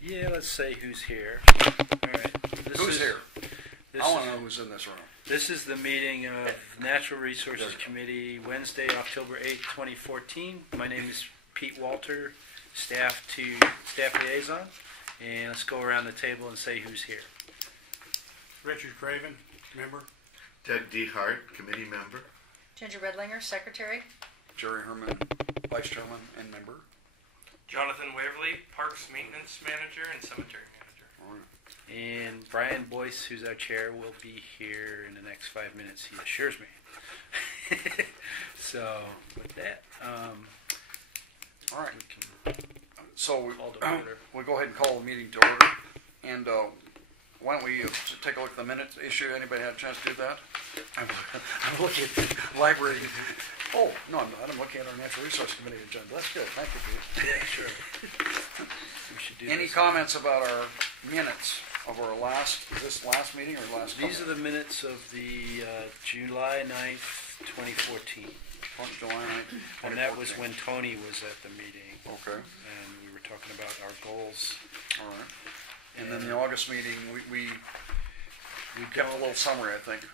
Yeah, let's say who's here. All right. Who's here? This I want is, to know who's in this room. this is the meeting of Natural Resources Committee, Wednesday, October 8th, 2014. My name is Pete Walter, staff liaison. And let's go around the table and say who's here. Richard Craven, member. Doug D. Hart, committee member. Ginger Redlinger, secretary. Jerry Herman, vice chairman and member. Jonathan Waverly, Parks Maintenance Manager and Cemetery Manager. All right. And Brian Boyce, who's our chair, will be here in the next 5 minutes, he assures me. So, with that, All right. we can So call to order. we'll go ahead and call the meeting to order. And why don't we take a look at the minutes issue? Anybody had a chance to do that? I'm looking at the library. Oh, no, I'm not. I'm looking at our Natural Resource Committee agenda. That's good. Thank you, Pete. Yeah, sure. We should do Any this. comments about our minutes of our last meeting or last These are couple? the minutes of the July 9th, 2014. July 9th, And that was 2014. when Tony was at the meeting, Okay, and we were talking about our goals. all right. And then the August meeting, we We kept a little summary, I think,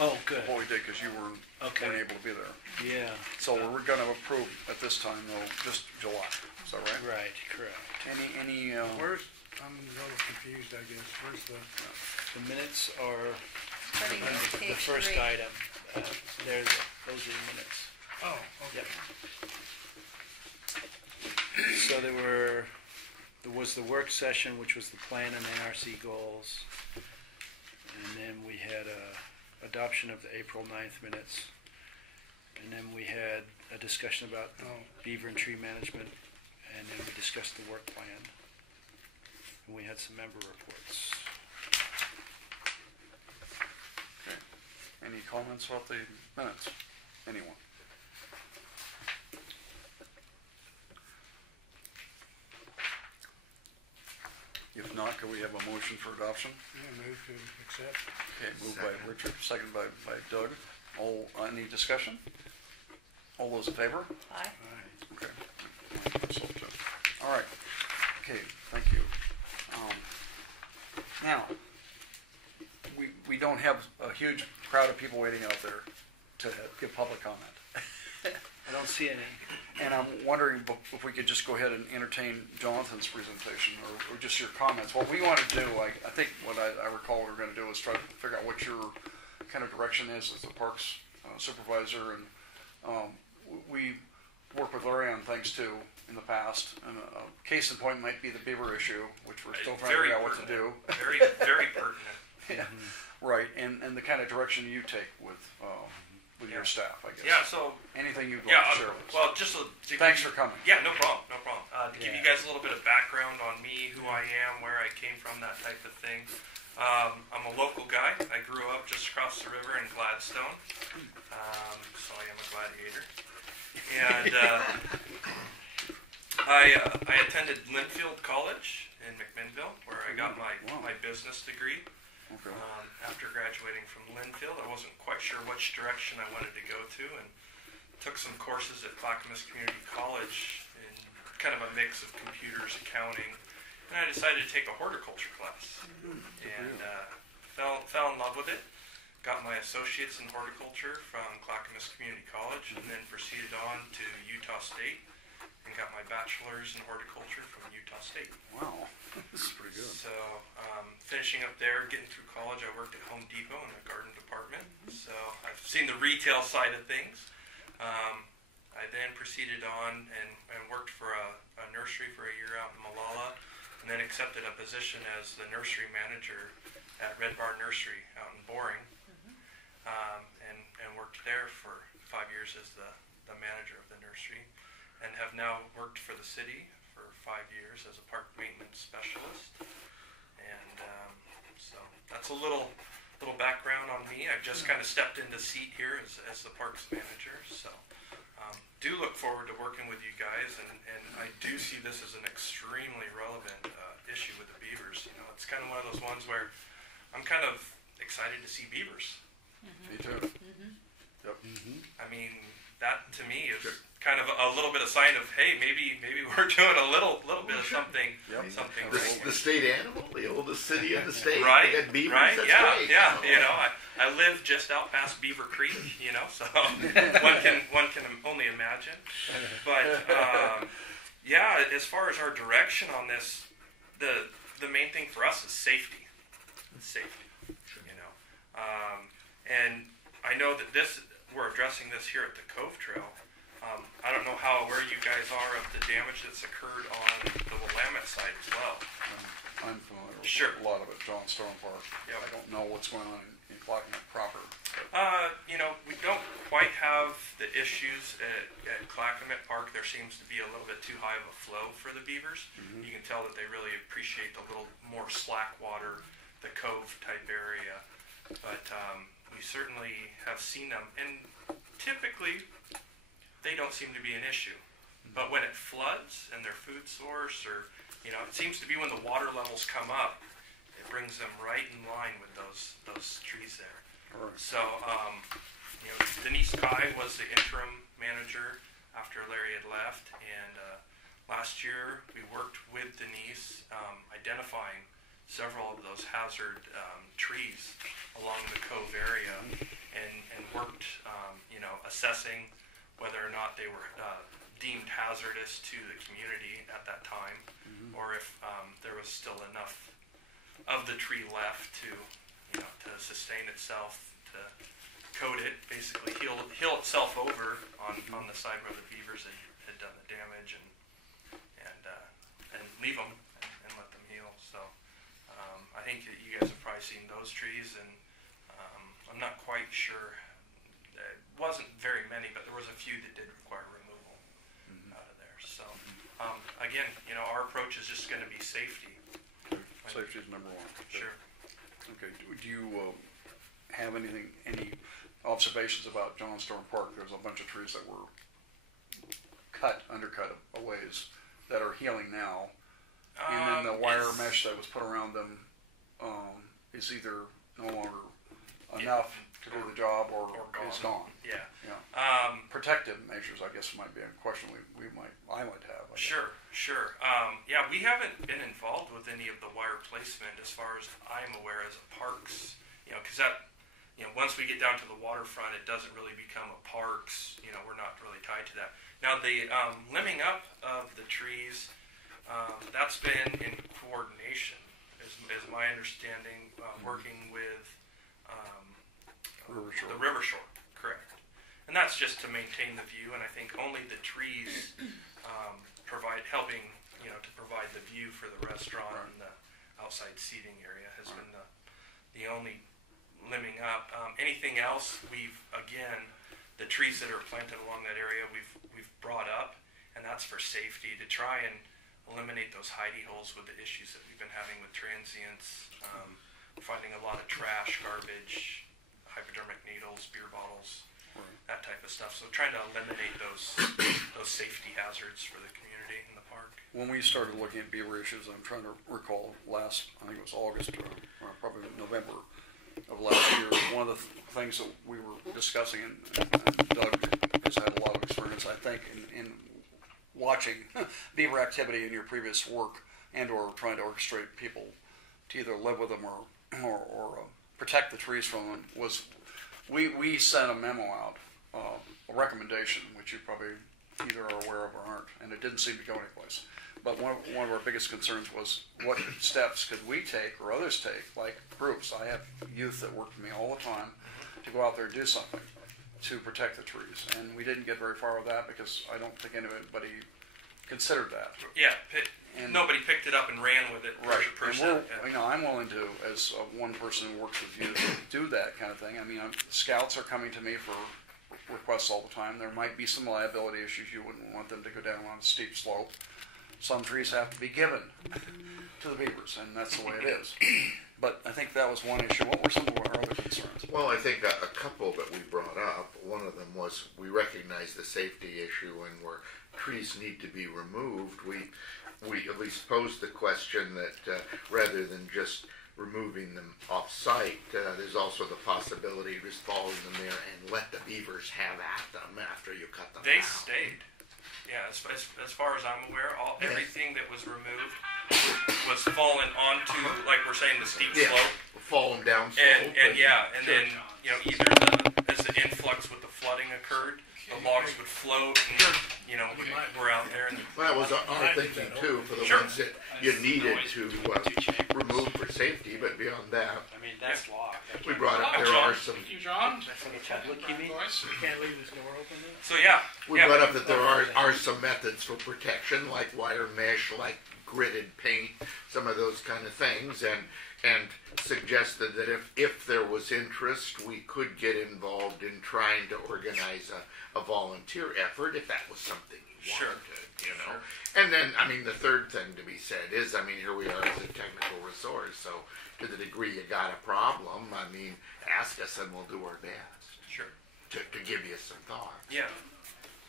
Oh, good. of what we did, because you weren't able to be there. Yeah. So we're going to approve at this time, though, just July. Is that right? Right, correct. Any, Where's, I'm a little confused, I guess. Where's the, The minutes are Starting on with the page first 3. item. Those are the minutes. oh, okay. So there was the work session, which was the plan and NRC goals. And then we had adoption of the April 9th minutes. And then we had a discussion about Oh, beaver and tree management. And then we discussed the work plan. And we had some member reports. any comments about the minutes? Anyone? If not, could we have a motion for adoption? yeah, move to accept. Okay, moved by Second. Richard, second by Doug. Any discussion? All those in favor? Aye. Aye. Okay. So, all right. Okay, thank you. Now, we don't have a huge crowd of people waiting out there to give public comment. I don't see any. And I'm wondering if we could just go ahead and entertain Jonathan's presentation or just your comments. What we want to do, I think what I recall we were going to do is try to figure out what your kind of direction is as the parks supervisor. And we worked with Larry on things too in the past. And a case in point might be the beaver issue, which we're still trying to figure out what to do. Very, very pertinent. Yeah, right. And the kind of direction you take with your staff, I guess. Yeah, so, Anything you'd like yeah, to share with us. well, just to Thanks for coming. Yeah, no problem, no problem. To give you Yeah. guys a little bit of background on me, who I am, where I came from, that type of thing. I'm a local guy. I grew up just across the river in Gladstone, so I am a gladiator. And I attended Linfield College in McMinnville, where I got my business degree. Okay. After graduating from Linfield, I wasn't quite sure which direction I wanted to go to, and took some courses at Clackamas Community College in kind of a mix of computers, accounting, and I decided to take a horticulture class, and fell in love with it. Got my associates in horticulture from Clackamas Community College, and then proceeded on to Utah State, and got my bachelor's in horticulture from Utah State. Wow, this is pretty good. So, finishing up there, getting through college, I worked at Home Depot in the garden department. So, I've seen the retail side of things. I then proceeded on and worked for a nursery for a year out in Malala, and then accepted a position as the nursery manager at Red Bar Nursery out in Boring, and worked there for 5 years as the manager of the nursery, and have now worked for the city for 5 years as a park maintenance specialist. And so that's a little background on me. I've just kind of stepped into seat here as the parks manager. So do look forward to working with you guys, and I do see this as an extremely relevant issue with the beavers. You know, it's kind of one of those ones where I'm kind of excited to see beavers. Me too. Yep. I mean, that to me is kind of a little bit of sign of, hey, maybe we're doing a little bit of something Yep. Yep. something The, great. the state animal, the oldest city in the state. Right, They got beavers. right, That's yeah, great. yeah. You know, I live just out past Beaver Creek. You know, so one can only imagine. But yeah, as far as our direction on this, the main thing for us is safety. Safety. You know, and I know that we're addressing this here at the Cove Trail. I don't know how aware you guys are of the damage that's occurred on the Willamette side as well. I'm familiar with Sure. a lot of it, John Stone Park. Yep. I don't know what's going on in Clackamas proper. You know, we don't quite have the issues at Clackamas Park. There seems to be a little bit too high of a flow for the beavers. Mhm. You can tell that they really appreciate the little more slack water, the cove type area. But we certainly have seen them, and typically they don't seem to be an issue. But when it floods and their food source, or you know, it seems to be when the water levels come up, it brings them right in line with those trees there. Or, So, you know, Denise Kai was the interim manager after Larry had left, and last year we worked with Denise, identifying several of those hazard trees along the cove area, and worked, you know, assessing whether or not they were deemed hazardous to the community at that time, or if there was still enough of the tree left to, you know, to sustain itself, to coat it, basically heal itself over on the side where the beavers had done the damage, and leave them and let them heal. So I think that you guys have probably seen those trees, and I'm not quite sure. It wasn't very many, but there was a few that did require removal out of there. So again, you know, our approach is just going to be safety. safety is number one. Sure. Okay. Do you have any observations about John Stone Park? There's a bunch of trees that were undercut a ways that are healing now, and then the wire mesh that was put around them is either no longer enough to do the job or is gone. Yeah. Yeah. Protective measures, I guess, might be a question I might have. I guess. Sure. Yeah, we haven't been involved with any of the wire placement as far as I'm aware as a parks, you know, because that, you know, once we get down to the waterfront, it doesn't really become a parks, you know, we're not really tied to that. Now, the limbing up of the trees, that's been in coordination, is my understanding, working with River Shore. the River Shore, correct. And that's just to maintain the view, and I think only the trees helping, you know, to provide the view for the restaurant and the outside seating area has been the only limbing up. Anything else, the trees that are planted along that area, we've brought up, and that's for safety, to try and eliminate those hidey holes with the issues that we've been having with transients, finding a lot of trash, garbage, hypodermic needles, beer bottles, that type of stuff. So trying to eliminate those safety hazards for the community in the park. When we started looking at beaver issues, I'm trying to recall I think it was August or probably November of last year, one of the things that we were discussing, and Doug has had a lot of experience, I think, in watching beaver activity in your previous work and or trying to orchestrate people to either live with them or protect the trees from them, was we sent a memo out, a recommendation, which you probably either are aware of or aren't, and it didn't seem to go anyplace. But one of our biggest concerns was what steps could we take or others take, like groups. I have youth that work for me all the time to go out there and do something to protect the trees. And we didn't get very far with that because I don't think anybody considered that. Yeah, And- nobody picked it up and ran with it. Right. Per And se. I'm willing to, as one person who works with youth, do that kind of thing. I mean, scouts are coming to me for requests all the time. There might be some liability issues. You wouldn't want them to go down on a steep slope. Some trees have to be given to the beavers, and that's the way it is. But I think that was one issue. What were some of our other concerns? Well, I think a couple that we brought up, one of them was we recognize the safety issue, and where trees need to be removed, we at least posed the question that rather than just removing them off-site, there's also the possibility of just following them there and let the beavers have at them after you cut them They down. stayed. Yeah, as far as I'm aware, everything that was removed was falling onto, like we're saying, the steep Yeah. slope. Falling down And slope. yeah, and then, you know, either as the influx with the flooding occurred, the logs would float and, you know, we're out there and Well, that was our thinking too, for the Sure. ones that you needed to remove for safety, but beyond that, I mean, that's locked. we brought up, Oh, there are John. some, You, John? For the public, you mean? You can't leave this door open then? so yeah. we yeah. brought up that there are some methods for protection, like wire mesh, like gridded paint, some of those kind of things, and suggested that if there was interest, we could get involved in trying to organize a volunteer effort if that was something you Sure. wanted, you know. And then, I mean, the third thing to be said is, I mean, here we are as a technical resource, so to the degree you got a problem, I mean, ask us and we'll do our best Sure. to give you some thoughts. Yeah.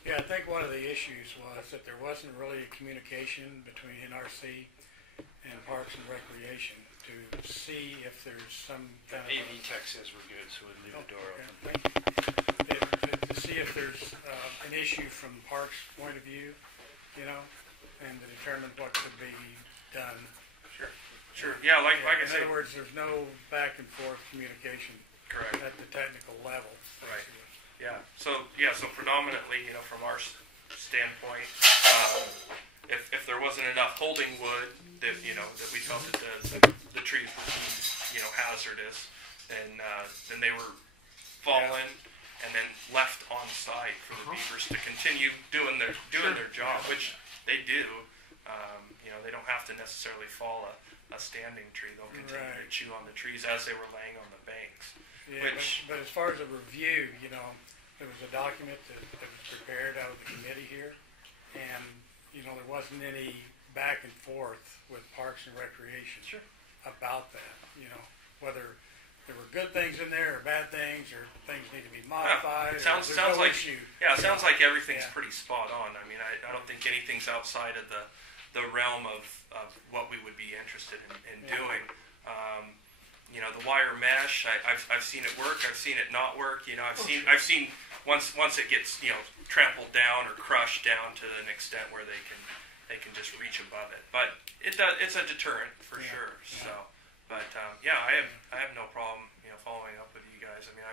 Yeah, I think one of the issues was that there wasn't really communication between NRC and Parks and Recreation to see if there's some kind of. AV tech says we're good, so we'll leave the door Okay, open. thank you. To see if there's an issue from Parks' point of view, you know, and to determine what could be done. Sure. Yeah, like I In said, other words, there's no back and forth communication correct. at the technical level. Right. Yeah. So predominantly, you know, from our standpoint, if there wasn't enough holding wood that, you know, that we felt that the trees would be, you know, hazardous, then they were fallen and then left on site for the beavers to continue doing their job, which they do. You know, they don't have to necessarily fall a standing tree. They'll continue to Right. chew on the trees as they were laying on the banks. Yeah, Which- but as far as a review, you know, there was a document that was prepared out of the committee here, and, you know, there wasn't any back and forth with Parks and Recreation about that, you know, whether there were good things in there or bad things, or things need to be modified. or Sounds there's sounds no like issue. yeah, it sounds like everything's Yeah. pretty spot on. I mean, I don't think anything's outside of the realm of what we would be interested in Yeah. doing. You know, the wire mesh. I've seen it work. I've seen it not work. You know, I've seen once it gets, you know, trampled down or crushed down to an extent where they can just reach above it. But it's a deterrent for Yeah. sure. Yeah. So, but yeah, I have no problem, you know, following up with you guys. I mean,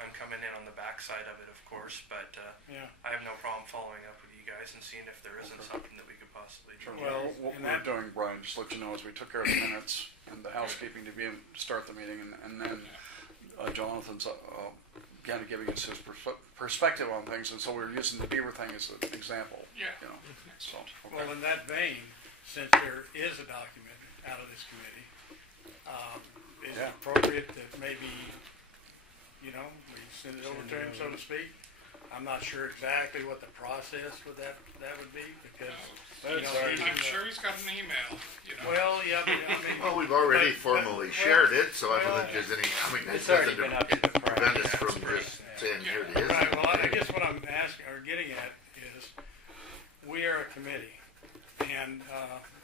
I'm coming in on the backside of it, of course, but Yeah. I have no problem following up with you guys and seeing if there isn't something that we could possibly do. Sure. Well, What and we're that- doing, Brian, just to let you know, is we took care of the minutes and the housekeeping to start the meeting, and then Jonathan's kind of giving us his perspective on things, and so we're using the beaver thing as an example. Yeah. You know, so, okay. Well, in that vein, since there is a document out of this committee, is it appropriate that maybe, you know, we send it over to him, so to speak? I'm not sure exactly what the process with that would be, because, you know, he's in I'm the- sure he's got an email, you know. Well, yeah, but, I mean. Well, we've already but- formally well, shared it, so I don't well, think there's any, I mean, It's that already doesn't been up to the prevent us press. from just saying, here it is. Right, well, I guess what I'm asking, or getting at, is we are a committee, and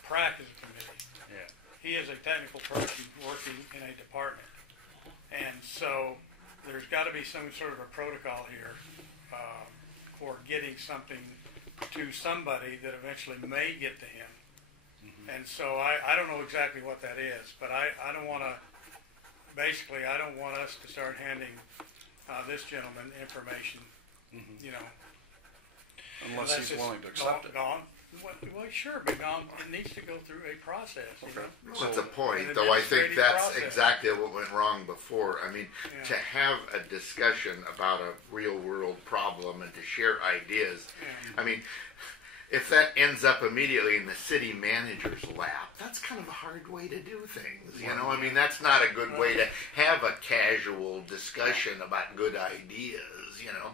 Prac is a committee. Yeah. He is a technical person working in a department. And so there's got to be some sort of a protocol here for getting something to somebody that eventually may get to him. And so I don't know exactly what that is, but I don't want to, basically, I don't want us to start handing this gentleman information, you know. Unless he's it's willing to accept it. gone. Well, sure, but it needs to go through a process, you know. Well, that's a point, An though. I think administrative that's process. exactly what went wrong before. I mean, Yeah. to have a discussion about a real-world problem and to share ideas. Yeah. I mean, if that ends up immediately in the city manager's lap, that's kind of a hard way to do things. You know, I mean, that's not a good way to have a casual discussion about good ideas. You know,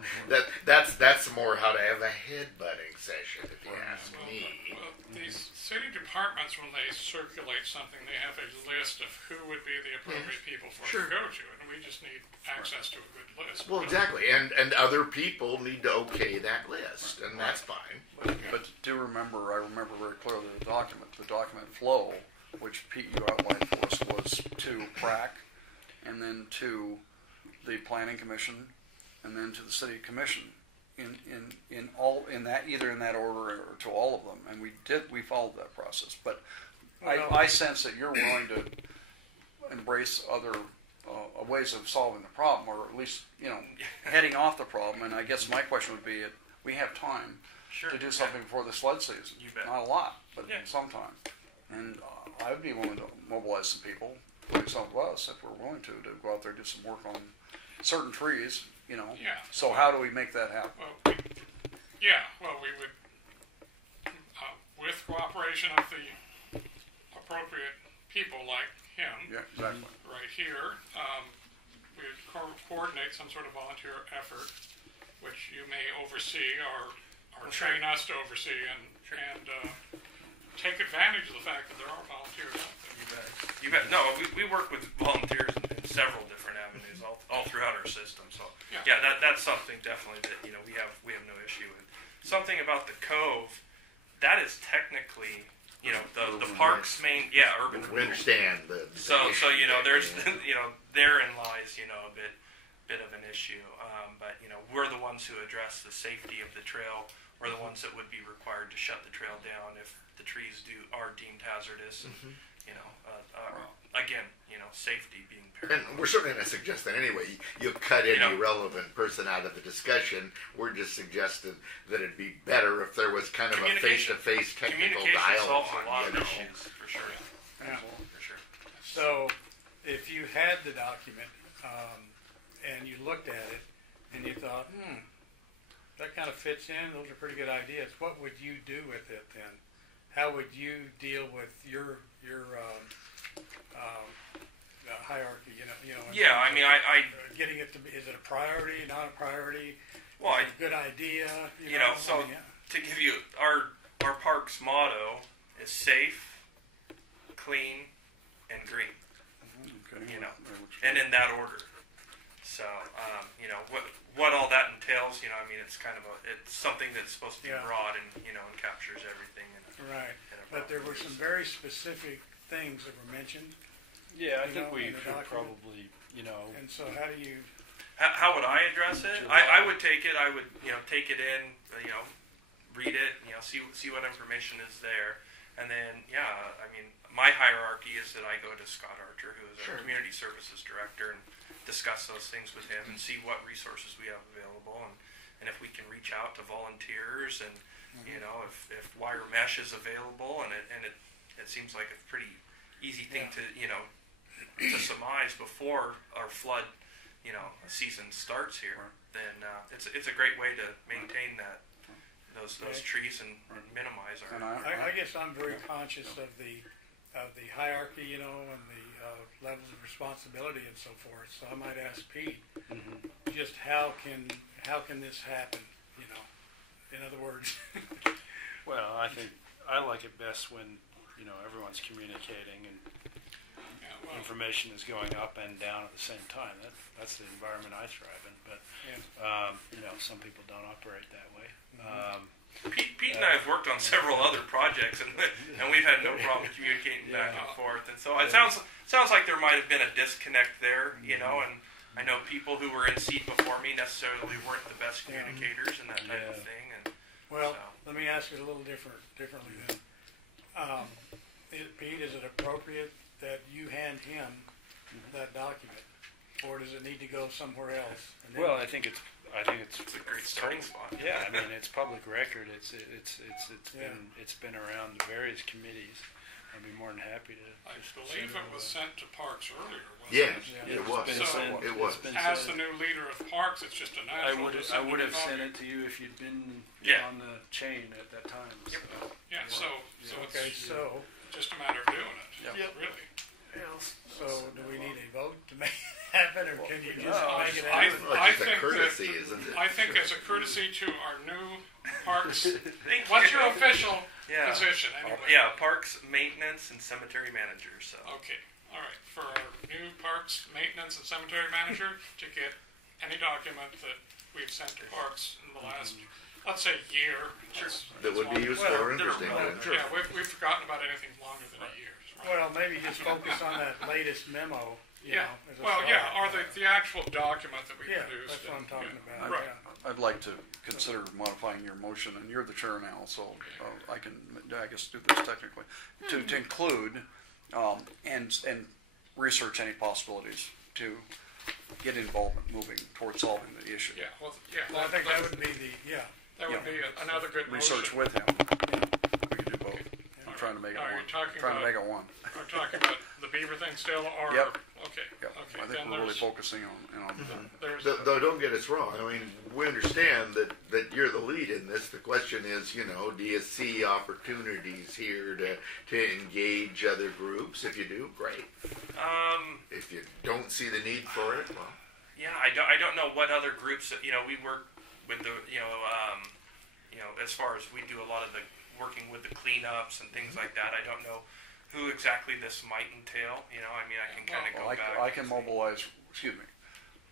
that's more how to have a head-butting session, if you ask me. Well, these city departments, when they circulate something, they have a list of who would be the appropriate people for Sure. it to go to, and we just need access to a good list. Well, exactly, and other people need to okay that list, and that's fine. But do remember, I remember very clearly the document flow, which Pete, you outlined for us, was to Prac, and then to the Planning Commission, and then to the City Commission, in that, either in that order or to all of them, and we followed that process. But Well- I sense that you're willing to embrace other ways of solving the problem, or at least, heading off the problem. And I guess my question would be, we have time Sure. to do something before the sled season. You bet. Not a lot, but Yeah. sometime. And I would be willing to mobilize some people, including some of us, if we're willing to go out there and do some work on certain trees, Yeah. So how do we make that happen? Well, we would, with cooperation of the appropriate people like him, Yeah, exactly. right here, we would coordinate some sort of volunteer effort, which you may oversee or train us to oversee and take advantage of the fact that there are volunteers out there. You bet. You bet. No, we work with volunteers in several different avenues all throughout our system. So Yeah. that's something definitely that we have no issue with. Something about the cove, that is technically the park's main urban We renewal. understand the. So there's Yeah. therein lies a bit of an issue. But we're the ones who address the safety of the trail. We're the ones that would be required to shut the trail down if the trees are deemed hazardous. And, again, safety being paramount. And we're certainly not suggesting anyway you'll cut any know- relevant person out of the discussion. We're just suggesting that it'd be better if there was kind of a Communication. face-to-face technical Communication solves dialogue. a lot of you know. issues, for sure. Yeah. For sure. So, if you had the document, and you looked at it, and you thought, that kind of fits in, those are pretty good ideas, what would you do with it then? How would you deal with your hierarchy, in Yeah, I terms mean, of, I getting it to be, is it a priority, not a priority? well, Is it a good idea? so- I mean, to give you our park's motto is safe, clean, and green. Okay. And in that order. So, what all that entails, it's kind of it's something that's supposed to be Yeah. broad and and captures everything. Right, but there were some very specific things that were mentioned, Yeah, I You think know, we in the should document. probably, and so how do you, How would I address it? July. I would take it. I would take it in. Read it. See what information is there, and then I mean, my hierarchy is that I go to Scott Archer, who is our community services director, and discuss those things with him and see what resources we have available, and if we can reach out to volunteers, and if wire mesh is available, and it seems like a pretty easy thing to surmise before our flood season starts here, then it's a great way to maintain those trees and minimize our. And I guess I'm very conscious of the hierarchy, and the levels of responsibility and so forth. So I might ask Pete, just how can this happen? In other words, well, I think I like it best when, everyone's communicating and Yeah, well, information is going up and down at the same time. That's the environment I thrive in. But, some people don't operate that way. Pete and I have worked on several other projects, and we've had no problem communicating back and forth. And so it sounds like there might have been a disconnect there, and I know people who were in seat before me necessarily weren't the best communicators and that type of thing. And well, so. let me ask it a little differently then. Pete, is it appropriate that you hand him that document, or does it need to go somewhere else? And then- Well, I think it's It's a great starting spot. Yeah, I mean, it's public record. It's been around the various committees. I'd be more than happy to. I just believe send it was sent to Parks earlier, wasn't Yes, it? it It's was. been So- sent- It was. it's been As sent. the new leader of Parks, it's just a I natural would to I send would a have sent copy. it to you if you'd been Yeah. on the chain at that time. Yep. So. Yeah, so Okay, it's so, just a matter of doing it, Yep. really. so do we need a vote to make it happen, or can you just no, make it I- happen? Well, it's just a think courtesy, that- isn't it? I think as a courtesy to our new Parks, Thank what's you. your official Yeah. position anyway? Yeah, parks maintenance and cemetery manager. So. Okay, all right. For our new Parks Maintenance and Cemetery Manager to get any document that we've sent to Parks in the last let's say year. That would be useful or interesting. Well, Yeah, we've forgotten about anything longer than a year. Right? Well, maybe just focus on that latest memo, you Yeah, know. as a well, start. yeah, or the actual document that we Yeah, produced. that's what I'm talking yeah. about, Right. yeah. I'd like to consider modifying your motion, and you're the chair now, so I can, I guess, do this technically, to include and research any possibilities to get involvement moving towards solving the issue. Yeah, well, yeah. Well, I think that would be the, that would be another good Research motion. with him. We could do both. I'm trying to make it Are you one. talking Trying to about- make it one. We're talking about the beaver thing still, or? Yep. Okay, Yep. okay. I think Then we're really there's, focusing on there's, Though, don't get us wrong. I mean, we understand that you're the lead in this. The question is, you know, do you see opportunities here to engage other groups? If you do, great. If you don't see the need for it, well, Yeah, I don't know what other groups, you know, we work with the, as far as we do a lot of the working with the cleanups and things like that. I don't know who exactly this might entail, you know, I mean, I can kind of go well, back. I can and see. mobilize,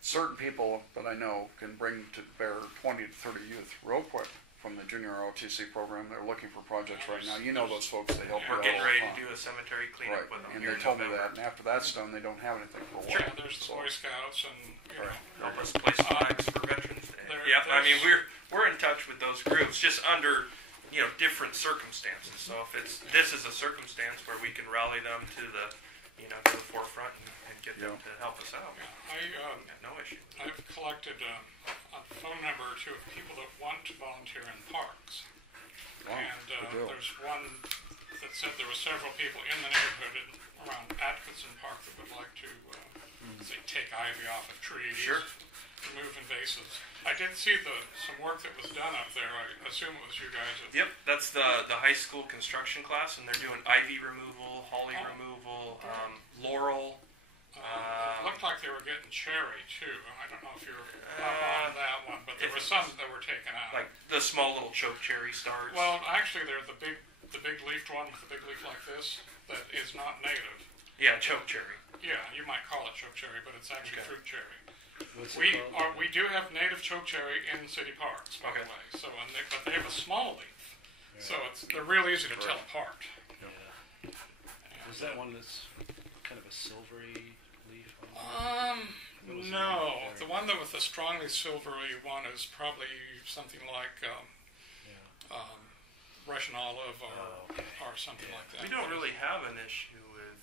certain people that I know can bring to bear 20 to 30 youth real quick from the junior ROTC program. They're looking for projects right now. You know those folks, they help you We're out getting all ready the to time. do a cemetery cleanup Right, with them and here they in told me November. that, and after that's done, they don't have anything for a while. yeah, there's the Boy Scouts and, you know. Right. Help us place flags for Veterans Day. There- Yeah, I mean, there's- we're in touch with those groups, just under, different circumstances. So if this is a circumstance where we can rally them to the forefront and get them to help us out, Yeah, no issue. I've collected a phone number or two of people that want to volunteer in parks. Wow, And good deal. there's one that said there were several people in the neighborhood around Atkinson Park that would like to, say, take ivy off of trees. Sure. Remove invasives. I did see some work that was done up there. I assume it was you guys. Yep, that's the high school construction class, and they're doing ivy removal, holly Oh. removal, laurel. It looked like they were getting cherry too. I don't know if you're up on that one, but there if were it some was- that were taken out. Like the small little choke cherry stars. Well, actually, they're the big leafed one with the big leaf like this that is not native. yeah, choke cherry. Yeah, you might call it choke cherry, but it's actually Okay. fruit cherry. What's it We called? we do have native choke cherry in city parks, by the Okay. way. So but they have a small leaf, so they're real easy to tell apart. Yeah. Is that one that's kind of a silvery leaf? What was the No, one? the one that with the strongly silvery one is probably something like Yeah. Russian olive Oh, okay. or something like that. We don't really have an issue with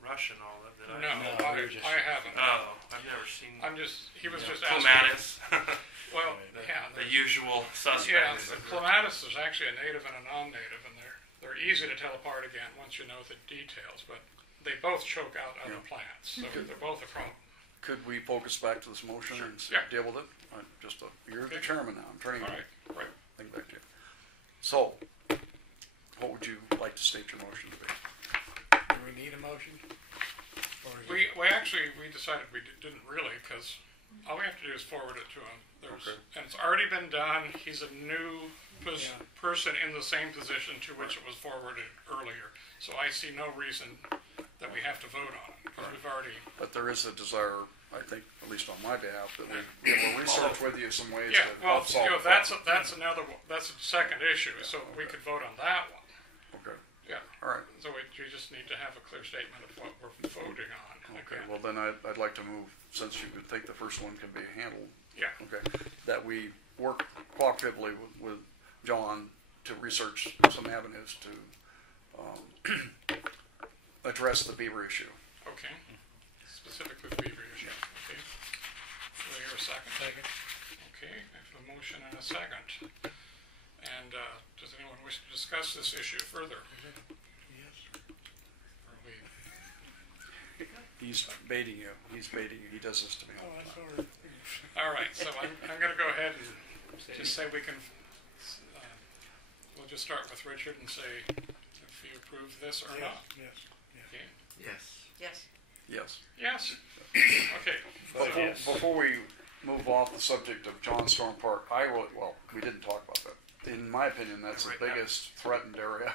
Russian olive that I No, know. No, we were just- I haven't. Oh, I've never seen He was Yeah. just asking. clematis. Well, Right. yeah, the usual suspects. yeah, the clematis is actually a native and a non-native, and they're easy to tell apart again once you know the details. But they both choke out other Yeah. plants, so they're both a problem. Could we focus back to this motion and Yeah. deal with it? You're the Okay. chairman now. I'm turning All right, right. thing back to you. So, what would you like to state your motion to be? Do we need a motion? Or is it- We decided we didn't really, because all we have to do is forward it to him. Okay. And it's already been done. He's a new Yeah. person in the same position to which it was forwarded earlier. So I see no reason that we have to vote on it, because we've already. But there is a desire, I think, at least on my behalf, that we will research with you some ways Yeah, to well, help solve the that's problem. that's a second issue, so we could vote on that one. Okay, Yeah, all right. so you just need to have a clear statement of what we're voting on. Okay, well then I'd like to move, since you would think the first one can be handled, Yeah, okay, that we work cooperatively with John to research some avenues to address the beaver issue. okay. Specifically the beaver issue, okay. Do I hear a second? Second. Okay, I have a motion and a second. And does anyone wish to discuss this issue further? Yes. Or we- He's baiting you, he does this to me all Oh, the that's time. all right. All right, so I'm going to go ahead and just say we can, we'll just start with Richard and say if you approve this or Yes, not. yes. Okay. yes. Yes. Yes. Yes. Okay. Before we move off the subject of John Storm Park, we didn't talk about that. in my opinion, that's Right the now. biggest threatened area.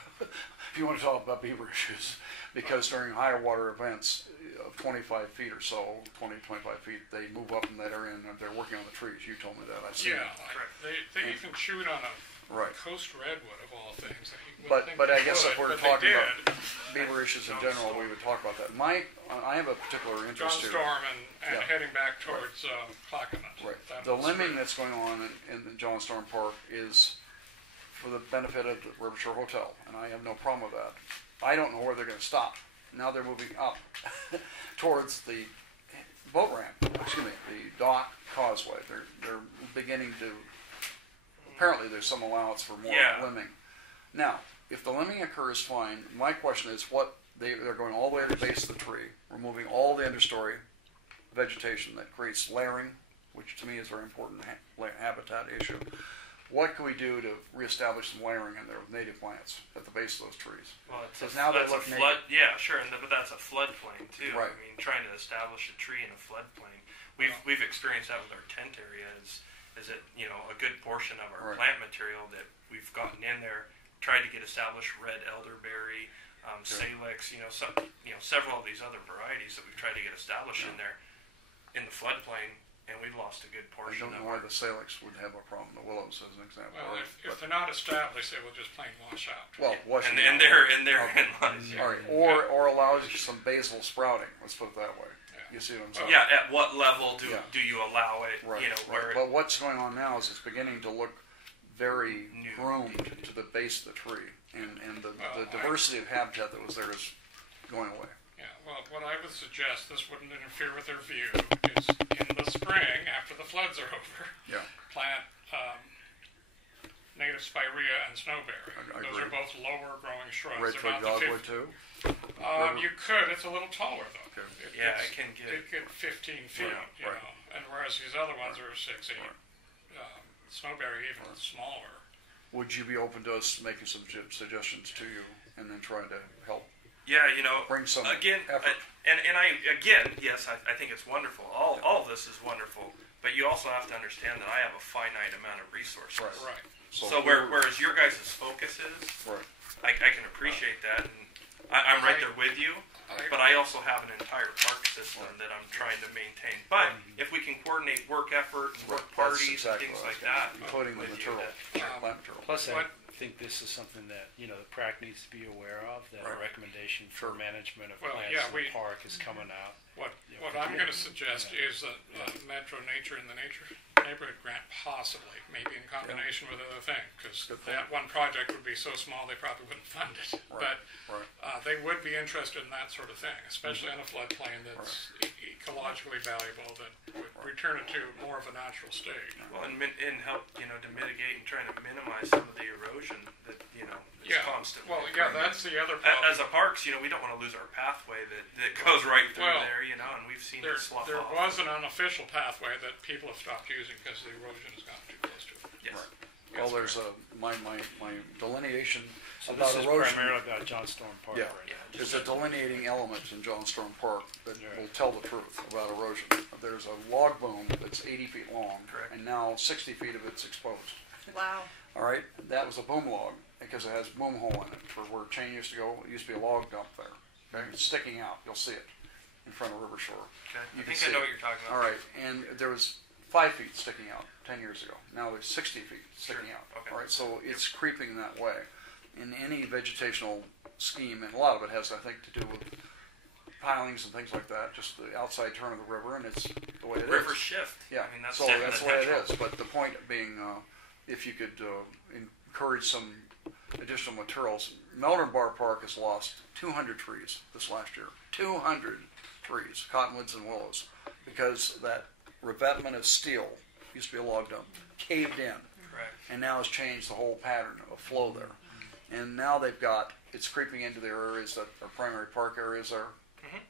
If you want to talk about beaver issues, because during high water events of 25 feet or so, 25 feet, they move up in that area and they're working on the trees. You told me that. I've seen Yeah, it. Correct. they even shoot on a Right. coast redwood of all things. But I guess if we're talking about did. beaver issues in John general, Storm. we would talk about that. I have a particular John interest here. Storm and Yeah. heading back towards Clackamas. Right. That The was limbing great. that's going on in the John Storm Park is for the benefit of the River Shore Hotel, and I have no problem with that. I don't know where they're going to stop. Now they're moving up towards the boat ramp, excuse me, the dock causeway. They're beginning to, apparently there's some allowance for more Yeah. limbing. Now, if the limbing occurs, fine. My question is they're going all the way to the base of the tree, removing all the understory vegetation that creates layering, which to me is a very important habitat issue. What can we do to reestablish some layering in there with native plants at the base of those trees? Well, it's Because now they that's look a flood. Yeah, sure, but that's a floodplain too. Right. I mean, trying to establish a tree in a floodplain. We've experienced that with our tent area. Is it a good portion of our Right. plant material that we've gotten in there, tried to get established red elderberry, salix, several of these other varieties that we've tried to get established in there in the floodplain, and we've lost a good I portion don't of know why our. the salix would have a problem. The willows, as an example. Well, right? if they're not established, they will just plain wash out. Well, washing And out. therein lies. All right, or allows some basal sprouting. Let's put it that way. Yeah. You see what I'm saying? Yeah, at what level do Yeah. do you allow it? Right. Where right. But what's going on now is it's beginning to look very New. groomed to the base of the tree, and the Well, diversity of habitat that was there is going away. Yeah, well, what I would suggest, this wouldn't interfere with their view, is in the spring, after the floods are over, Yeah. plant native spirea and snowberry. I Those agree. are both lower growing shrubs. Red They're twig not the dogwood too. You could. It's a little taller though. Okay. Yeah, gets- it can get- It get 15 feet, Right, you right. know, and whereas these other ones are 6, 8. Snowberry even smaller. Would you be open to us making some suggestions to you, and then trying to help Yeah, bring some again, effort? yes, I think it's wonderful. All of this is wonderful, but you also have to understand that I have a finite amount of resources. Right. Right. So whereas your guys' focus is, Right. I can appreciate that, and I'm right there with you. But I also have an entire park system that I'm trying to maintain. But if we can coordinate work effort and work Right, that's parties exactly and things what I like was that, gonna- including the with you, material, that- plant material. Plus, I What- think this is something that, the PrAC needs to be aware of, that a Right. recommendation for Sure. management of Well, plants yeah, in we- the park is coming out. What Yeah, what I'm yeah. going to suggest is that Metro Nature and the Nature Neighborhood Grant possibly, maybe in combination with other things, because Good point. that one project would be so small they probably wouldn't fund it. Right. But they would be interested in that sort of thing, especially on a floodplain that's ecologically valuable, that would return it to more of a natural state. well, and help to mitigate and trying to minimize some of the erosion that is Yeah. constantly. Well, yeah, occurring. that's the other problem. As a parks, we don't want to lose our pathway that goes right through Well, there, and we've seen There it slough there off. was an unofficial pathway that people have stopped using because the erosion has gotten too close to it. Yes. Right. Well, there's my delineation So about this is erosion. primarily about John Storm Park Yeah. right now. There's a delineating element in John Storm Park that Right. will tell the truth about erosion. There's a log boom that's 80 feet long, Correct. and now 60 feet of it's exposed. Wow. All right, that was a boom log because it has boom hole in it for where chain used to go. It used to be a log dump there. Okay, it's sticking out. You'll see it in front of River Shore. Okay. You I can think see I know it. what you're talking about. All right, and there was 5 feet sticking out 10 years ago. Now there's 60 feet sticking Sure. out. Okay. All right, so it's creeping that way. In any vegetational scheme, and a lot of it has, I think, to do with pilings and things like that, just the outside turn of the river, and it's the way it is. River shift. Yeah, I mean, that's so that's the way it natural. is. But the point being, if you could encourage some additional materials, Melbourne Bar Park has lost 200 trees this last year. 200 trees, cottonwoods and willows, because that revetment of steel used to be a log dump, caved in, Correct. and now has changed the whole pattern of flow there. And now it's creeping into their areas that are primary park areas are,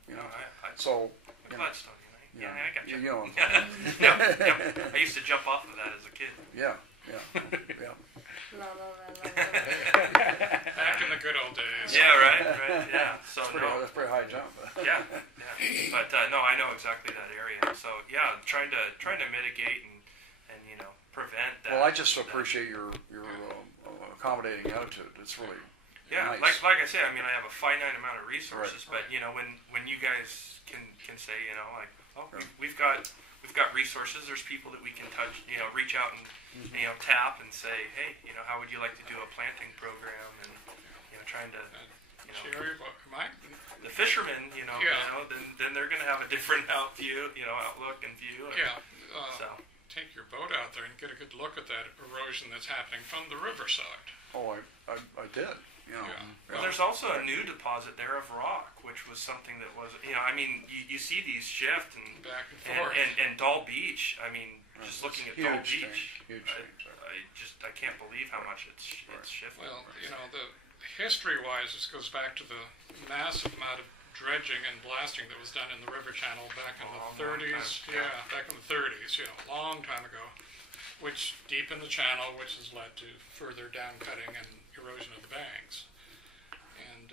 you know. I'm So, you know, Gladstone, Yeah, I got you. you know, Yep. I used to jump off of that as a kid. yeah. La, la, la, la, la. Back in the good old days. Yeah, right, yeah. So That's pretty high jump. yeah. But no, I know exactly that area. So yeah, trying to mitigate and prevent that. Well, I just appreciate your accommodating attitude. It's really Yeah, nice. like I say, I mean, I have a finite amount of resources, but you know, when you guys can say, you know, like, oh, we've got resources. There's people that we can touch, you know, reach out and you know, tap and say, hey, you know, how would you like to do a planting program, and you know, trying to, you know, Jerry, what, Mike? the fishermen, you know, then they're going to have a different outlook and view. And, Yeah. So Take your boat out there and get a good look at that erosion that's happening from the riverside. Oh, I did. You know, Yeah. Well, there's also a new deposit there of rock, which was something that was, you know, I mean, you see these shift and Back and forth. and Doll Beach. I mean, just looking at Doll huge Beach, change. Huge change. I can't believe how much it's shifted. Well, you know, the history-wise, this goes back to the massive amount of dredging and blasting that was done in the river channel back in the 30s. Yeah, back in the 30s, you know, a long time ago, which deepened the channel, which has led to further down cutting and erosion of the banks. And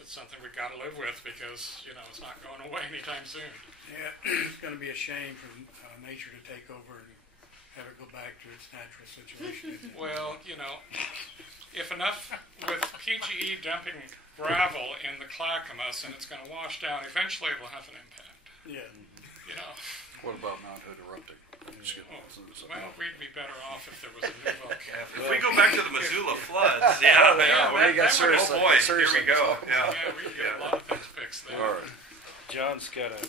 it's something we've got to live with because, you know, it's not going away anytime soon. Yeah, it's going to be a shame for nature to take over and have it go back to its natural situation. Well, you know, if enough with PGE dumping gravel in the Clackamas and it's going to wash down, eventually it will have an impact. Yeah. You know, What about Mount Hood erupting? well, we'd be better off if there was a new volcano. If we go back to the Missoula floods, yeah, we got serious- oh boy, serious here we go. things. Yeah. Yeah, we can get a lot of things fixed there. All right. John's got a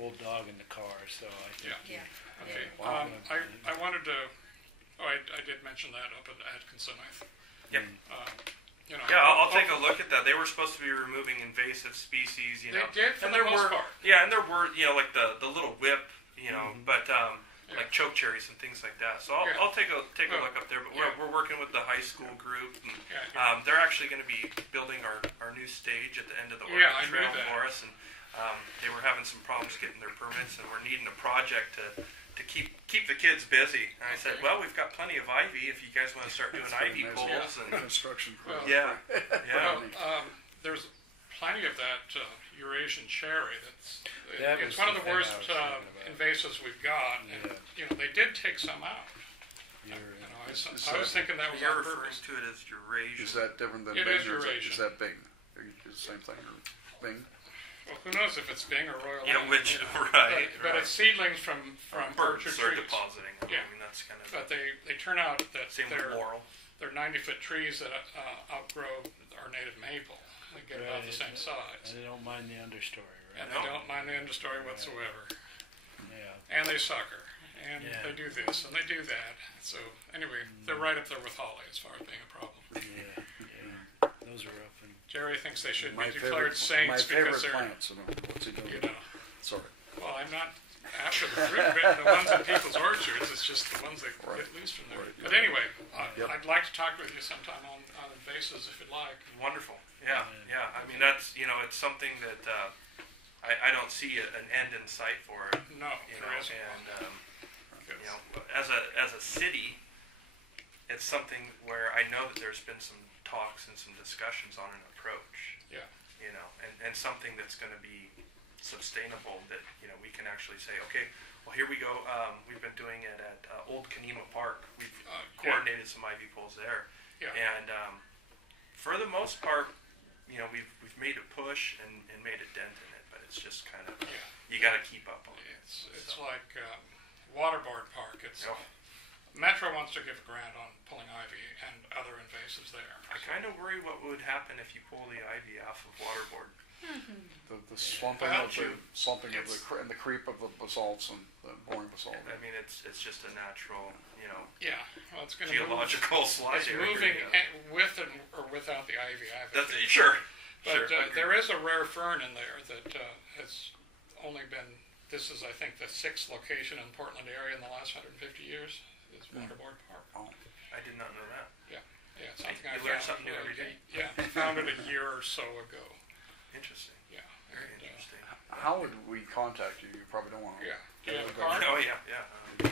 old dog in the car, so I think. Yeah. Yeah. Okay. Wow. I wanted to. Oh, I did mention that up at Atkinson. Yep. You know. Yeah, I'll take a look at that. They were supposed to be removing invasive species, you know. They did for and the there most were, part. Yeah, and there were, you know, like the little whip, you know, but like choke cherries and things like that. So Yeah. I'll take a Well, look up there. But yeah. we're working with the high school group, and Yeah. they're actually going to be building our new stage at the end of the Yeah, Oregon I knew Trail that. for us, and they were having some problems getting their permits, and we're needing a project to keep the kids busy. And I said, Okay. well, we've got plenty of ivy if you guys want to start doing ivy Nice. poles. And Construction. Well, yeah, yeah. Well, there's plenty of that Eurasian cherry. That It's was one of the the thing I worst was thinking about. invasives we've got. And, Yeah. you know, they did take some out. You're, You know, I Is was thinking that was You're on referring purpose. to it as Eurasia. Is that different than It Bing? is or Eurasian. Is that Bing? Is it the same thing or Bing? Well, who knows if it's Bing or Royal Yeah, Line, which you know. right, But right. it's seedlings from birds orchard are trees. depositing. I Yeah. mean, that's kind of But they turn out that same with they're laurel. 90-foot trees that outgrow our native maple. They get about the same size, and they don't mind the understory, right? and they don't mind the understory whatsoever. Yeah. And they sucker, and Yeah. they do this and they do that. So anyway, they're right up there with holly as far as being a problem. Yeah. Yeah. Those are up and. Jerry thinks they should My be declared favorite, saints my because favorite they're, plants. You know, what's he doing? you know. Sorry. Well, I'm not after the fruit, but the ones in people's orchards. It's just the ones that Right. get loose from there. Right, But yeah. anyway, Yep. I'd like to talk with you sometime on invasives if you'd like. Wonderful. Yeah, yeah. I mean, that's, you know, it's something that I don't see an end in sight for it. No, You there know, isn't. and you know, as a city, it's something where I know that there's been some talks and some discussions on an approach. Yeah. You know, and something that's going to be sustainable, that, you know, we can actually say, okay, well, here we go. We've been doing it at Old Kanema Park. We've coordinated some ivy poles there. Yeah. And for the most part, you know, we've made a push and made a dent in it, but it's just kind of, Yeah. you got to keep up on it. It's like Waterboard Park. It's Oh. Metro wants to give a grant on pulling ivy and other invasives there. I kind of worry what would happen if you pull the ivy off of Waterboard. The slumping Well, of and the creep of the basalts and the boring basalt. I mean, it's just a natural, you know, Yeah, well, it's going to geological slide It's area. moving Yeah. with or without the ivy. That's sure. But Sure. there is a rare fern in there that has only been. This is, I think, the 6th location in the Portland area in the last 150 years. Is Waterboard Park. I did not know that. Yeah, it's something I You learn found. something new every day. Yeah, I found it a year or so ago. Interesting. Yeah. Very and, interesting. How would we contact you? You probably don't want to. Yeah. Do you have a card? Oh yeah, yeah.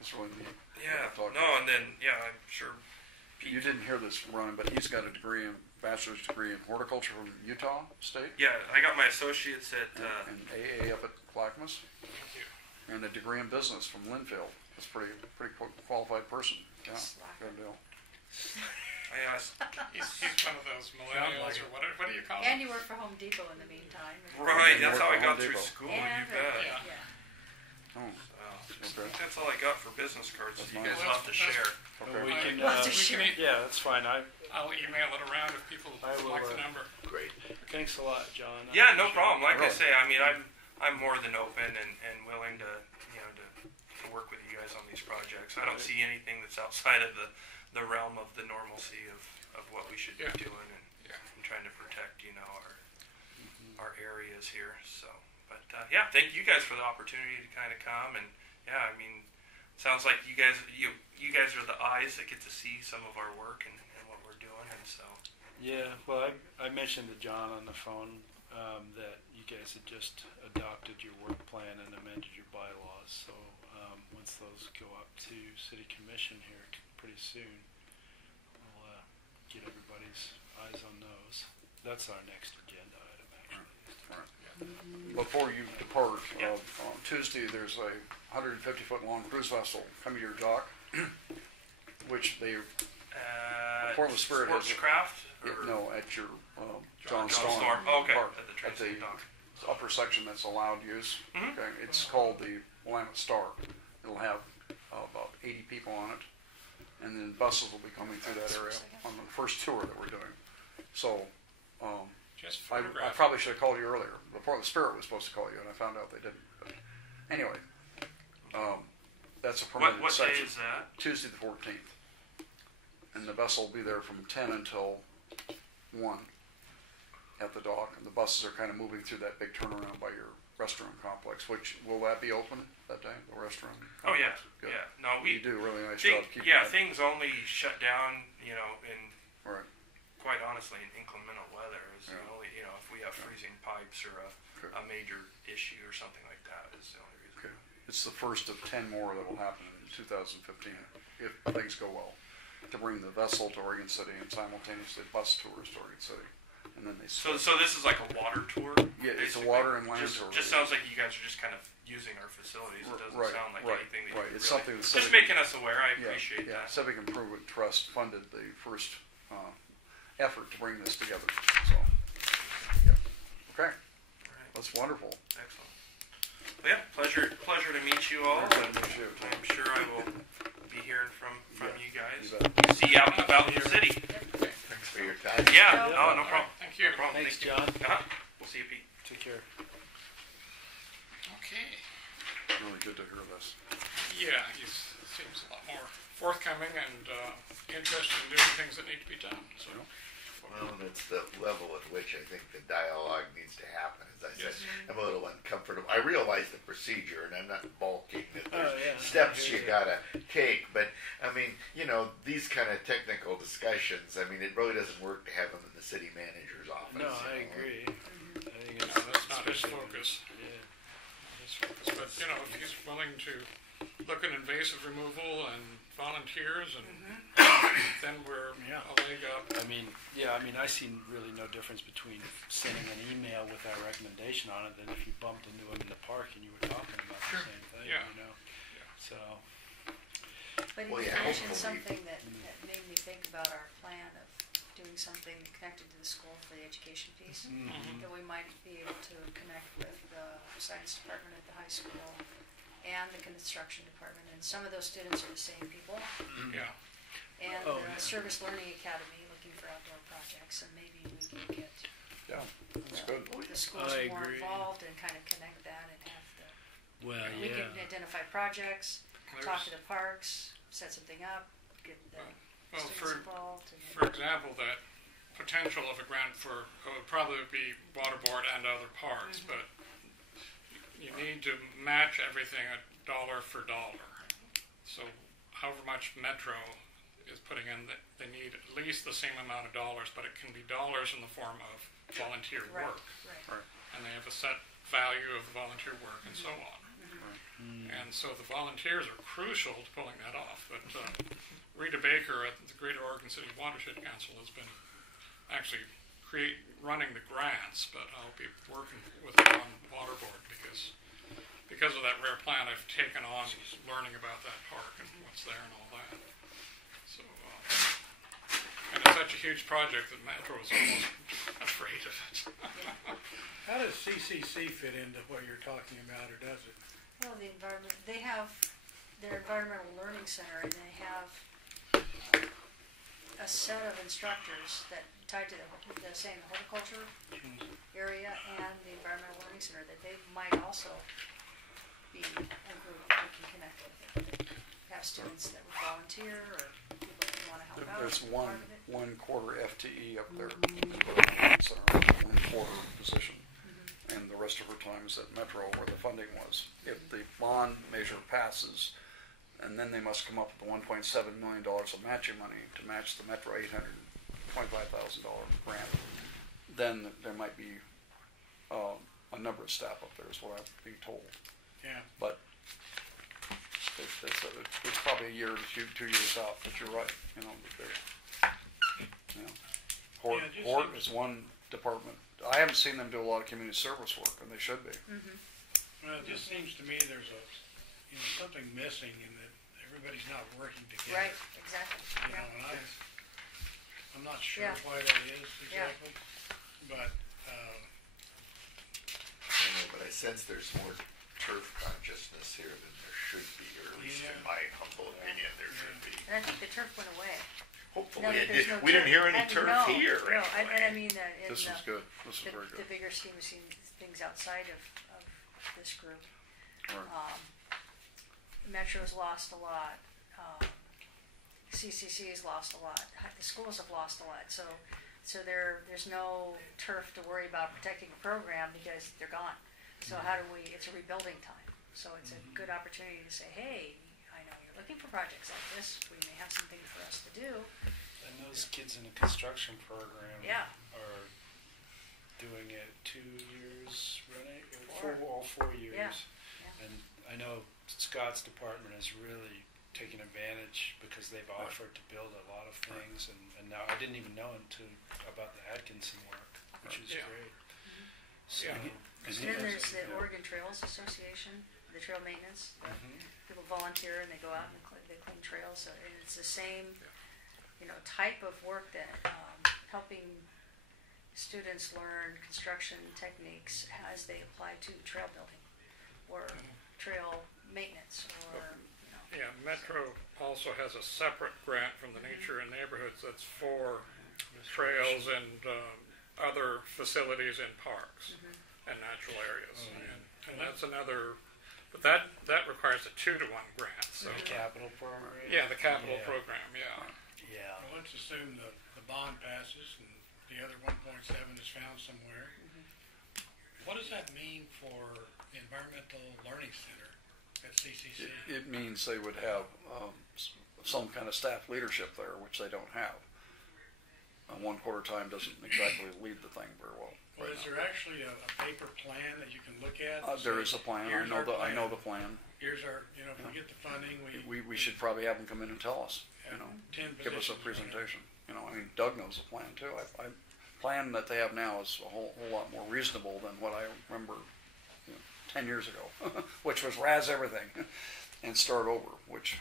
It's really neat. Yeah. Talk No, and then I'm sure. You didn't hear this, Ron, but he's got a bachelor's degree in horticulture from Utah State, Yeah, I got my associates at. and AA up at Clackamas, Thank you. and a degree in business from Linfield. That's pretty qualified person. Yeah, good deal. I asked. He's one of those millennials or what do you call And them? you work for Home Depot in the meantime. Right, that's how I Home got through Depot. school. And, You bet. yeah. Oh, So, okay. that's all I got for business cards. That's You nice. guys will have to share. Okay. We can, Lots of We sure. can e- yeah, that's fine. I'll email it around if people I will, like the number. Great. Thanks a lot, John. Yeah, no problem. Like I Really? say, I mean, I'm more than open and willing to to work with you guys on these projects. I don't see anything that's outside of the realm of the normalcy of what we should Yeah. be doing and, Yeah. and trying to protect our areas here. So, but yeah, thank you guys for the opportunity to kind of come and yeah, I mean, sounds like you guys are the eyes that get to see some of our work and what we're doing, and so. Yeah, well, I mentioned to John on the phone that you guys had just adopted your work plan and amended your bylaws. So once those go up to City Commission here pretty soon, we'll get everybody's eyes on those. That's our next agenda item, actually. Before you depart, Yeah. on Tuesday, there's a 150-foot long cruise vessel coming to your dock, which they, Before the Spirit has it. Sportscraft? no, at your John John Storm Storm. Oh, okay, Park, at the at train the dock. upper section that's allowed use. Mhm. Okay, it's called the Willamette Star. It'll have about 80 people on it, and then buses will be coming through that area on the first tour that we're doing. So, Just I photograph. probably should have called you earlier. Before the Spirit was supposed to call you, and I found out they didn't. But anyway, that's a permitted What day section. is that? Tuesday the 14th. And the vessel will be there from 10 until 1 at the dock. And the buses are kind of moving through that big turnaround by your restaurant complex, which, will that be open that day, the restaurant? Oh yeah, Good. yeah. No, You we do a really nice job keeping yeah, that. things only shut down, in Right. quite honestly in inclement weather. Is Yeah. the only if we have freezing pipes or Okay. a major issue or something like that is the only reason. Okay. It's the first of 10 more that will happen in 2015 if things go well, to bring the vessel to Oregon City and simultaneously bus tours to Oregon City. And then they So this is like a water tour. Yeah, it's a basically? water and land just, tour. Just sounds like you guys are just kind of using our facilities. It doesn't Right, sound like right, anything that right. you It's really, something that just Civic- making us aware. I appreciate yeah, that. Civic Improvement Trust funded the first effort to bring this together. So, yeah. Okay, Right. that's wonderful. Excellent. Well, yeah, pleasure to meet you all. Very good to meet you, Tom. I'm sure I will be hearing from Yeah, you guys. you bet. See you out and about in the city. Thanks for your time. Yeah, No. no problem. Thank you. No problem. Thanks, Thank you. John. Uh-huh. We'll see you, Pete. Take care. Okay. Really good to hear this. Yeah, he seems a lot more forthcoming and interested in doing things that need to be done. So, Well, and it's the level at which I think the dialogue needs to happen. As I said, I'm a little uncomfortable. I realize the procedure, and I'm not balking that there's Oh, yeah. steps I you hear you. gotta take. But I mean, these kind of technical discussions. I mean, it really doesn't work to have them in the city manager's office. No, I you know. agree. I think no, it's that's not his especially- focus. Yeah. His focus. But if he's willing to look at invasive removal and volunteers, and then we're Yeah. a leg up. I see really no difference between sending an email with our recommendation on it than if you bumped into him in the park and you were talking about the same thing, Yeah. So, But Well, you yeah, mentioned hopefully- something that made me think about our plan of doing something connected to the school for the education piece. That we might be able to connect with the science department at the high school and the construction department. And some of those students are the same people. Yeah. And Oh, the yeah. Service Learning Academy looking for outdoor projects. And maybe we can get Yeah, that's good. the schools I more agree. involved and kind of connect that and have the, well, we yeah. can identify projects, talk to There's- the parks, set something up, get the Well, students involved. And For example, that potential of a grant for would probably be water board and other parks, but you need to match everything dollar for dollar. So however much Metro is putting in, that they need at least the same amount of dollars, but it can be dollars in the form of volunteer right, work. right. And they have a set value of volunteer work and so on. And so the volunteers are crucial to pulling that off. But Rita Baker at the Greater Oregon City Watershed Council has been actually running the grants, but I'll be working with her on water board because of that rare plant. I've taken on learning about that park and what's there and all that. So such a huge project that Metro was almost afraid of it. How does CCC fit into what you're talking about, or does it? Well, the environment, they have their environmental learning center, and they have a set of instructors that tied to the same horticulture area and the environmental learning center, that they might also be a group that we can connect with. Have students that would volunteer or people that want to help out. There's part of it. one quarter FTE up there, so 1/4 position. And the rest of her time is at Metro where the funding was. If the bond measure passes, and then they must come up with the $1.7 million of matching money to match the Metro $825,000 grant, then there might be a number of staff up there is what I'm being told. Yeah. But it's probably a year to 2 years out, but you're right, you know, Hort Yeah, it just Hort seems- is one department. I haven't seen them do a lot of community service work, and they should be. Well, it just seems to me there's something missing in that everybody's not working together. Right, exactly. You know, Yeah. and I'm not sure Yeah. why that is Yeah. exactly, but, But I sense there's more turf consciousness here than there should be, or at least Yeah. in my humble opinion, there should be. And I think the turf went away. Hopefully, No, it there's did. no We didn't hear any and turf no, here. No, and I anyway. mean that in This was good. This was very the good. bigger scheme of things outside of this group. Right. Metro's lost a lot. CCC has lost a lot. The schools have lost a lot. So there's no turf to worry about protecting a program because they're gone. So how do we? It's a rebuilding time. So it's a good opportunity to say, hey, I know you're looking for projects like this. We may have something for us to do. And those kids in the construction program Yeah. are doing it 2 years running, Four. all 4 years. Yeah. Yeah. And I know Scott's department has really taken advantage because they've offered to build a lot of things, and now I didn't even know about the Atkinson work, which is Yeah. great. So, Yeah. And then there's the Oregon Trails Association, the trail maintenance. People volunteer and they go out and they clean trails. So it's the same, type of work that helping students learn construction techniques as they apply to trail building or trail maintenance or. Yeah, Metro also has a separate grant from the Nature and Neighborhoods that's for trails and other facilities in parks and natural areas. And that's another, but that requires a 2-to-1 grant, so. the capital program. Yeah, the capital Yeah. program, yeah. Yeah. well, let's assume the bond passes and the other 1.7 is found somewhere. What does that mean for the Environmental Learning Center at CCC? It means they would have some kind of staff leadership there, which they don't have. 1/4 time doesn't exactly lead the thing very well. Well, right is now. there actually a paper plan that you can look at? and There say, is a plan. I "Here's know our the plan. Here's our, if we get the funding, We should probably have them come in and tell us. have 10 Give us a positions. presentation. I mean, Doug knows the plan too. I plan that they have now is a whole lot more reasonable than what I remember 10 years ago, which was razz everything and start over, which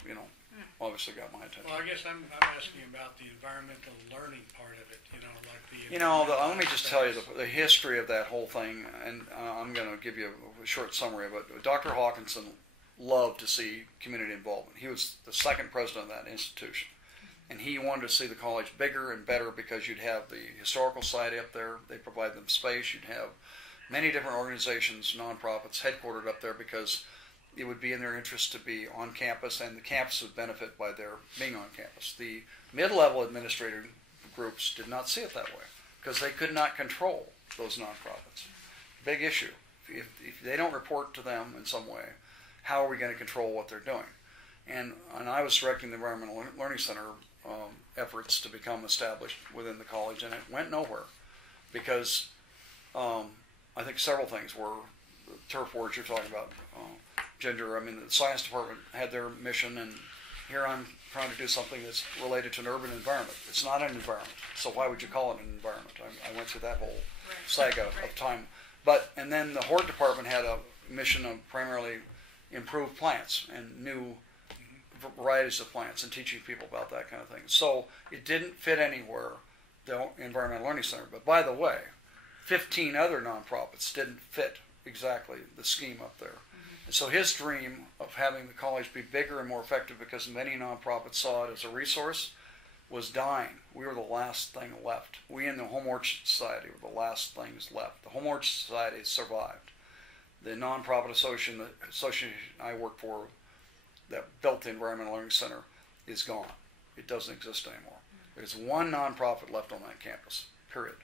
obviously got my attention. Well, I guess I'm asking about the environmental learning part of it, like the. Let me just tell you the history of that whole thing, and I'm going to give you a short summary of it. Dr. Hawkinson loved to see community involvement. He was the second president of that institution, and he wanted to see the college bigger and better because you'd have the historical society up there. They provide them space. You'd have many different organizations, nonprofits, headquartered up there because it would be in their interest to be on campus, and the campus would benefit by their being on campus. The mid-level administrative groups did not see it that way because they could not control those nonprofits. Big issue. If they don't report to them in some way, how are we going to control what they're doing? And I was directing the Environmental Learning Center efforts to become established within the college, and it went nowhere because I think several things were the turf wars you're talking about. Ginger, the science department had their mission, and here I'm trying to do something that's related to an urban environment. It's not an environment, so why would you call it an environment? I went through that whole saga of time. And then the Hort department had a mission of primarily improved plants and new varieties of plants and teaching people about that kind of thing. So it didn't fit anywhere, the Environmental Learning Center. But by the way, 15 other nonprofits didn't fit exactly the scheme up there. And so his dream of having the college be bigger and more effective because many nonprofits saw it as a resource was dying. We were the last thing left. We in the Home Orchard Society were the last things left. The Home Orchard Society survived. The nonprofit association I work for that built the Environmental Learning Center is gone. It doesn't exist anymore. There's one nonprofit left on that campus, period.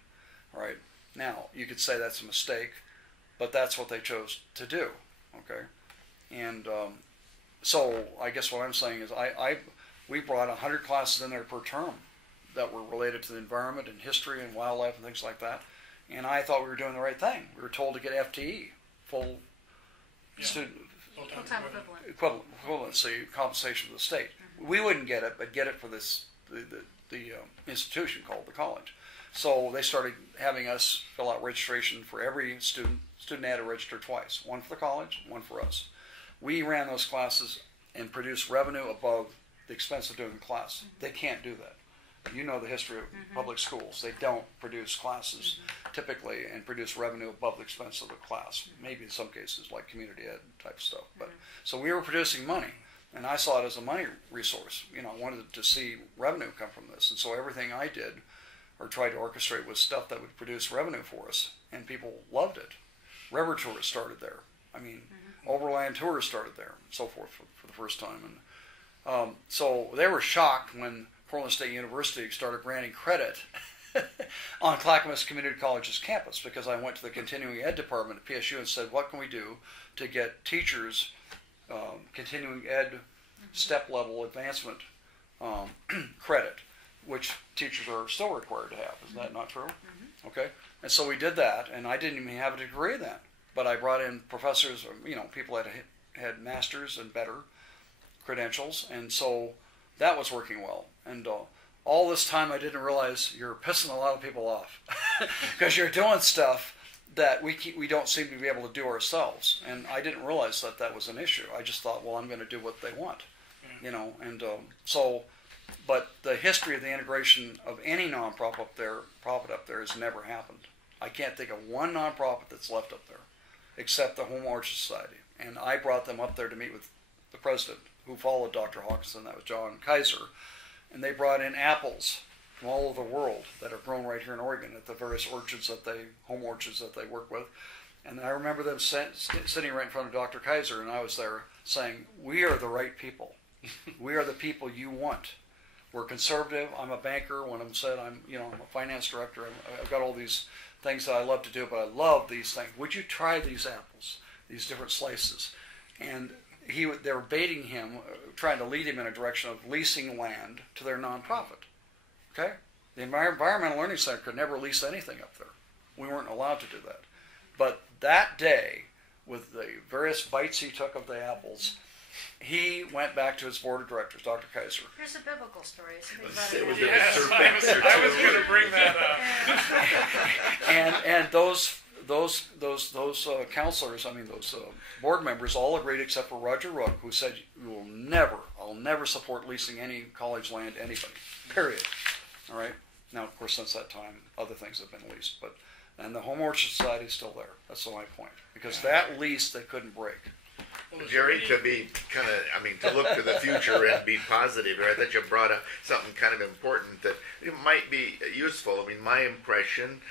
All right? Now, you could say that's a mistake, but that's what they chose to do, okay? And so I guess what I'm saying is we brought 100 classes in there per term that were related to the environment and history and wildlife and things like that. And I thought we were doing the right thing. We were told to get FTE, full student Full-time equivalent. equivalency compensation to the state. We wouldn't get it, but get it for this the institution called the college. So they started having us fill out registration for every student. Student had to register twice, one for the college, one for us. We ran those classes and produced revenue above the expense of doing the class. They can't do that. You know the history of public schools. They don't produce classes typically and produce revenue above the expense of the class. Maybe in some cases like community ed type stuff. But so we were producing money, and I saw it as a money resource. You know, I wanted to see revenue come from this, and so everything I did or tried to orchestrate was stuff that would produce revenue for us, and people loved it. River tours started there. I mean, overland tours started there, and so forth for the first time. And so they were shocked when Portland State University started granting credit on Clackamas Community College's campus, because I went to the continuing ed department at PSU and said, what can we do to get teachers continuing ed step level advancement credit, which teachers are still required to have. Isn't that not true? Okay. And so we did that, and I didn't even have a degree then, but I brought in professors, people that had masters and better credentials, and so that was working well. And all this time I didn't realize you're pissing a lot of people off because you're doing stuff that we don't seem to be able to do ourselves. And I didn't realize that that was an issue. I just thought, well, I'm going to do what they want, And but the history of the integration of any nonprofit up there has never happened. I can't think of one nonprofit that's left up there, except the Home Orchard Society. And I brought them up there to meet with the president, who followed Dr. Hawkinson. That was John Kaiser. And they brought in apples from all over the world that are grown right here in Oregon at the various home orchards that they work with. And I remember them sitting right in front of Dr. Kaiser, and I was there saying, we are the right people. We are the people you want. We're conservative. I'm a banker. When I'm said I'm a finance director. I've got all these things that I love to do, but I love these things. Would you try these apples, these different slices? And they were baiting him, trying to lead him in a direction of leasing land to their nonprofit. Okay? The Environmental Learning Center could never lease anything up there. We weren't allowed to do that. But that day, with the various bites he took of the apples, he went back to his board of directors, Dr. Kaiser. Here's a biblical story. I was going to bring that up. And those counselors, those board members all agreed except for Roger Rook, who said, I'll never support leasing any college land to anybody, period. All right? Now, of course, since that time, other things have been leased. And the Home Orchard Society is still there. That's my point. Because that lease they couldn't break. Jerry, to be to look to the future and be positive, I thought you brought up something kind of important that it might be useful. My impression,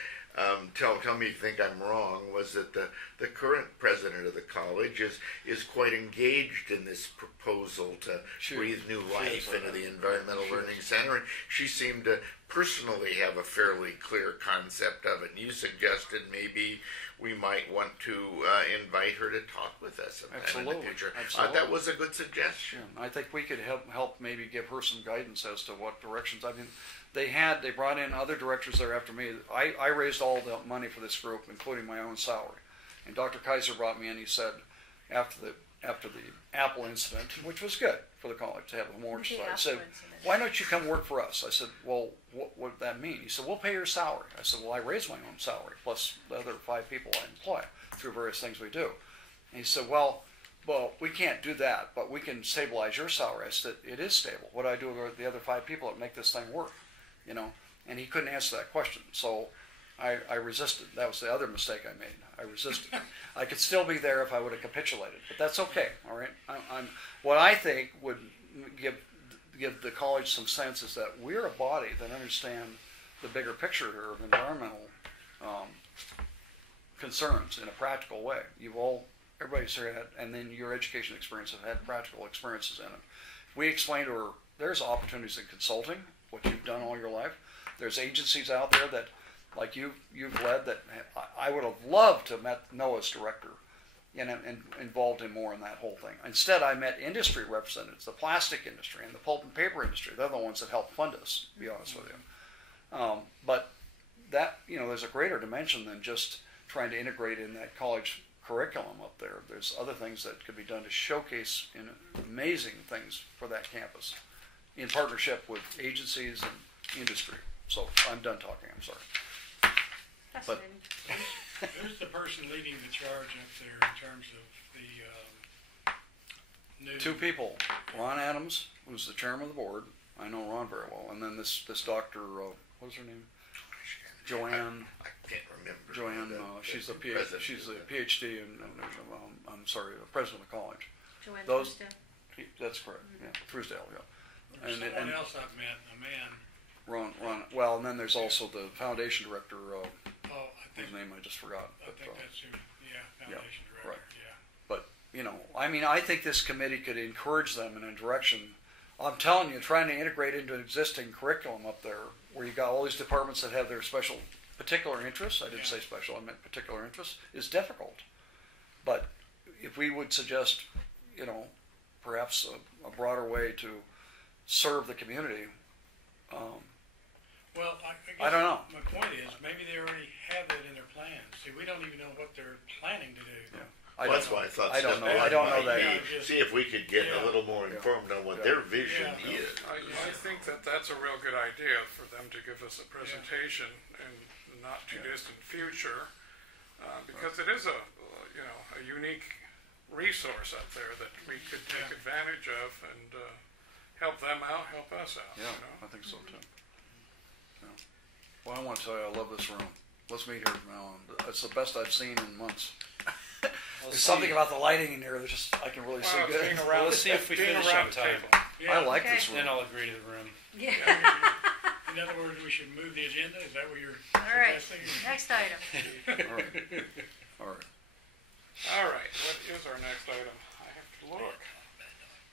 tell me if you think I'm wrong, was that the current president of the college is quite engaged in this proposal to breathe new life into the Environmental Learning Center, and she seemed to personally have a fairly clear concept of it. And you suggested maybe we might want to invite her to talk with us sometime in the future. Absolutely. That was a good suggestion. I think we could help maybe give her some guidance as to what directions. They brought in other directors there after me. I raised all the money for this group, including my own salary. And Dr. Kaiser brought me in. He said, after the Apple incident, which was good for the college to have a more, I said, why don't you come work for us? I said, well, what would that mean? He said, we'll pay your salary. I said, well, I raise my own salary plus the other 5 people I employ through various things we do. And he said, well, well, we can't do that, but we can stabilize your salary. I said, it is stable. What do I do with the other 5 people that make this thing work? You know, and he couldn't answer that question. So I resisted. That was the other mistake I made. I resisted. I could still be there if I would have capitulated, but that's okay. All right. What I think would give the college some sense is that we're a body that understand the bigger picture here of environmental concerns in a practical way. Everybody's here had, and then your education experience have had practical experiences in it. We explained to her, there's opportunities in consulting, what you've done all your life. There's agencies out there that, like you've led, that I would have loved to have met Noah's director and involved him more in that whole thing. Instead, I met industry representatives, the plastic industry and the pulp and paper industry. They're the ones that helped fund us, to be honest with you. But that, there's a greater dimension than just trying to integrate in that college curriculum up there. There's other things that could be done to showcase amazing things for that campus in partnership with agencies and industry. So I'm done talking. I'm sorry. Fascinating. Who's the person leading the charge up there in terms of the new? 2 people. Ron Adams, who's the chairman of the board. I know Ron very well. And then this doctor, what was her name? Joanne. I can't remember. Joanne, she's a PhD in, I'm sorry, the president of the college. Joanne Those- Truesdale. That's correct. Yeah, Truesdale. Yeah. There's someone else I've met, a man. Ron. Well, and then there's also the foundation director. Oh, I think Whose name I just forgot. I But, think that's who. Yeah, foundation director. right. Yeah. But I think this committee could encourage them in a direction. I'm telling you, trying to integrate into an existing curriculum up there, where you got all these departments that have their particular interests. I didn't say special; I meant particular interests. Is difficult. But if we would suggest, perhaps a broader way to serve the community. Well, I guess I don't know. My point is, maybe they already have it in their plans. See, we don't even know what they're planning to do. Yeah. Well, that's why I thought. I don't know. step I don't one know might that. be, See if we could get a little more informed on what their vision Yeah. is. I think that's a real good idea for them to give us a presentation in the not too distant future, because it is a unique resource up there that we could take advantage of and help them out, help us out. Yeah, I think so too. Yeah. Well, I want to tell you, I love this room. Let's meet here from now on. It's the best I've seen in months. There's something about the lighting in here that I can really see Well, good. being around, Let's see if we being finish around on the time. table. Yeah. I like Okay. this room. Then I'll agree to the room. Yeah. In other words, we should move the agenda. Is that what you're All right. suggesting? Next item. All right. All right. All right, what is our next item? I have to look.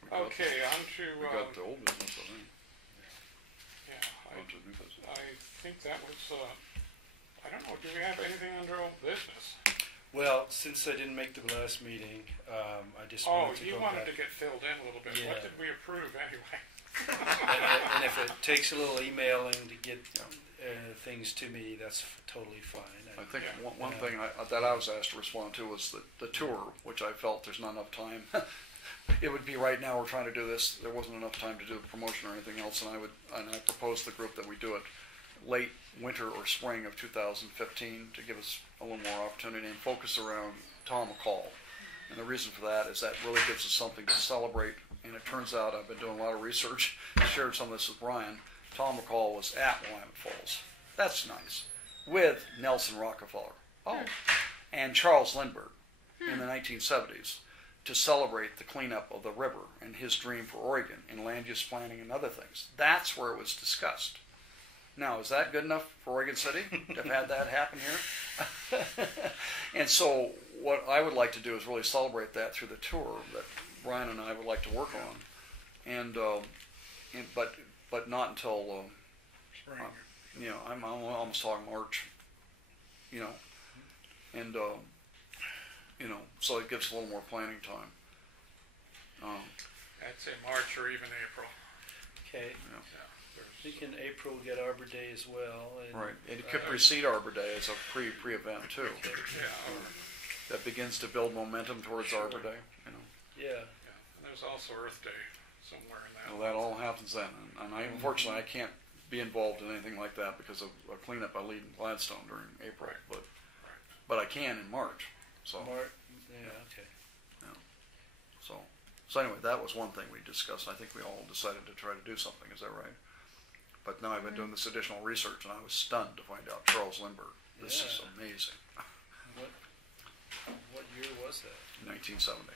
We got- Okay, on to, We got the old business, I think. yeah, On to new business. I think that was, I don't know, do we have anything under old business? Well, since I didn't make the last meeting, I just Oh, wanted to you go wanted back. to get filled in a little bit. What Yeah. did we approve anyway? And if it takes a little emailing to get things to me, that's totally fine. I think Yeah. one thing that I was asked to respond to was the tour, which I felt there's not enough time. It would be right now we're trying to do this. There wasn't enough time to do the promotion or anything else, and I proposed to the group that we do it late winter or spring of 2015 to give us a little more opportunity and focus around Tom McCall. And the reason for that is that really gives us something to celebrate. And it turns out I've been doing a lot of research, shared some of this with Brian. Tom McCall was at Willamette Falls. That's nice. With Nelson Rockefeller. Oh. And Charles Lindbergh in the 1970s to celebrate the cleanup of the river and his dream for Oregon in land use planning and other things. That's where it was discussed. Now, is that good enough for Oregon City to have had that happen here? And so what I would like to do is really celebrate that through the tour that Brian and I would like to work on. And but not until, Spring. I'm almost talking March, and, so it gives a little more planning time. I'd say March or even April. Okay. Yeah, I there's- think in April we get Arbor Day as well. And, Right. It could precede Arbor Day as a pre-event too. Yeah, That begins to build momentum towards Arbor Day. Yeah. yeah. And there's also Earth Day somewhere in that. Well, that all happens then, and unfortunately I can't be involved in anything like that because of a cleanup I lead in Gladstone during April, but I can in March. So March. Yeah. Okay. So anyway, that was one thing we discussed. I think we all decided to try to do something. Is that right? But now I've been doing this additional research, and I was stunned to find out Charles Lindbergh. This is Yeah. amazing. What year was that? 1970.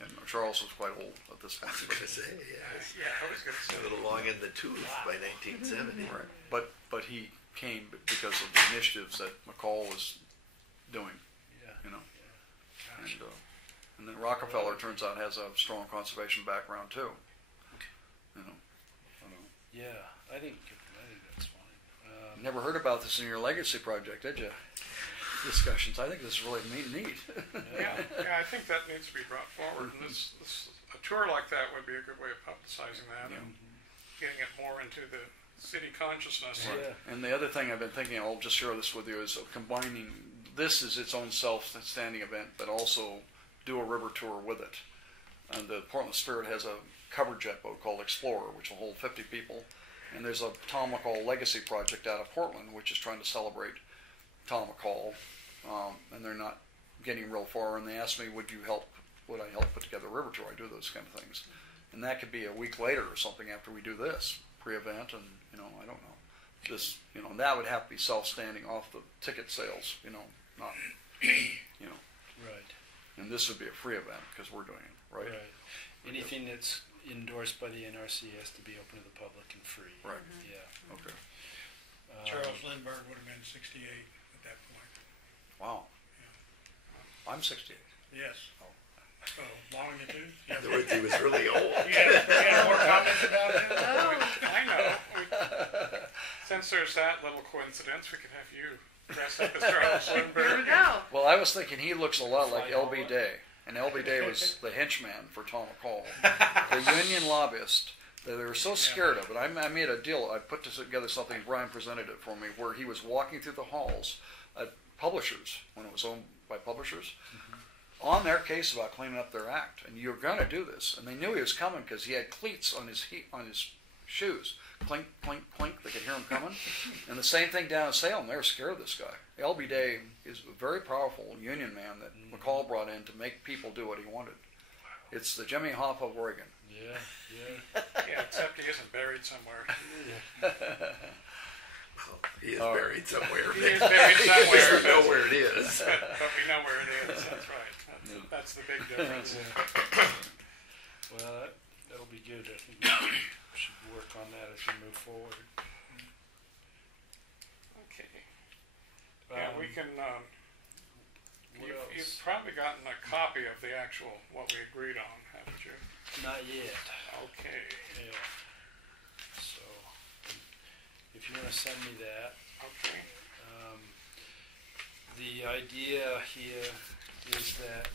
And Charles was quite old at this point. I was going to say, yeah, Yeah, I was gonna say. a little long in the tooth by 1970. Right. But he came because of the initiatives that McCall was doing, Yeah. you know. Gosh. And then Rockefeller turns out has a strong conservation background too. You know. Yeah, I think that's fine. Never heard about this in your legacy project, did you? Discussions. I think this is really neat. Yeah, I think that needs to be brought forward, and a tour like that would be a good way of publicizing that and getting it more into the city consciousness. Yeah. And the other thing I've been thinking, I'll just share this with you, is combining this as its own self-standing event, but also do a river tour with it. And the Portland Spirit has a covered jet boat called Explorer, which will hold 50 people. And there's a Tom McCall Legacy project out of Portland, which is trying to celebrate Tom McCall. And they're not getting real far. And they asked me, would I help put together a river tour? I do those kind of things. And that could be a week later or something after we do this pre-event. And, I don't know. This, and that would have to be self-standing off the ticket sales, not, Right. And this would be a free event because we're doing it, right? Right. Anything that's endorsed by the NRC has to be open to the public and free. Right. Yeah. Okay. Charles Lindbergh would have been 68 at that point. Wow. I'm 68. Yes. Oh. So, long in the tooth? In other words, he was really old. You had more comments about him? Oh, I know. Since there's that little coincidence, we could have you dress up as Charles there we Lindbergh. go. Well, I was thinking he looks a lot like L.B. Day. And L.B. Day was the henchman for Tom McCall, the union lobbyist that they were so scared of it. I made a deal. I put together something. Brian presented it for me, where he was walking through the halls at Publishers when it was owned by Publishers, on their case about cleaning up their act. And you're going to do this. And they knew he was coming because he had cleats on his shoes. Clink, clink, clink. They could hear him coming. And the same thing down in Salem. They were scared of this guy. L.B. Day is a very powerful union man that McCall brought in to make people do what he wanted. It's the Jimmy Hoffa of Oregon. Yeah. Yeah, except he isn't buried somewhere. Well, he is Oh. buried somewhere. He is buried somewhere. We know where it is. But we know where it is. That's right. That's the big difference. Well, that'll be good. I think we should work on that as we move forward. Okay. Yeah, we can. What You've else? probably gotten a copy of the actual what we agreed on, haven't you? Not yet. Okay. Yeah. So, if you want to send me that. Okay. The idea here is that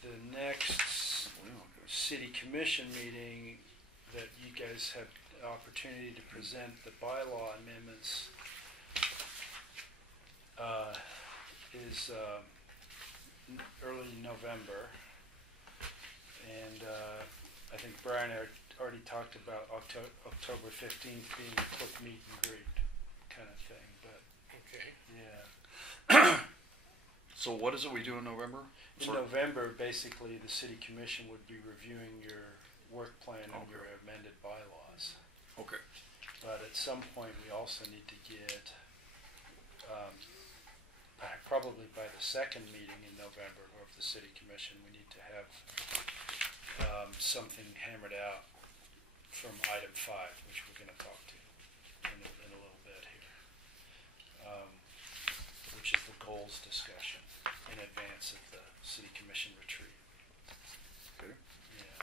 the next city commission meeting that you guys have the opportunity to present the bylaw amendments is early November. And I think Brian already talked about October 15th being a quick meet and greet kind of thing, but Okay. yeah. So what is it we do in November? In November, basically, the city commission would be reviewing your work plan and your amended bylaws. Okay. But at some point, we also need to get, probably by the second meeting in November of the city commission, we need to have something hammered out from item 5, which we're going to talk to in a little bit here, which is the goals discussion in advance of the city commission retreat. Okay. Yeah.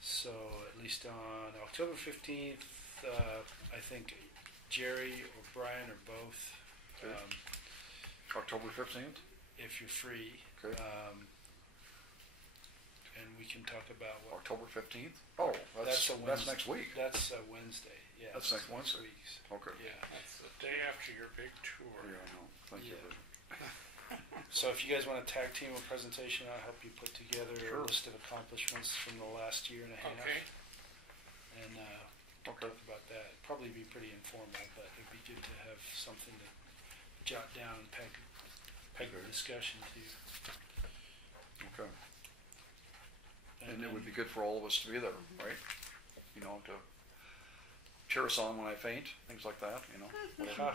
So at least on October 15th, I think Jerry or Brian or both, Okay. October 15th? if you're free. Okay. And we can talk about what. October 15th? Oh, that's Wednesday. next week. That's Wednesday. Yeah. That's next Wednesday. Weeks. Okay. Yeah. That's the day after your big tour. Yeah, I know. Thank you. Yeah. So if you guys want to tag team a presentation, I'll help you put together Sure. a list of accomplishments from the last year and a half. Okay. And Okay. talk about that. Probably be pretty informal, but it'd be good to have something to jot down and peg the discussion to. Okay. And it would be good for all of us to be there, right? You know, to cheer us on when I faint, things like that, you know. whatever.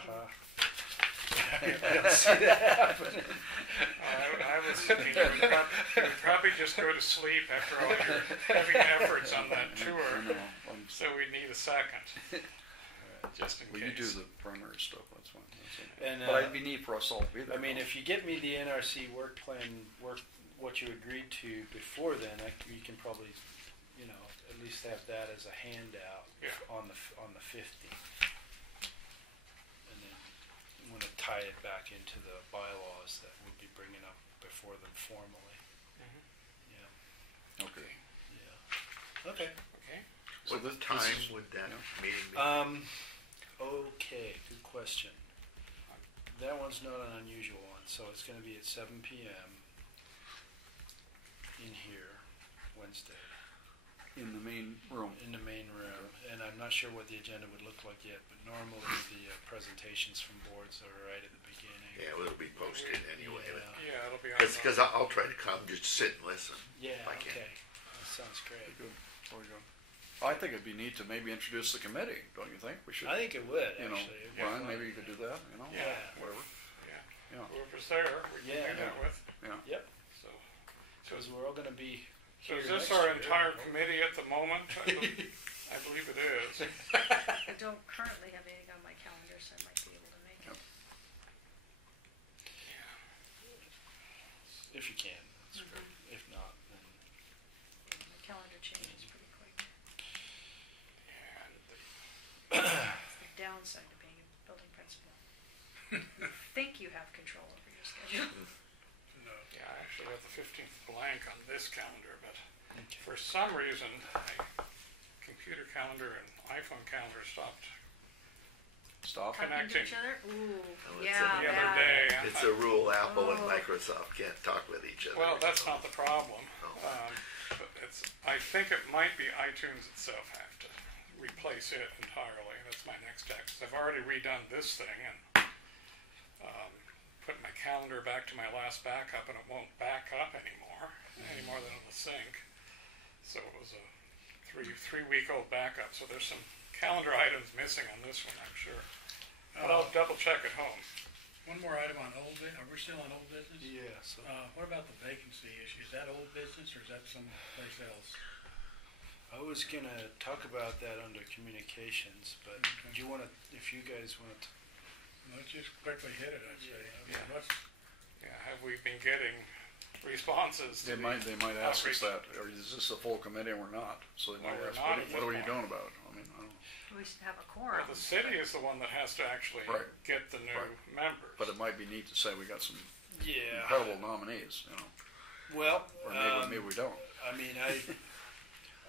I don't see that happening. I was thinking you would probably just go to sleep after all your heavy efforts on that I tour, know. so we need a second, just in Well, you do case. the primary stuff, that's fine. That's okay. And, But it'd be neat for us all to be there. I mean, if you get me the NRC work plan, what you agreed to before then, you can probably, you know, at least have that as a handout Yeah. on the 15th. And then you want to tie it back into the bylaws that we'll be bringing up before them formally. Mhm. Yeah. Okay. Yeah. Okay. Okay. So What this time is- would that yeah. meeting be? Okay, good question. That one's not an unusual one, so it's going to be at 7 p.m. in here, Wednesday, In the main room. in the main room. And I'm not sure what the agenda would look like yet, but normally the presentations from boards are right at the beginning. Yeah, well, it'll be posted anyway. Yeah, Yeah, it'll be on. Because I'll try to come, just sit and listen. yeah, I can. okay. That sounds great. Good. There we go. I think it'd be neat to maybe introduce the committee, don't you think? We should, I think it would, you know, actually. It'd be Brian, fun. maybe you could do that, you know? Yeah. Whatever. Yeah. Yeah. Whoever's there, we Yeah. can do that with. Yep, So, because we're all going to be so here is this next our year. entire committee at the moment? I believe it is. I don't currently have anything on my calendar, so I might be able to make it. If you can, that's great. If not, then My calendar changes pretty quick. And It's the downside to being a building principal. You think you have control over your schedule. no, yeah, I actually have the 15th blank on this calendar, but okay. for some reason, my computer calendar and iPhone calendar stopped Stop. Talking to connecting each other? Ooh, Oh, it's yeah, the other bad. day. It's a rule Apple and Oh. Microsoft can't talk with each other. Well, that's not the problem. Oh. But I think it might be iTunes itself. I have to replace it entirely. That's my next step. 'Cause I've already redone this thing and put my calendar back to my last backup, and it won't back up any more than it will sync. So it was a three-week-old backup. So there's some calendar items missing on this one, I'm sure. But I'll double check at home. One more item on old business. Are we still on old business? Yeah, so What about the vacancy issue? Is that old business or is that someplace else? I was going to talk about that under communications, but Okay. do you want to, if you guys want to, Let's just quickly hit it, I'd say. Yeah. What's, Yeah, have we been getting responses? They to might ask us outreach? that, or is this a full committee and we're not? So they No, might we're ask, not at what this are you point. doing about it? I mean, I don't know. We should have a Well, quorum. the city is the one that has to actually Right. get the new Right. members. But it might be neat to say we got some yeah. incredible nominees, you know, Well, or maybe we don't. I mean,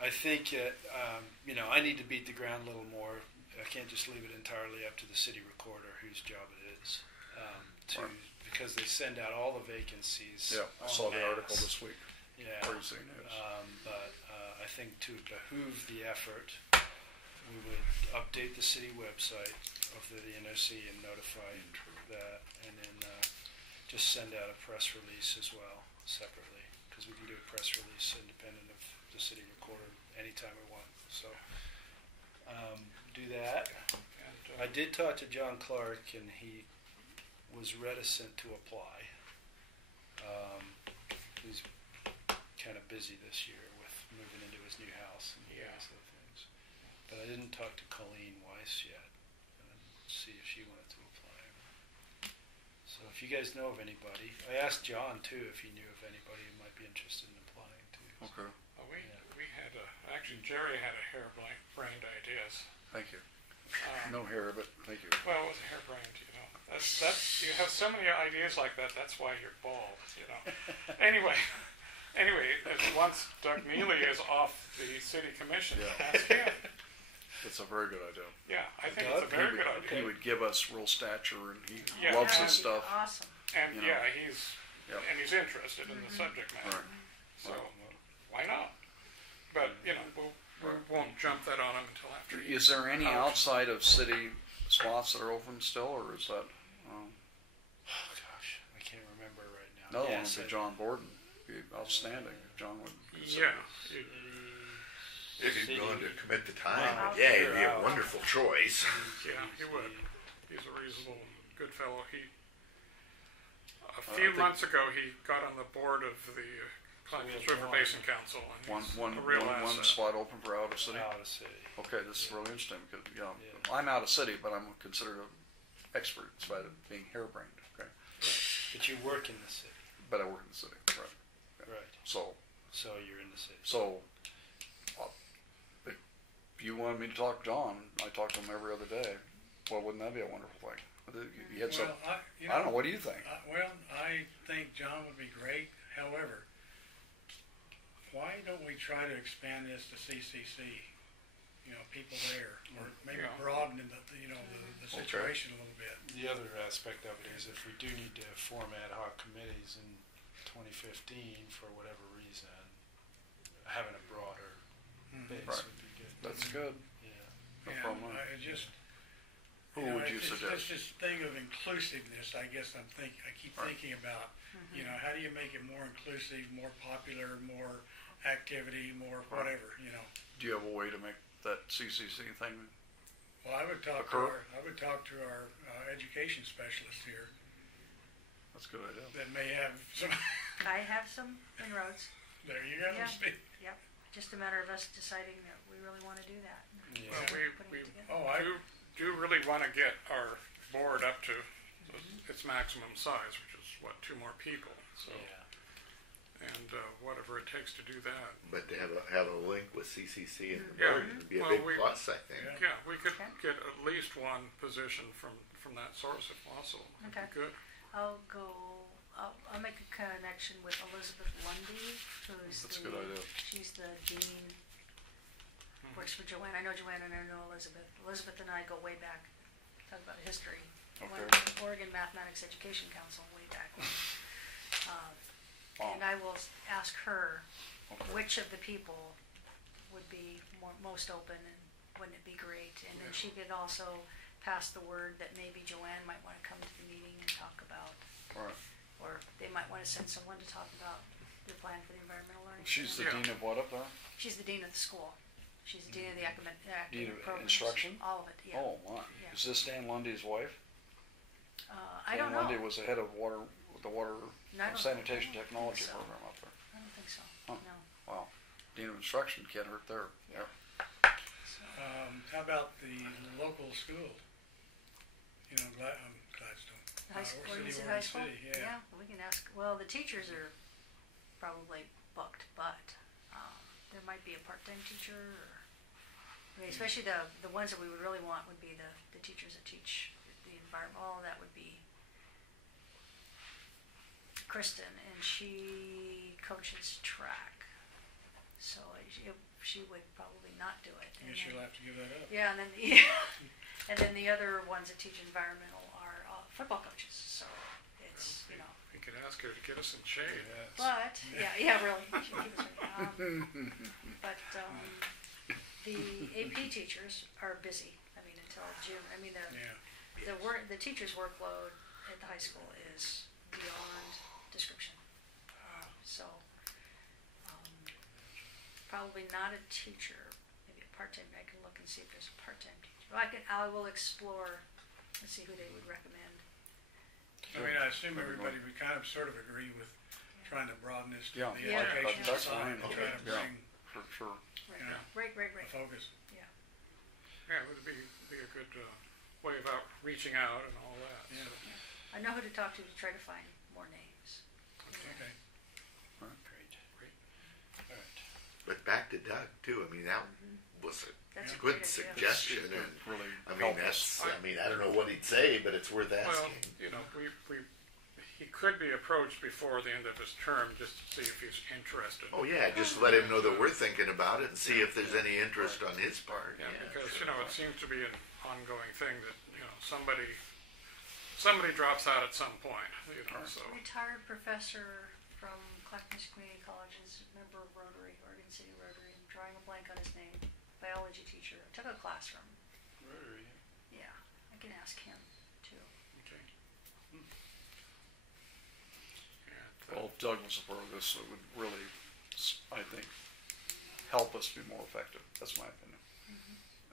I think that, you know, I need to beat the ground a little more. I can't just leave it entirely up to the city recorder, whose job it is, Right. because they send out all the vacancies. Yeah, I en saw the masse. article this week. Yeah. Crazy news. But I think to behoove the effort, we would update the city website of the NRC and notify that, and then just send out a press release as well, separately, because we can do a press release independent of the city recorder anytime we want. So do that. And, I did talk to John Clark, and he was reticent to apply. He's kind of busy this year with moving into his new house and Yeah. various other things. But I didn't talk to Colleen Weiss yet and see if she wanted to apply. So if you guys know of anybody, I asked John too if he knew of anybody who might be interested in applying too. Okay, we had actually Jerry had a harebrained ideas. thank you. Um, No hair, but thank you. Well, it was harebrained, you know. That's you have so many ideas like that. That's why you're bald, you know. Anyway, once Doug Neely is off the city commission, Yeah. ask him. It's a very good idea. Yeah, I think Doug? it's a very He good would- idea. He would give us real stature, and he Yeah. loves That his would be stuff. Awesome. And you know. yeah, he's Yep. and he's interested in the subject matter. Right. So why not? But you know, we won't jump that on him until after. he- Is there any out. outside of city spots that are open still, or is that Oh gosh, I can't remember right now. another one Yes, would be John Borden? be outstanding. If John would. consider Yeah. it. If he's willing to commit the time, Wow. yeah, he'd be a Wow. wonderful choice. Yeah, he would. He's a reasonable, good fellow. A I few think- months ago, he got on the board of the Clackamas River Basin Council, and he's One a real one asset. spot open for out of city. Out of city. Okay, this is really interesting because Yeah. I'm out of city, but I'm considered an expert in spite of being harebrained. Okay, But you work in the city, but I work in the city, right? right? So So you're in the city. uh, if you wanted me to talk to John, I talk to him every other day. Well, wouldn't that be a wonderful thing? You had some. Well, I don't know. What do you think? I think John would be great. However, why don't we try to expand this to CCC? You know, people there, or maybe Yeah. broaden the situation a little bit. The other aspect of it is if we do need to form ad hoc committees in 2015 for whatever reason, having a broader base Right. would be good. That's good. Yeah. No And problem. I just. Who would you it's suggest? this thing of inclusiveness. I guess I keep Right. thinking about. You know, how do you make it more inclusive, more popular, more activity, more whatever? You know. Do you have a way to make that CCC thing? Well, I would talk Occur? to our education specialist here That's a good idea. that may have some. I have some inroads. There you go. Yeah. Steve. Yep. Just a matter of us deciding that we really want to do that. Yeah. Well, Putting we it together. Oh, I. do really want to get our board up to its maximum size, which is what, 2 more people. So, Yeah. and whatever it takes to do that. But to have a link with CCC and the Yeah. board would be a Well, big we- plus, I think. Yeah. Yeah, we could Okay. get at least one position from that source if possible. That'd be Okay. good. I'll make a connection with Elizabeth Lundy, who's That's a good idea. she's the dean, works for Joanne. I know Joanne and I know Elizabeth. Elizabeth and I go way back, talk about history. Okay. Went to the Oregon Mathematics Education Council way back when. Wow. And I will ask her Okay. which of the people would be most open and wouldn't it be great? And then she could also pass the word that maybe Joanne might want to come to the meeting and talk about, All right. or they might want to send someone to talk about the plan for the environmental learning. She's the Yeah. dean of what up there? She's the dean of the school. She's the dean of the academic Dean of programs. instruction? All of it, yeah. Oh my! Yeah. Is this Dan Lundy's wife? I don't Dan know. Lundy was the head of the water No, I don't- sanitation I don't technology think so. program up there. I don't think so. Huh. No. Wow. Dean of instruction can't hurt there. Yeah. Yep. How about the local school? You know, Gladstone. The high school, Oregon City City, High School? City, yeah. We can ask, well, the teachers are probably booked, but, there might be a part-time teacher or, I mean, especially the ones that we would really want would be the teachers that teach the environment, oh, that would be Kristen, and she coaches track. So she would probably not do it. I guess you'll have to give that up. Yeah, and then and then the other ones that teach environmental are football coaches. So it's We could ask her to get us in shade. but yeah, really. You should keep us right. But the AP teachers are busy. I mean, until June. I mean, Yeah. the teachers' workload at the high school is beyond description. So probably not a teacher. Maybe a part-time. I can look and see if there's a part-time teacher. Well, I will explore and see who they would recommend. I mean, I assume everybody would kind of sort of agree with trying to broaden this to Yeah. the Yeah. education That's side fine. and try to Yeah. bring For sure. Right, Yeah. right. a focus. Yeah, it would be a good way of reaching out and all that. Yeah. So. I know who to talk to try to find more names. Okay. Great. All right. But back to Doug too. I mean, that was That's a a great good idea. suggestion, and Really. I mean, help that's. us. I mean, I don't know what he'd say, but it's worth Well, asking. he could be approached before the end of his term just to see if he's interested. Oh yeah, just let him know that we're thinking about it and see if there's any interest on his part. Yeah, because sure. it seems to be an ongoing thing that somebody drops out at some point. So Retired professor from Clackamas Community College is a member of Rotary, Oregon City Rotary. I'm drawing a blank on his name. Biology teacher. I took a class from him. Rotary. Yeah, I can ask him too. okay. Well, Doug was a part of this, it would really, I think, help us be more effective. That's my opinion.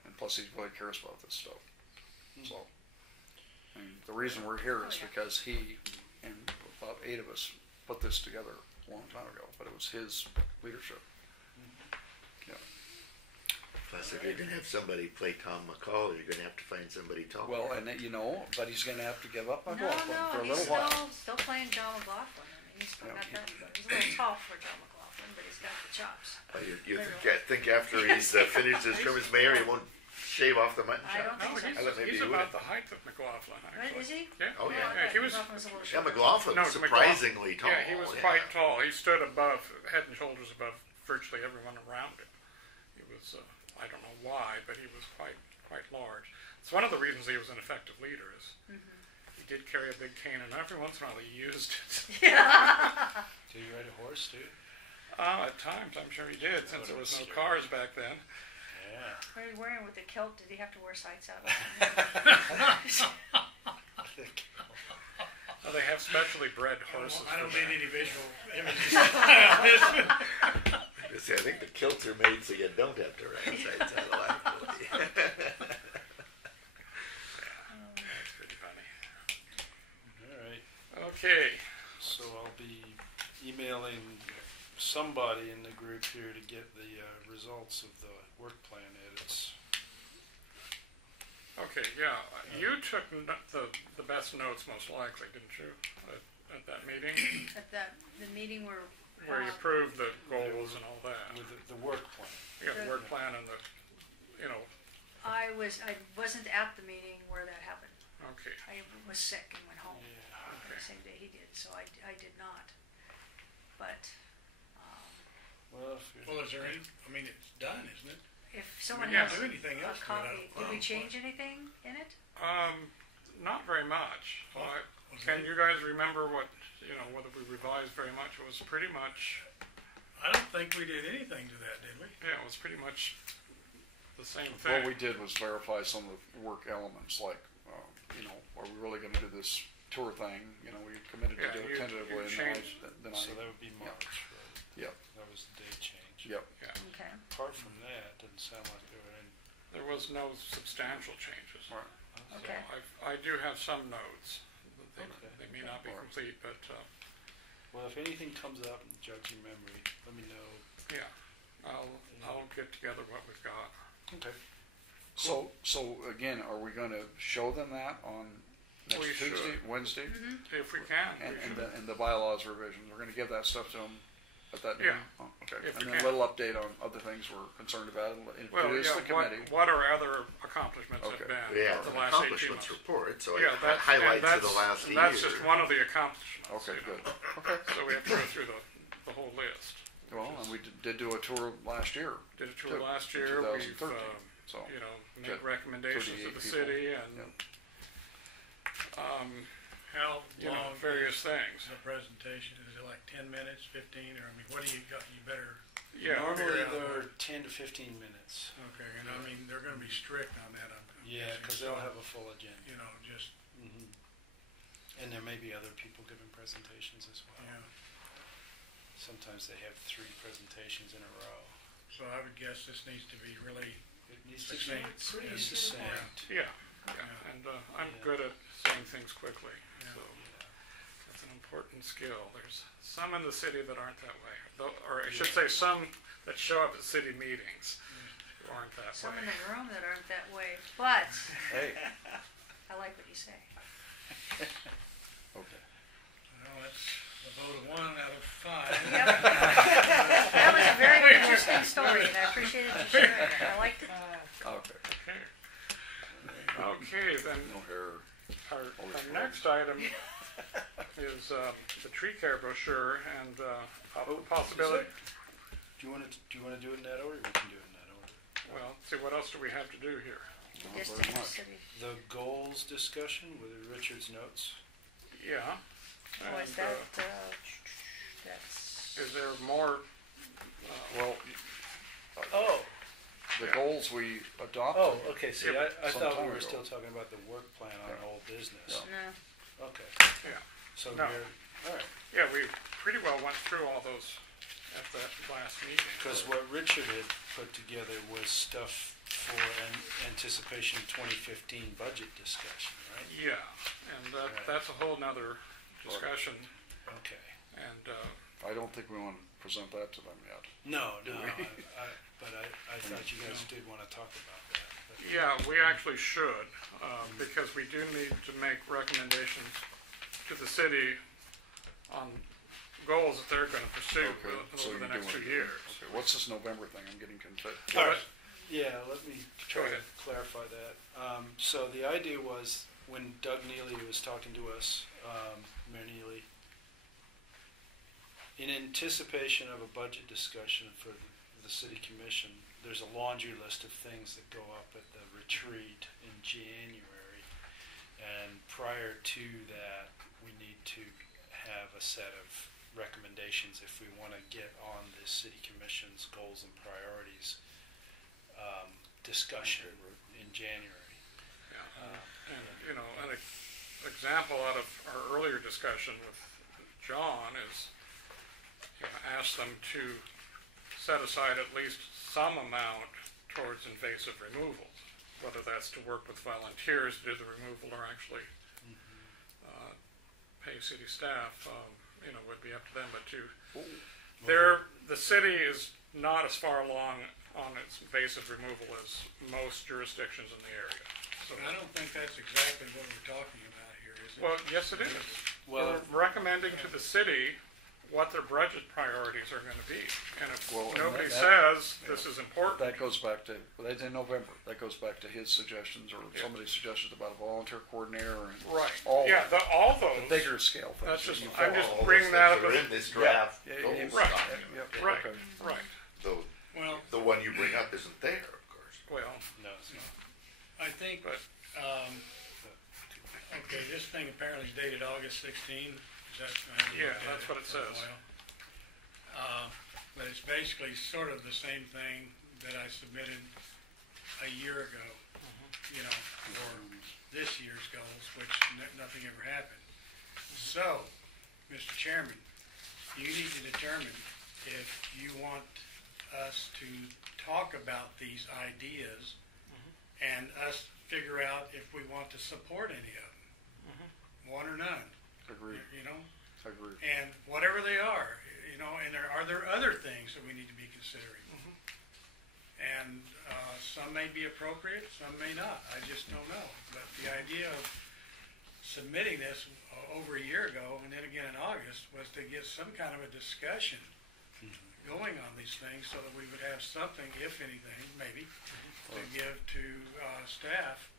And plus, he really cares about this stuff. So, I mean, the reason we're here is because he and about 8 of us put this together a long time ago, but it was his leadership. Yeah. Plus, if you're gonna have somebody play Tom McCall, you're gonna have to find somebody tall. Well, and you know, but he's going to have to give up No, McLaughlin for a he's little while. still playing John McLaughlin. I mean, he's still Yeah. got that. He's a little tall for John McLaughlin, but he's got the chops. You think after he's finished his term as mayor, he won't shave off the mutton I chop? don't No, think so. I thought maybe he's he would. about the height of McLaughlin, What, actually. is he? Yeah. Oh, No, yeah. I Yeah, thought he was. McLaughlin's a little Yeah, shorter. McLaughlin No, was surprisingly tall. Yeah, he was quite tall. He stood above, head and shoulders above virtually everyone around him. He was, I don't know why, but he was quite large. It's one of the reasons he was an effective leader is he did carry a big cane, and every once in a while he used it. Do you ride a horse too? At times, I'm sure he did, since there was no cars back then. Yeah. What are you wearing with the kilt? Did he have to wear sights out? Well, they have specially bred horses. I don't for need that. any visual images. See, I think the kilts are made so you don't have to ride sides out of actually. That's pretty funny. All right. Okay. So I'll be emailing somebody in the group here to get the results of the work plan edits. Okay, yeah. You took the best notes most likely, didn't you, at that meeting? At the meeting where Where you approved the goals and all that. With the work plan. Yeah, the work plan and the, you know, I wasn't at the meeting where that happened. okay. I was sick and went home Yeah. the same day he did, so I did not. But Well, if you're- Well, is there any, I mean, it's done, isn't it? if someone We can't has do anything a else. to it, I copy, don't did we know. change anything in it? Not very much. Was Can it? you guys remember what, you know, whether we revised very much? It was pretty much, I don't think we did anything to that, did we? yeah, it was pretty much the same What thing. we did was verify some of the work elements, like, you know, are we really going to do this tour thing? You know, we committed to Yeah, do you- it tentatively, you and changed- then so that would be March, right? Yep. That was the date change. Yep. Okay. Apart from that, didn't sound like there were any. There was no substantial changes. Right. Okay. I do have some notes. They, Okay. they may not be complete, but Well, if anything comes up in jogging memory, let me know. yeah, I'll get together what we've got. Okay. So again, are we going to show them that on next We should. Tuesday, Wednesday, If we can, we and should. the bylaws revisions? We're going to give that stuff to them at that Yeah. meeting. Oh, okay. If And we then a can. little update on other things we're concerned about. Well, Introduce yeah, the committee. what our other accomplishments Okay. have been Yeah, for it's the an last 18 accomplishments months. report, so Yeah, it that's, highlights and of the last year. that's just one of the accomplishments. Okay, you know. good. Okay. So we have to go through the whole list. Well, and we did do a tour last year. Did a tour Too, last in year. We've 2013. So you know Got made recommendations to 38 the people. city and Yep. How you know long various is things. the presentation? Is it like 10 minutes, 15, or I mean, what do you got? You better, Yeah, Normally figure out they're 10 to 15 minutes. okay, and I mean, they're gonna be strict on that, I'm Yeah, guessing. because they'll have a full agenda. You know, just, hmm And there may be other people giving presentations as well. you know, Sometimes they have 3 presentations in a row. so I would guess this needs to be really, It needs to be Succinct. pretty Yeah. succinct. yeah, and I'm Yeah. good at saying things quickly. Yeah. So that's an important skill. There's some in the city that aren't that way, or I should say some that show up at city meetings who aren't that Some in way. the room that aren't that way, but Hey. I like what you say. Okay. well, that's a vote of 1 out of 5. Yep. That was a very interesting story, and I appreciated you sharing it. I liked it. Okay. Okay. Okay, then No hair. our next item is the tree care brochure and possibility. Do you want to do it in that order? We can do it in that order. Well, see, what else do we have to do here? Not District very to much. city. The goals discussion with Richard's notes. Yeah. Was And, that, that's, is there more? Well, Oh. the goals we adopted. Oh, okay. See, I Some thought time we were ago. still talking about the work plan on Yeah. old business. Yeah. no, Okay. Yeah. So No. All right. Yeah, we pretty well went through all those at that last meeting. Because what Richard had put together was stuff for an anticipation 2015 budget discussion, right? Yeah, and that's a whole nother discussion, Okay. and, I don't think we want to present that to them yet. No, but I thought you guys did want to talk about that. But yeah, we actually should, because we do need to make recommendations to the city on goals that they're gonna pursue So over the you're next doing 2 it. years. Okay, what's this November thing? I'm getting confused. All right. Yeah, let me try Go to ahead. clarify that. So the idea was, when Doug Neely was talking to us, Mayor Neely, in anticipation of a budget discussion for the city commission, there's a laundry list of things that go up at the retreat in January. And prior to that, we need to have a set of recommendations if we want to get on the city commission's goals and priorities discussion in January. Yeah, and, you know, an example out of our earlier discussion with John is, you know, ask them to set aside at least some amount towards invasive removal, whether that's to work with volunteers to do the removal or actually pay city staff, you know, would be up to them, but the city is not as far along on its invasive removal as most jurisdictions in the area. So, But I don't think that's exactly what we're talking about here, is it? well, yes, it is. Well, We're recommending to the city what their budget priorities are going to be. And if Well, and nobody that- says this is important, That goes back to, well, that's in November, that goes back to his suggestions or somebody's suggestions about a volunteer coordinator and right? all Yeah, all the those. bigger scale things. That's that just- you I'm follow. just All those bringing that things up are as- in this draft. Yeah, goals yeah, right. document. Yep, Right, okay. right. Well, The one you bring up isn't there, of course. Well, no, it's not. I think, But- okay, this thing apparently is dated August 16. Is that? I haven't Yeah, looked at that's it what it for a says. while. But it's basically sort of the same thing that I submitted a year ago, you know, for this year's goals, which nothing ever happened. So, Mr. Chairman, you need to determine if you want us to talk about these ideas and us figure out if we want to support any of them, one or none, Agreed, you know? agreed. And whatever they are, you know, and are there other things that we need to be considering? And some may be appropriate, some may not. I just don't know. But the idea of submitting this over a year ago and then again in August was to get some kind of a discussion going on these things so that we would have something, if anything, maybe, to give to staff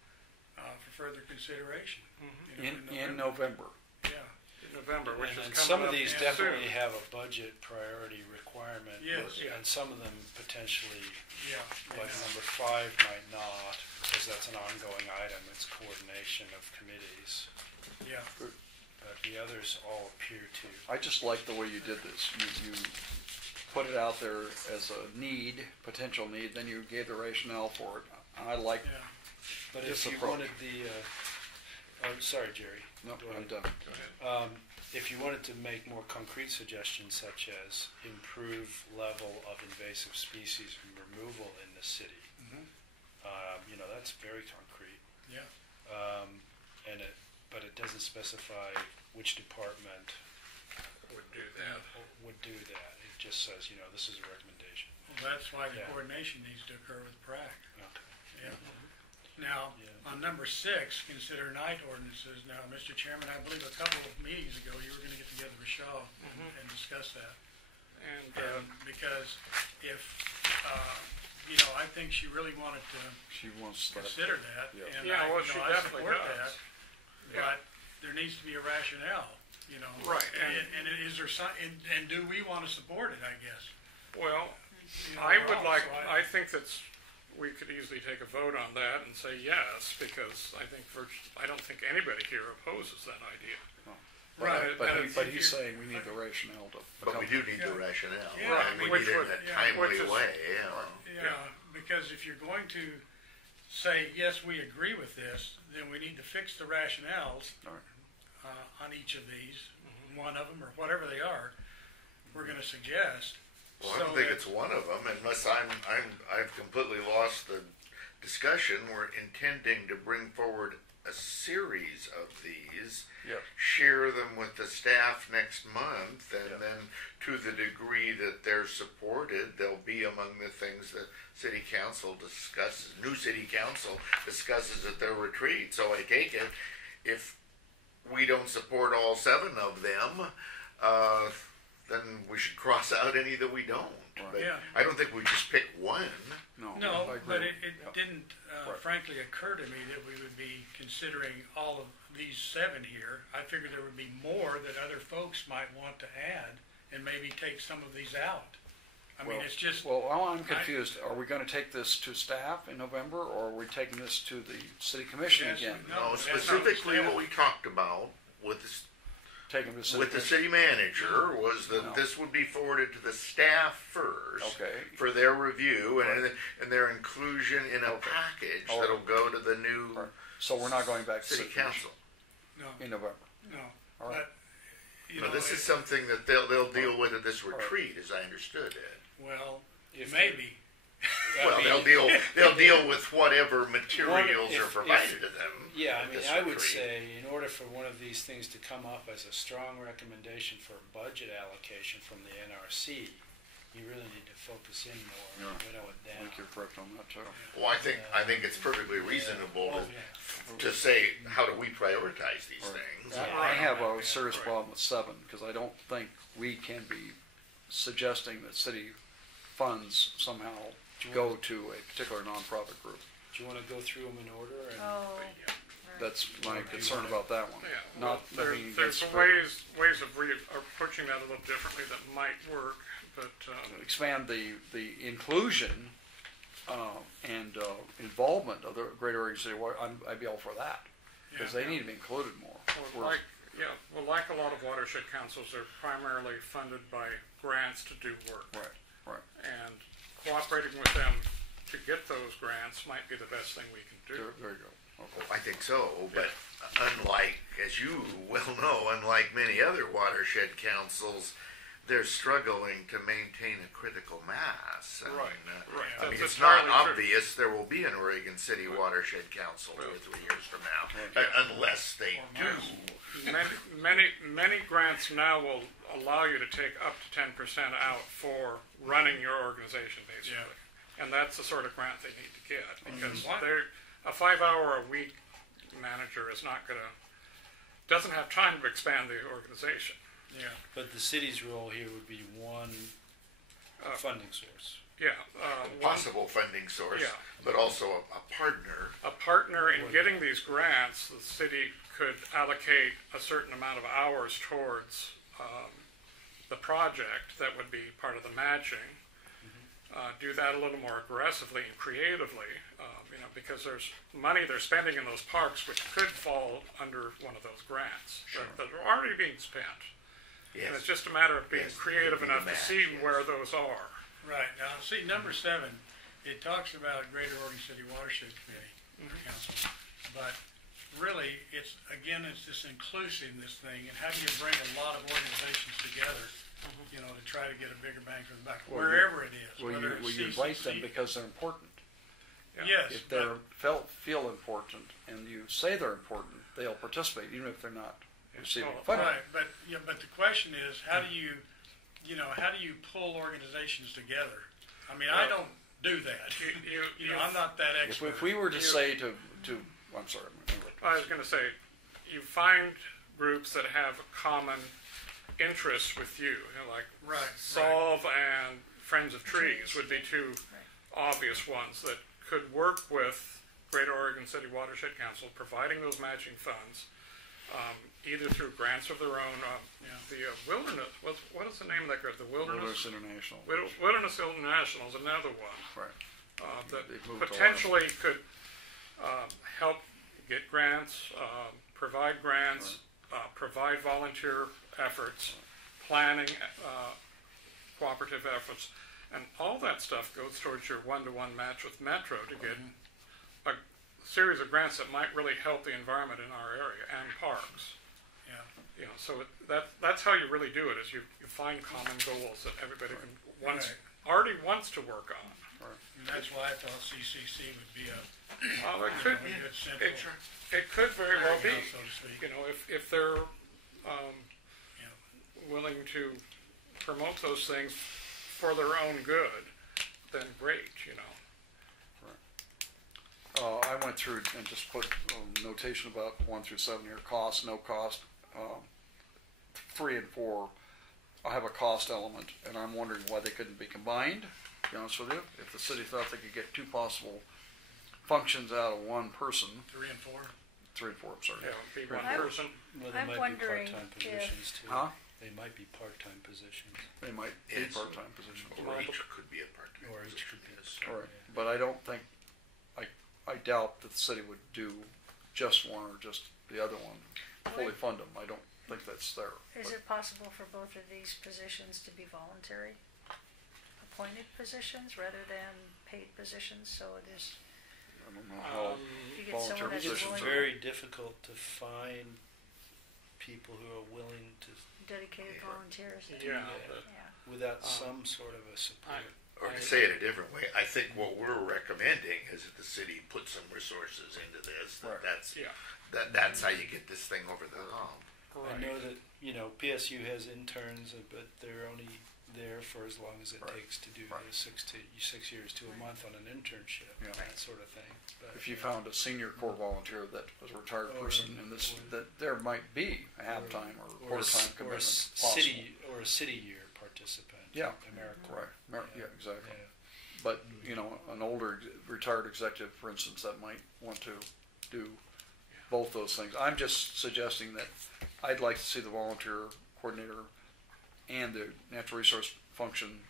for further consideration. You know, In November. Yeah. in November, which is And coming some up of these soon. definitely have a budget priority requirement. Yes. Yeah. And some of them potentially, Yeah. like yeah. number 5 might not, because that's an ongoing item, it's coordination of committees. Yeah. But the others all appear to. I just like the way you did this. You put it out there as a need, potential need, then you gave the rationale for it. I like, Yeah. But This if you approach. wanted the, oh, sorry, Jerry. no, Go I'm ahead. done. If you wanted to make more concrete suggestions, such as improve level of invasive species removal in the city, Mhm. you know, that's very concrete. Yeah. But it doesn't specify which department Would do that. would do that. It just says, you know, this is a recommendation. Well, that's why the Yeah. coordination needs to occur with PrAC. Okay. Yeah. Now, Yeah. on number 6, consider night ordinances. Now, Mr. Chairman, I believe a couple of meetings ago, you were gonna get together with Shaw and discuss that. And Because if, you know, I think she really wanted to She wants that. consider that. Yeah. And Yeah, I, well, you she know, I definitely support does. that. Yeah. But there needs to be a rationale, you know. Right, And is there some, and do we wanna support it, I guess? well, You know, I we're would all- like, so I think we could easily take a vote on that and say yes, because I think I don't think anybody here opposes that idea. Right, But, and but if he's you- saying we need the rationale to. But we do need the Yeah. rationale. Yeah. Right, And we which need it would- in a yeah, timely which is- way, you know. Yeah, because if you're going to say, yes, we agree with this, then we need to fix the rationales All right. on each of these, one of them, or whatever they are, we're gonna suggest. Well, I so don't think that- it's one of them, unless I've completely lost the discussion. We're intending to bring forward a series of these, Yep. share them with the staff next month, and Yep. then to the degree that they're supported, they'll be among the things that city council discusses, new city council discusses at their retreat. So I take it, if we don't support all 7 of them, then we should cross out any that we don't. Right. But Yeah. I don't think we just pick one. No, I No, agree. but it Yep. didn't Right. frankly occur to me that we would be considering all of these 7 here. I figured there would be more that other folks might want to add and maybe take some of these out. I mean, Well- it's just, Well, I'm confused. Are we going to take this to staff in November, or are we taking this to the city commission Yes, again? no. No, that's specifically not what we talked about with the Taking the city with the commission? city manager was that No. this would be forwarded to the staff first Okay. for their review and, Right. and their inclusion in a Okay. package Oh. that'll go to the new Right. So we're not going back to city council. no, in November. no. All right. But, you But know, this is it- something that they'll deal with at this retreat, as I understood it. well, If maybe. Well, they'll deal with whatever materials If- are provided to them. Yeah, I at mean, this I would retreat. say, in order for one of these things to come up as a strong recommendation for budget allocation from the NRC, you really need to focus in more, Yeah. winnow it I down. think you're correct on that too. Well, I think it's perfectly reasonable Oh, yeah. to say, how do we prioritize these Right. things? I have a serious problem with 7 because I don't think we can be suggesting that city funds somehow go to a particular nonprofit group. Do you want to go through them in order? And Oh, right. That's my concern about that one. Yeah, Not well, nothing there's against ways of approaching that a little differently that might work, but expand the inclusion and involvement of the Greater Oregon City Water. I'd be all for that because they need to be included more. like a lot of watershed councils, they're primarily funded by grants to do work, Right. and cooperating with them to get those grants might be the best thing we can do. There you go. Okay. I think so, but unlike, as you well know, unlike many other watershed councils, they're struggling to maintain a critical mass. Right, right. I mean, That's it's not entirely true. obvious there will be an Oregon City Watershed Council 2 or 3 years from now, Okay. unless they do. Many grants now will allow you to take up to 10% out for running your organization, basically. And that's the sort of grant they need to get, because a 5-hour-a-week manager is not doesn't have time to expand the organization. Yeah. But the city's role here would be one funding source. Yeah, Possible funding source, Yeah. but also a partner. a partner in getting these grants. The city could allocate a certain amount of hours towards the project that would be part of the matching. Do that a little more aggressively and creatively, because there's money they're spending in those parks which could fall under one of those grants that are already being spent. And it's just a matter of being Yes, creative would be the enough to match, see yes. where those are. Right, now, see, number 7, it talks about Greater Oregon City Watershed Committee, Council, but really, it's this inclusiveness thing, and how do you bring a lot of organizations together, to try to get a bigger bang for the buck, Well, wherever it is, Will whether you it's invite them CCC. because they're important? Yes, If they feel important and you say they're important, they'll participate even if they're not receiving Well, funding. right, but the question is, how do you pull organizations together? I mean, I don't do that. I'm not that expert. If we were to say to I'm sorry. I was going to say, you find groups that have common interests with you, like Right, Solve and Friends of Trees would be 2 obvious ones that could work with Greater Oregon City Watershed Council, providing those matching funds, either through grants of their own. The Wilderness, what is the name of that group? The Wilderness International. Wilderness International is another one. Right. That They've moved to potentially could help get grants, provide grants, provide volunteer efforts, planning, cooperative efforts, and all that stuff goes towards your one-to-one match with Metro to get a series of grants that might really help the environment in our area and parks. Yeah. You know, so that's how you really do it. Is you find common goals that everybody already wants to work on. And that's why I thought CCC would be a Well, it could good central it could very well be. clearinghouse, so to speak. You know, if they're willing to promote those things for their own good, then great. You know. I went through and just put a notation about 1 through 7 here, cost, no cost. 3 and 4, I have a cost element, and I'm wondering why they couldn't be combined, to be honest with you. If the city thought they could get 2 possible functions out of 1 person, 3 and 4. 3 and 4, I'm sorry. Yeah, be one I'm- person. Well, they I'm might be wondering part-time if- positions too. Huh? They might be part-time positions, They might be Yes. part-time positions. Or each could be a part-time. or each could be. All right, but I don't think, I doubt that the city would do just one or just the other one, fully Would- fund them. I don't think that's there. Is But it possible for both of these positions to be voluntary appointed positions rather than paid positions? So it is, I don't know how you get volunteer someone that's It's positions willing are. very difficult to find people who are willing to, dedicated volunteers. to do Yeah, that. but- Yeah. without some sort of a support. Or to say it a different way, I think what we're recommending is that the city put some resources into this. Right. That's how you get this thing over the hump. I know that, PSU has interns, but they're only there for as long as it Right. takes to do Right. the 6 years to a month on an internship, Yeah. that sort of thing. But, If you found a senior corps volunteer that was a retired person in this, that there might be a half-time or quarter-time commitment possible. or a city year participant. Yeah. AmeriCorps. Right, yeah, exactly. Yeah. But, an older retired executive, for instance, that might want to do both those things. I'm just suggesting that I'd like to see the volunteer coordinator and the natural resource function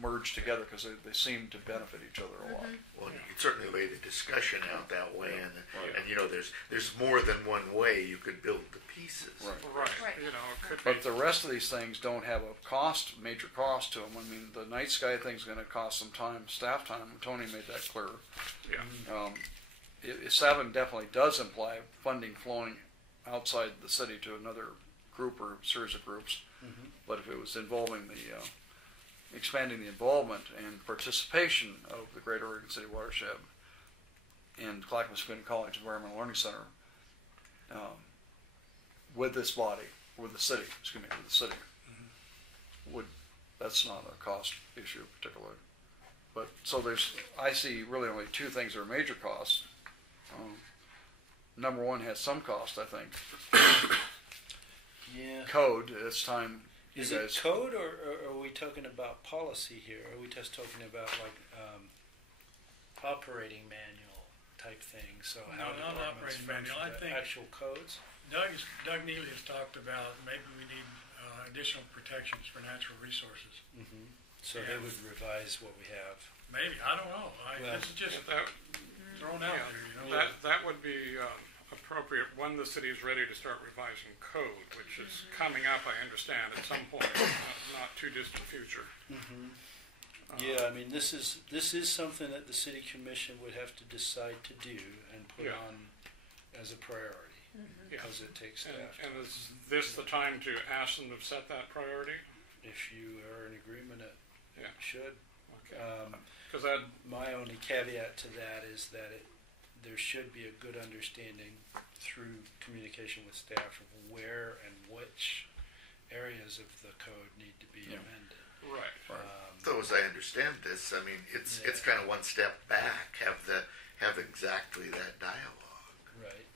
merge together because they seem to benefit each other a lot. Well, you can certainly lay the discussion out that way, and Right. there's more than one way you could build the pieces. Right. Right. You know, it could But be. the rest of these things don't have a major cost to them. I mean, the night sky thing's going to cost some time, staff time. Tony made that clear. Yeah. 7 definitely does imply funding flowing outside the city to another group or series of groups. But if it was involving expanding the involvement and participation of the Greater Oregon City Watershed and Clackamas Community College Environmental Learning Center with this body, with the city, that's not a cost issue particularly. But so I see really only 2 things that are major costs. Number 1 has some cost, I think. Yeah. Code, it's time you Is it guys. code, or are we talking about policy here? Are we just talking about operating manual type thing? So No, how not departments operating manual. I function, think- actual codes? Doug Neely has talked about maybe we need additional protections for natural resources. So Yeah. they would revise what we have. Maybe, I don't know. Well, This is just That, thrown out yeah, there, that would be appropriate when the city is ready to start revising code, which is coming up, I understand, at some point, not too distant future. Yeah, I mean, this is something that the city commission would have to decide to do and put Yeah. on as a priority, Yeah. because it takes And, staff. and is this the time to ask them to set that priority? If you are in agreement, it Yeah. should. Okay. Because that, My only caveat to that is that there should be a good understanding through communication with staff of where and which areas of the code need to be Yeah. amended. right. So as I understand this, I mean, it's kind of one step back. Have exactly that dialogue. Right.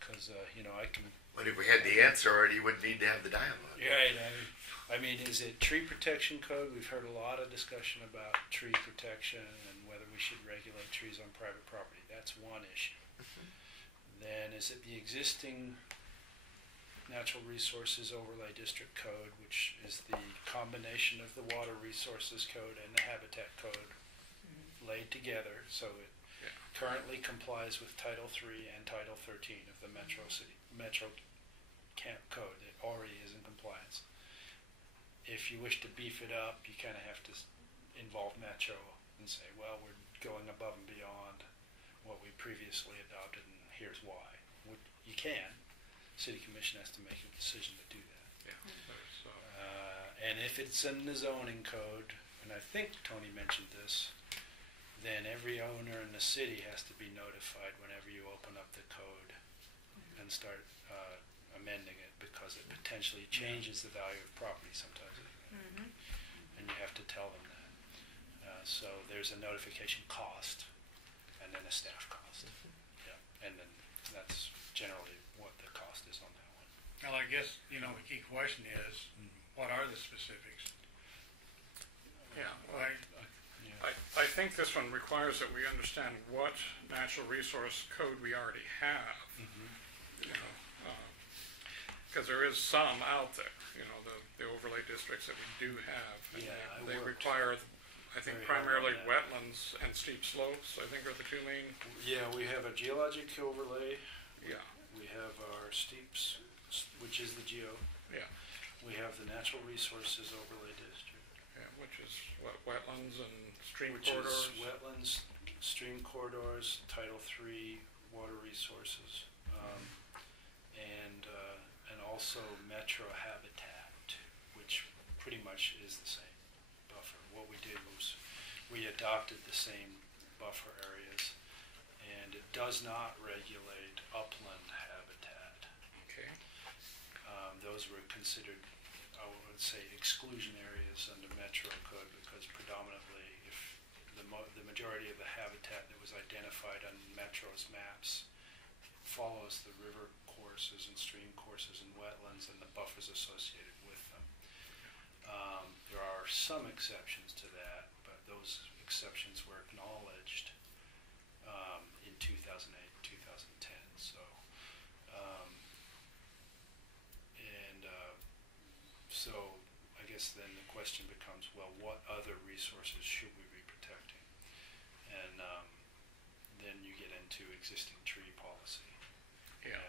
Because I can. But if we had the answer already, you wouldn't need to have the dialogue. Right. I mean, is it tree protection code? We've heard a lot of discussion about tree protection and whether we should regulate trees on private property. That's one issue. Then is it the existing Natural Resources Overlay District Code, which is the combination of the Water Resources Code and the Habitat Code laid together, so it currently complies with Title III and Title 13 of the Metro Camp Code. It already is in compliance. If you wish to beef it up, you kind of have to involve Metro and say, well, we're going above and beyond what we previously adopted, and here's why. You can, city commission has to make a decision to do that. Yeah. There's, And if it's in the zoning code, and I think Tony mentioned this, then every owner in the city has to be notified whenever you open up the code and start amending it, because it potentially changes the value of property sometimes. And you have to tell them that. So there's a notification cost and then a staff cost. Yeah. And then that's generally what the cost is on that one. Well, I guess, the key question is, what are the specifics? yeah. Well, Yeah. I think this one requires that we understand what natural resource code we already have. Because there is some out there, the overlay districts that we do have. And Yeah, they I worked require, I think, very hard primarily on that. wetlands and steep slopes, I think are the two main. Yeah, we have a geologic overlay. Yeah, We have our steeps, which is the geo. yeah, We have the natural resources overlay district, yeah, which is what, wetlands and stream which corridors. is wetlands, stream corridors, Title III, water resources, and also metro habitat, which pretty much is the same buffer. What we did was we adopted the same buffer areas, and it does not regulate upland habitat. Okay, Those were considered, I would say, exclusion areas under Metro Code, because predominantly, if the majority of the habitat that was identified on Metro's maps follows the river courses and stream courses and wetlands and the buffers associated with them. There are some exceptions to that, but those exceptions were acknowledged in 2008, 2010. So I guess then the question becomes, well, what other resources should we be protecting? And then you get into existing tree policy. yeah,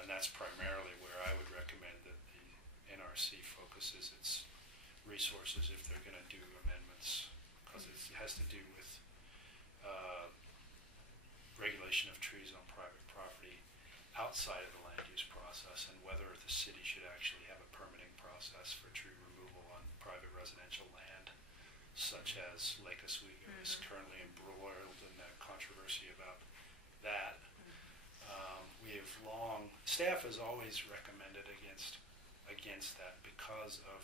And that's primarily where I would recommend that the NRC focuses its resources if they're going to do amendments, because it has to do with regulation of trees on private property outside of the land use process, and whether the city should actually have a permitting process for tree removal on private residential land, such as Lake Oswego is currently embroiled in that controversy about that. Staff has always recommended against that because of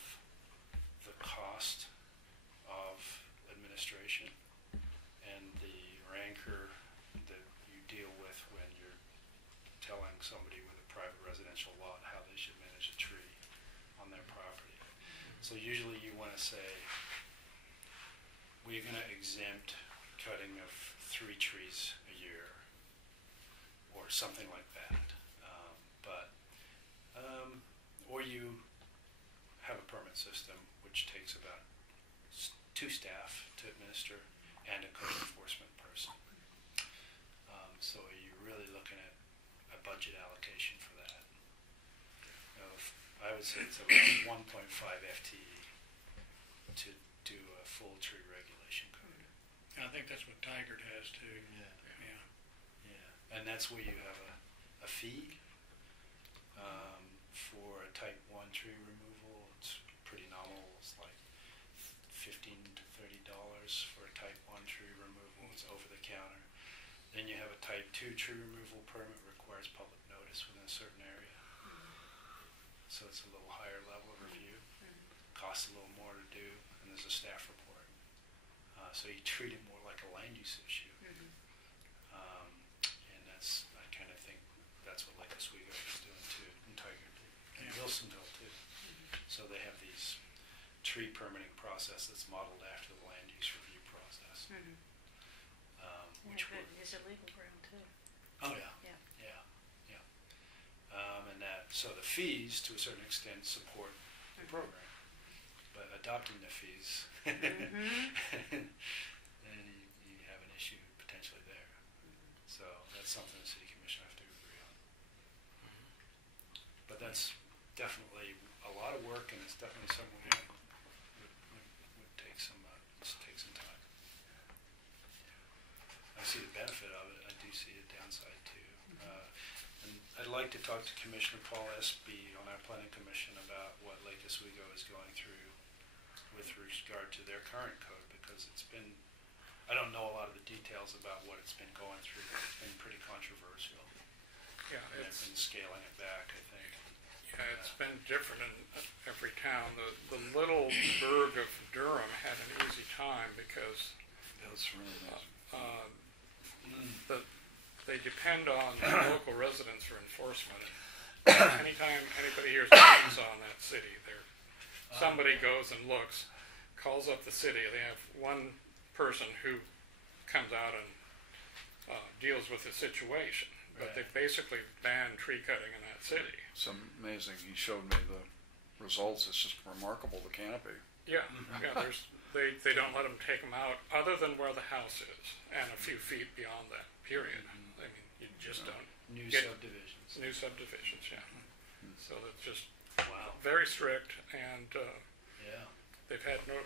the cost of administration and the rancor that you deal with when you're telling somebody with a private residential lot how they should manage a tree on their property. So usually you want to say, we're going to exempt cutting of 3 trees a year or something like that. Or you have a permit system which takes about 2 staff to administer and a code enforcement person. So you're really looking at a budget allocation for that. I would say it's about 1.5 FTE to do a full tree regulation code. I think that's what Tigard has too. Yeah. Yeah. And that's where you have a fee for a type 1 tree removal. It's pretty nominal. It's like $15 to $30 for a type 1 tree removal. It's over the counter. Then you have a type 2 tree removal permit, requires public notice within a certain area. So it's a little higher level of review. Costs a little more to do, and there's a staff report. So you treat it more like a land use issue. And I kind of think that's what Lake Oswego is doing too, and Tigard did, and Wilsonville too. So they have these tree permitting process that's modeled after the land use review process. Which Is it legal ground too? Oh yeah. Yeah. And so the fees to a certain extent support the program, but adopting the fees, then you have an issue potentially there. So that's something the city commission have to agree on. But that's definitely a lot of work, and it's definitely something would take some time. I see the benefit of it. I do see a downside too. And I I'd like to talk to Commissioner Paul Espy on our planning commission about what Lake Oswego is going through with regard to their current code, because it's been, I don't know a lot of the details about what it's been going through, but it's been pretty controversial. Yeah, And they've been scaling it back, I think. it's been different in every town. The little burg of Durham had an easy time because That's really nice. they depend on local residents for enforcement. Anytime anybody hears names on that city, somebody goes and looks, calls up the city. They have one person who comes out and deals with the situation. But Right. they've basically banned tree cutting in that city. It's amazing. He showed me the results. It's just remarkable, the canopy. Yeah, they don't let them take them out other than where the house is and a few feet beyond that. Period. I mean, you just don't. New Get- subdivisions. New subdivisions, yeah. So it's just Wow. very strict, and Yeah. they've had no.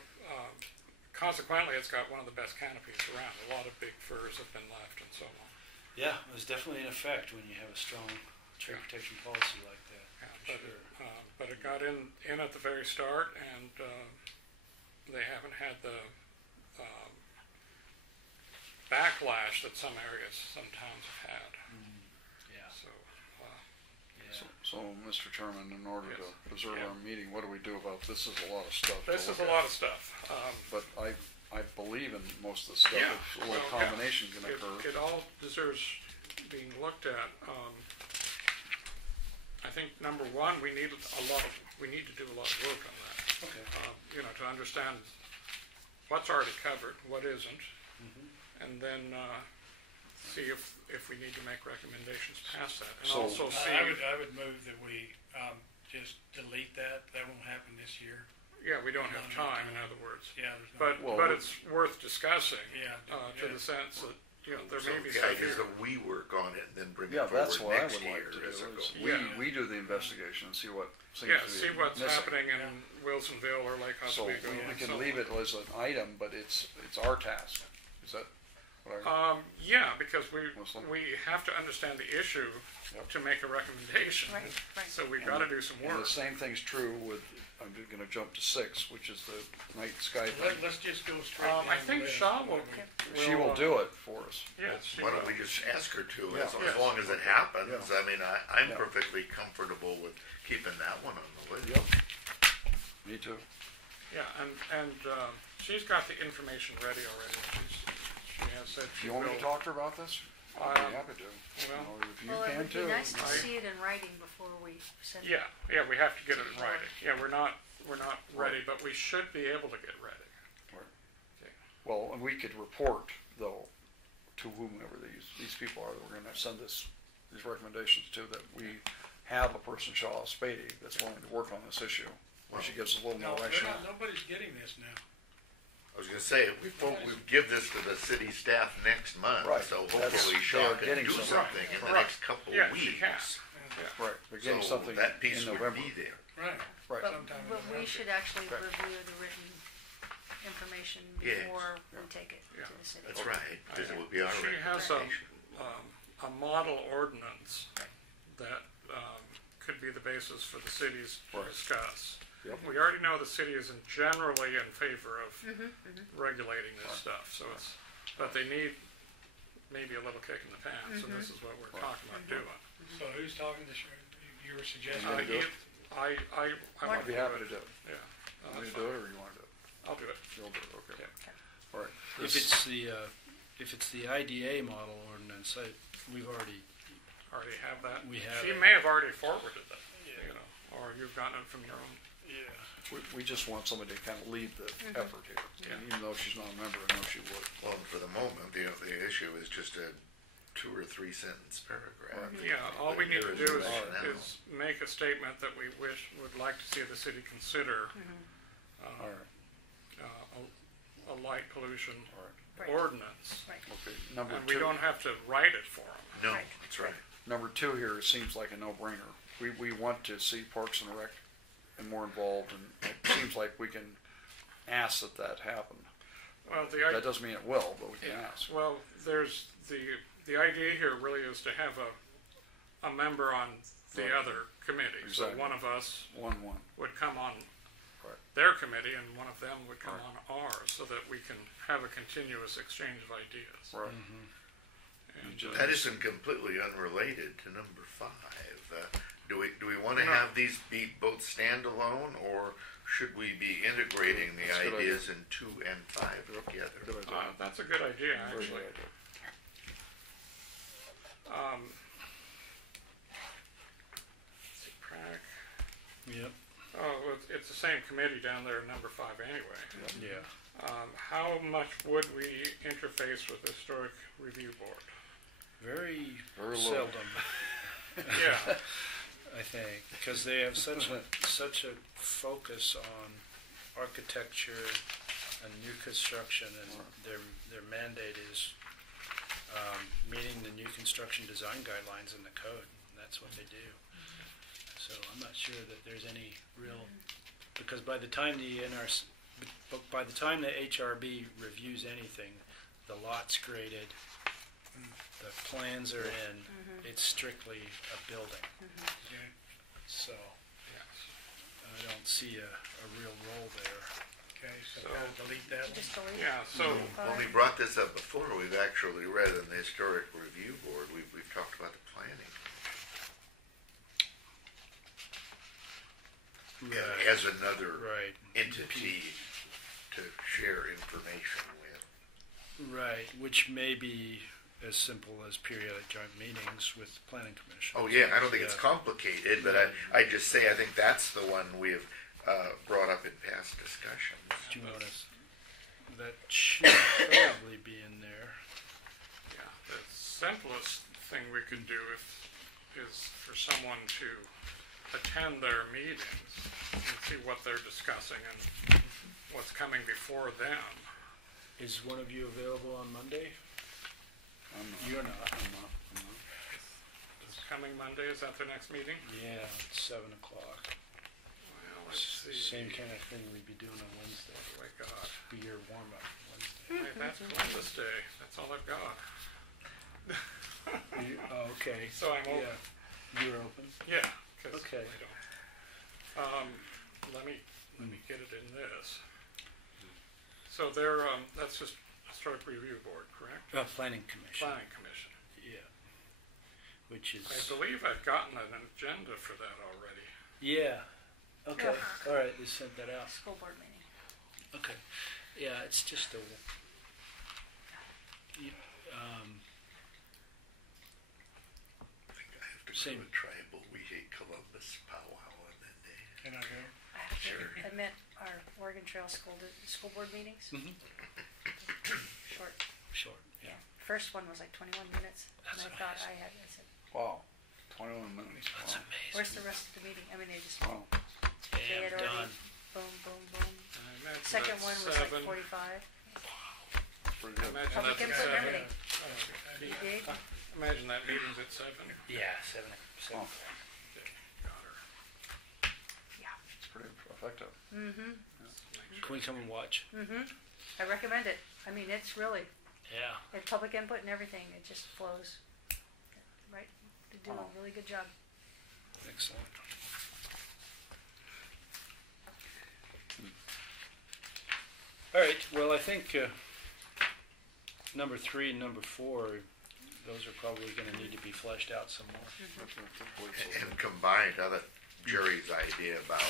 Consequently, it's got one of the best canopies around. A lot of big firs have been left, and so on. Yeah, it was definitely an effect when you have a strong tree protection policy like that. Yeah, For sure. but it got in at the very start, and they haven't had the backlash that some areas, some towns have had. Yeah. So. Yeah. So, Mr. Chairman, in order Yes. to preserve Yeah. our meeting, what do we do about this? Is a lot of stuff. This to is look a at. lot of stuff. But I believe in most of the stuff. Yeah, If a little well, yeah. combination can occur. It all deserves being looked at. I think number one, we need to do a lot of work on that. Okay. To understand what's already covered, what isn't, and then see if we need to make recommendations past that, and So- also see. I would move that we just delete that. That won't happen this year. Yeah, we don't have time. In other words, Yeah, there's no. but Well, it's worth discussing. Yeah, To the sense that there So may be the stuff idea is here. that we work on it and then bring Yeah, it that's forward what I next would like year to do. as a goal. Is Yeah. we do the investigation and see what seems Yeah, to be see what's missing. happening in Wilsonville or Lake So Oswego. we and can so leave on. it as an item, but it's our task. Is that what I? Yeah, because Muslim? we have to understand the issue Yep. to make a recommendation. Right, right. So we've got to do some And work. the same thing's true with. I'm going to jump to 6, which is the night sky thing. Let's just go straight I down the think list. Shaw will. She will do it for us. Yes, she Why don't will. we just ask her to, Yeah. as Yes. long as it happens? Yeah. I mean, I'm Yeah. perfectly comfortable with keeping that one on the list. Yep. Me too. Yeah, and she's got the information ready already. She has said Do she you want me will. to talk to her about this? I'd Um, be happy to. well- Or if you Well, it can would be too. nice to I- see it in writing before we send it. Yeah, we have to get it in writing. Yeah, we're not ready, but we should be able to get ready. Well, and we could report, though, to whomever these people are that we're going to send these recommendations to, that we have a person, Shaw Spady, that's willing to work on this issue. Where she gives us a little No, more they're rationale. not- nobody's getting this now. I was gonna say, we give this to the city staff next month, Right. so That's- hopefully they Shaw are can getting do something. something in the Right. next couple of Yeah, weeks. she can. Right, we're getting So something that piece in would November. be there. Right. Right. But, Sometime in but we November. should actually Okay. review the written information Yes. before we take it Yeah. to the city. That's right, because it would be our She has recommendation. a model ordinance that could be the basis for the cities to Right. discuss. Yep. We already know the city is generally in favor of Mm-hmm, regulating this stuff, so but they need maybe a little kick in the pants, and this is what we're talking about doing. So who's talking to you were suggesting? wanna do it? I I'd want be happy to do it. Yeah. You want me to do it, or you want to do it? I'll do it. You'll do it, okay. Yeah. All right. If it's the IDA model ordinance, we've already, Already have that? We have She it. may have already forwarded it, or you've gotten it from your own. We just want somebody to kind of lead the effort here. Yeah. And even though she's not a member, I know she would. Well, for the moment, the issue is just a 2 or 3 sentence paragraph. Yeah, all we need to There do is rationale. is make a statement that we would like to see the city consider All right, a light pollution all right. Right. ordinance. Right. Okay, number And we 2. don't have to write it for them. No, Right. that's right. Number 2 here seems like a no-brainer. We want to see Parks and Rec and more involved, and it seems like we can ask that happen. Well, That doesn't mean it will, but we can ask. Well, there's the idea here really is to have a member on the Right. other committee. So Exactly. one of us 1-1. would come on Right. their committee and one of them would come Right. on ours, so that we can have a continuous exchange of ideas. Right. And, That isn't completely unrelated to number 5. Do we want to No. have these be both standalone, or should we be integrating the That's a good ideas in 2 and 5 together? Good idea. that's a good idea, Very actually. good idea. Prac. Yep. Oh, it's the same committee down there, number 5 anyway. Yeah. How much would we interface with the Historic Review Board? Very Very little. seldom, Yeah, I think, because they have such a focus on architecture and new construction, and their mandate is meeting the new construction design guidelines in the code. And that's what they do. So I'm not sure that there's any real, because by the time the NRC, by the time the HRB reviews anything, the lot's graded, the plans are in, it's strictly a building. Okay. So yes. I don't see a real role there. Okay, so So- kind of delete that one. Just delete. Yeah, so, When we brought this up before, we've actually read in the Historic Review Board, we've talked about the planning as another Right. entity to share information with. Right, which may be as simple as periodic joint meetings with the planning commission. Oh yeah, I don't think it's Yeah. complicated, but I just say I think that's the one we have brought up in past discussions. Do you notice? That should probably be in there. yeah, the simplest thing we could do is for someone to attend their meetings and see what they're discussing and what's coming before them. Is one of you available on Monday? I'm not. You're not. I'm not. This coming Monday, is that the next meeting? Yeah, it's 7 o'clock. Well, let's see. Same kind of thing we'd be doing on Wednesday. Oh my God. Be your warm up Wednesday. Hey, that's Columbus Day. That's all I've got. Oh, okay. So I'm open. Yeah. You're open? Yeah, because Okay. I don't. Let me get it in this. So they're that's just Historic Review Board, correct? Planning commission. Planning Commission. Yeah. Which is. I believe I've gotten an agenda for that already. Yeah. Okay. Ugh. All right. They sent that out. School board meeting. Okay. Yeah, it's just a. I think I have to Same. go to tribal. We hate Columbus powwow on that day. Can I go? I have to Sure. admit, our Oregon Trail school board meetings, Mhm. short. Short. Yeah. First one was like 21 minutes, That's and I what thought I I said, Wow. 21 minutes. That's Wow. amazing. where's the rest of the meeting? I mean, they just, Wow. they Damn, had already, done. boom, boom, boom. I imagine Second that's one was 7. like 45. Pretty I good. imagine Public that's at input and 7. everything. Oh, You did? imagine that meeting's at 7. Yeah, 7. Oh, Got her. Yeah. it's pretty effective. Mm-hmm. Can we come and watch? Mm-hmm. I recommend it. I mean, it's really, Yeah. and public input and everything, it just flows. Right? They do a really good job. Excellent. All right. Well, I think number 3 and number 4, those are probably going to need to be fleshed out some more. And combined, I like Jerry's idea about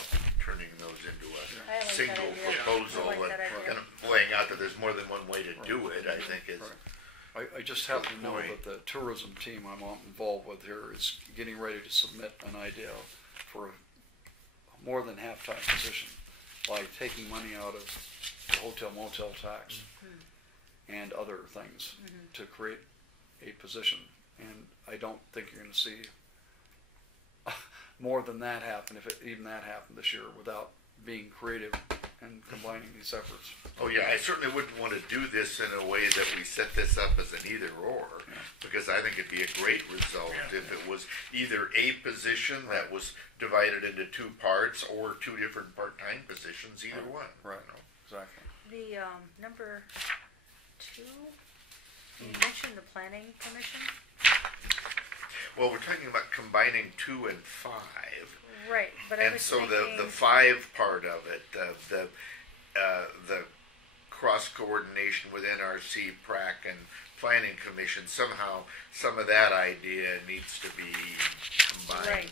turning those into a I like that single idea. proposal I like that and idea. laying out that there's more than one way to do it, I think is. Right. I just happen to know Point. that the tourism team I'm involved with here is getting ready to submit an idea for a more than half-time position, like taking money out of the hotel motel tax and other things to create a position. And I don't think you're going to see more than that happen, if it, even that happened this year, without being creative and combining these efforts. Oh yeah, I certainly wouldn't want to do this in a way that we set this up as an either or, because I think it'd be a great result if it was either a position that was divided into 2 parts or 2 different part-time positions, either one. Right. you know. Exactly. The number 2, you mentioned the planning commission. Well, we're talking about combining 2 and 5. Right, but I And was so thinking. the 5 part of it, the cross coordination with NRC, PrAC, and Planning Commission, somehow some of that idea needs to be combined Right.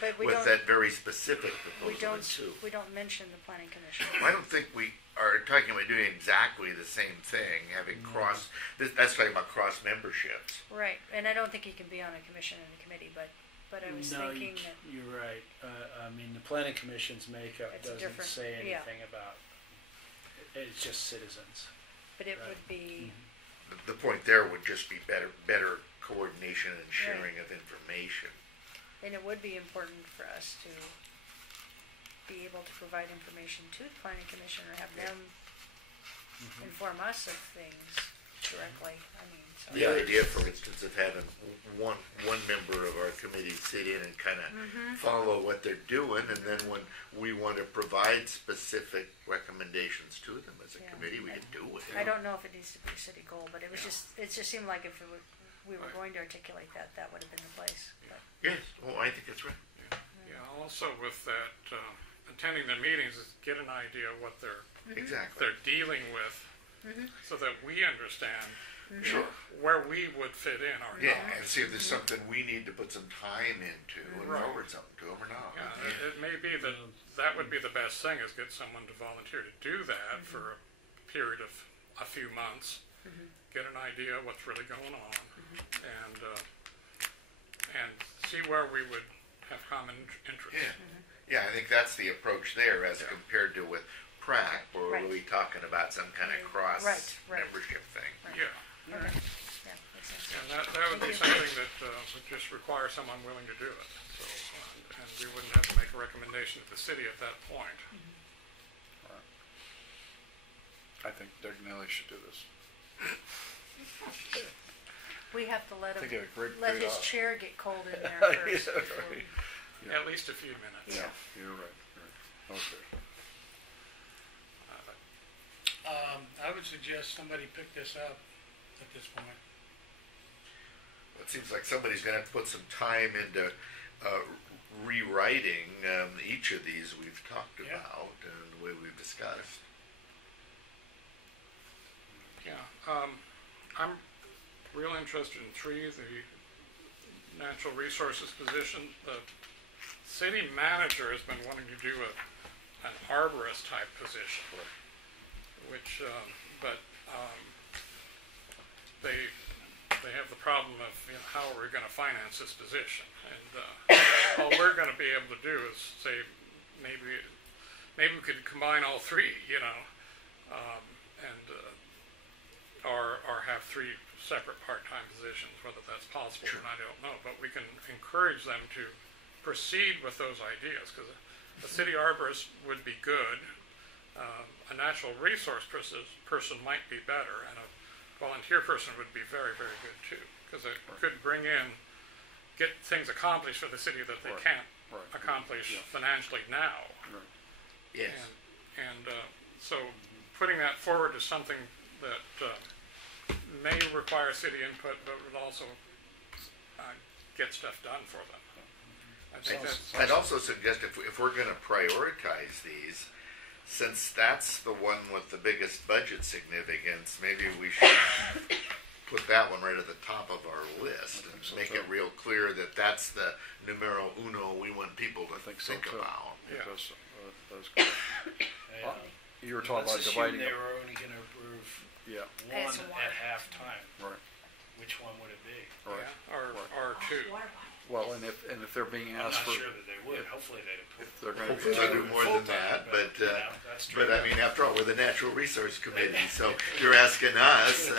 But we with don't- that very specific We proposal don't, too. we don't mention the planning commission. I don't think we are talking about doing exactly the same thing, having that's talking about cross memberships. Right, and I don't think he can be on a commission and a committee, but I was No, thinking that, you're right. I mean, the planning commission's makeup It's a doesn't different- say yeah. anything about, it's just citizens. but it Right. would be, The point there would just be better coordination and sharing of information. and it would be important for us to be able to provide information to the planning commission or have them inform us of things directly, I mean, so. The idea, for instance, of having one member of our committee sit in and kind of follow what they're doing, and then when we want to provide specific recommendations to them as a Yeah. committee, we can do it. I don't know if it needs to be a city goal, but it was it just seemed like if we were going to articulate that, that would have been the place, but. Yes, well, I think that's right. Yeah, also with that, attending the meetings is get an idea of what Exactly. they're dealing with, so that we understand Sure. where we would fit in or Yeah, not. and see if there's something we need to put some time into and Right. forward something to them or not. Yeah, it may be that that would be the best thing, is get someone to volunteer to do that for a period of a few months, get an idea of what's really going on, and see where we would have common interests. Yeah, I think that's the approach there as compared to with PrAC, where Right. we're really talking about some kind of cross Right, right. membership thing. Yeah, Okay, yeah, makes sense. and that would be something that would just require someone willing to do it. So, and we wouldn't have to make a recommendation to the city at that point. I think Doug Nelly should do this. We have to let I think him, he had a great, let great his eye. chair get cold in there first. Yeah, before right. we- Yeah. At least a few minutes. Yeah. You're right. Okay. I would suggest somebody pick this up at this point. It seems like somebody's going to have to put some time into rewriting each of these we've talked Yeah. about and the way we've discussed. Yeah, I'm real interested in 3, the natural resources position. The city manager has been wanting to do an arborist type position, which, they have the problem of, how are we going to finance this position? And all we're going to be able to do is say, maybe we could combine all 3, or have 3 separate part-time positions. Whether that's possible or not, I don't know. But we can encourage them to proceed with those ideas, because a city arborist would be good. A natural resource person might be better, and a volunteer person would be very, very good too, because it could get things accomplished for the city that they Right. can't Right. accomplish Yeah. financially now. Right. Yes. And so putting that forward is something that may require city input, but would also get stuff done for them. I think that's, I'd also suggest if we're going to prioritize these, since that's the one with the biggest budget significance, maybe we should put that one right at the top of our list and so, make too. it real clear that that's the numero uno we want people to I think so think too. about. Yeah. That's good. Yeah. You were talking about Let's assume dividing they it. were only going to approve Yeah, As one a one. at halftime. right, Which one would it be? right. yeah, or 2. Well, and if they're being I'm not asked for, sure that they would. Hopefully they'd approve. if they're going Hopefully to, they'll do more than Full-time, that, but that's true. but I mean, after all, we're the Natural Resource Committee, so you're asking us.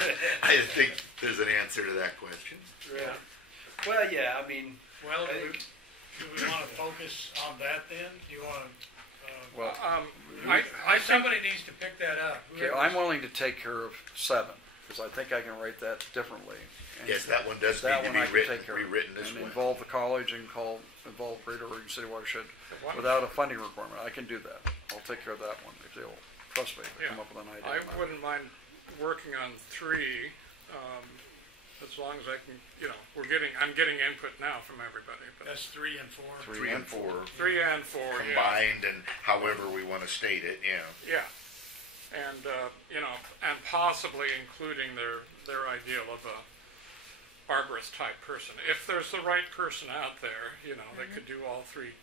I think there's an answer to that question. Yeah. Well, yeah, I mean, Well, do we want to focus on that then? Do you want to, well, I think somebody needs to pick that up. okay, I'm willing to take care of 7, because I think I can write that differently. And Yes, that one does that need to one I be can take care of. rewritten this And way. involve the college and involve Greater Oregon City Watershed one- without a funding requirement. I can do that. I'll take care of that one if they'll trust me to come up with an idea. I on that. wouldn't mind working on 3, as long as I can, I'm getting input now from everybody, but That's 3 and 4. 3 and 4. 3 and 4, yeah. Combined and however we want to state it, yeah. Yeah, and and possibly including their ideal of a arborist type person. If there's the right person out there, that could do all three.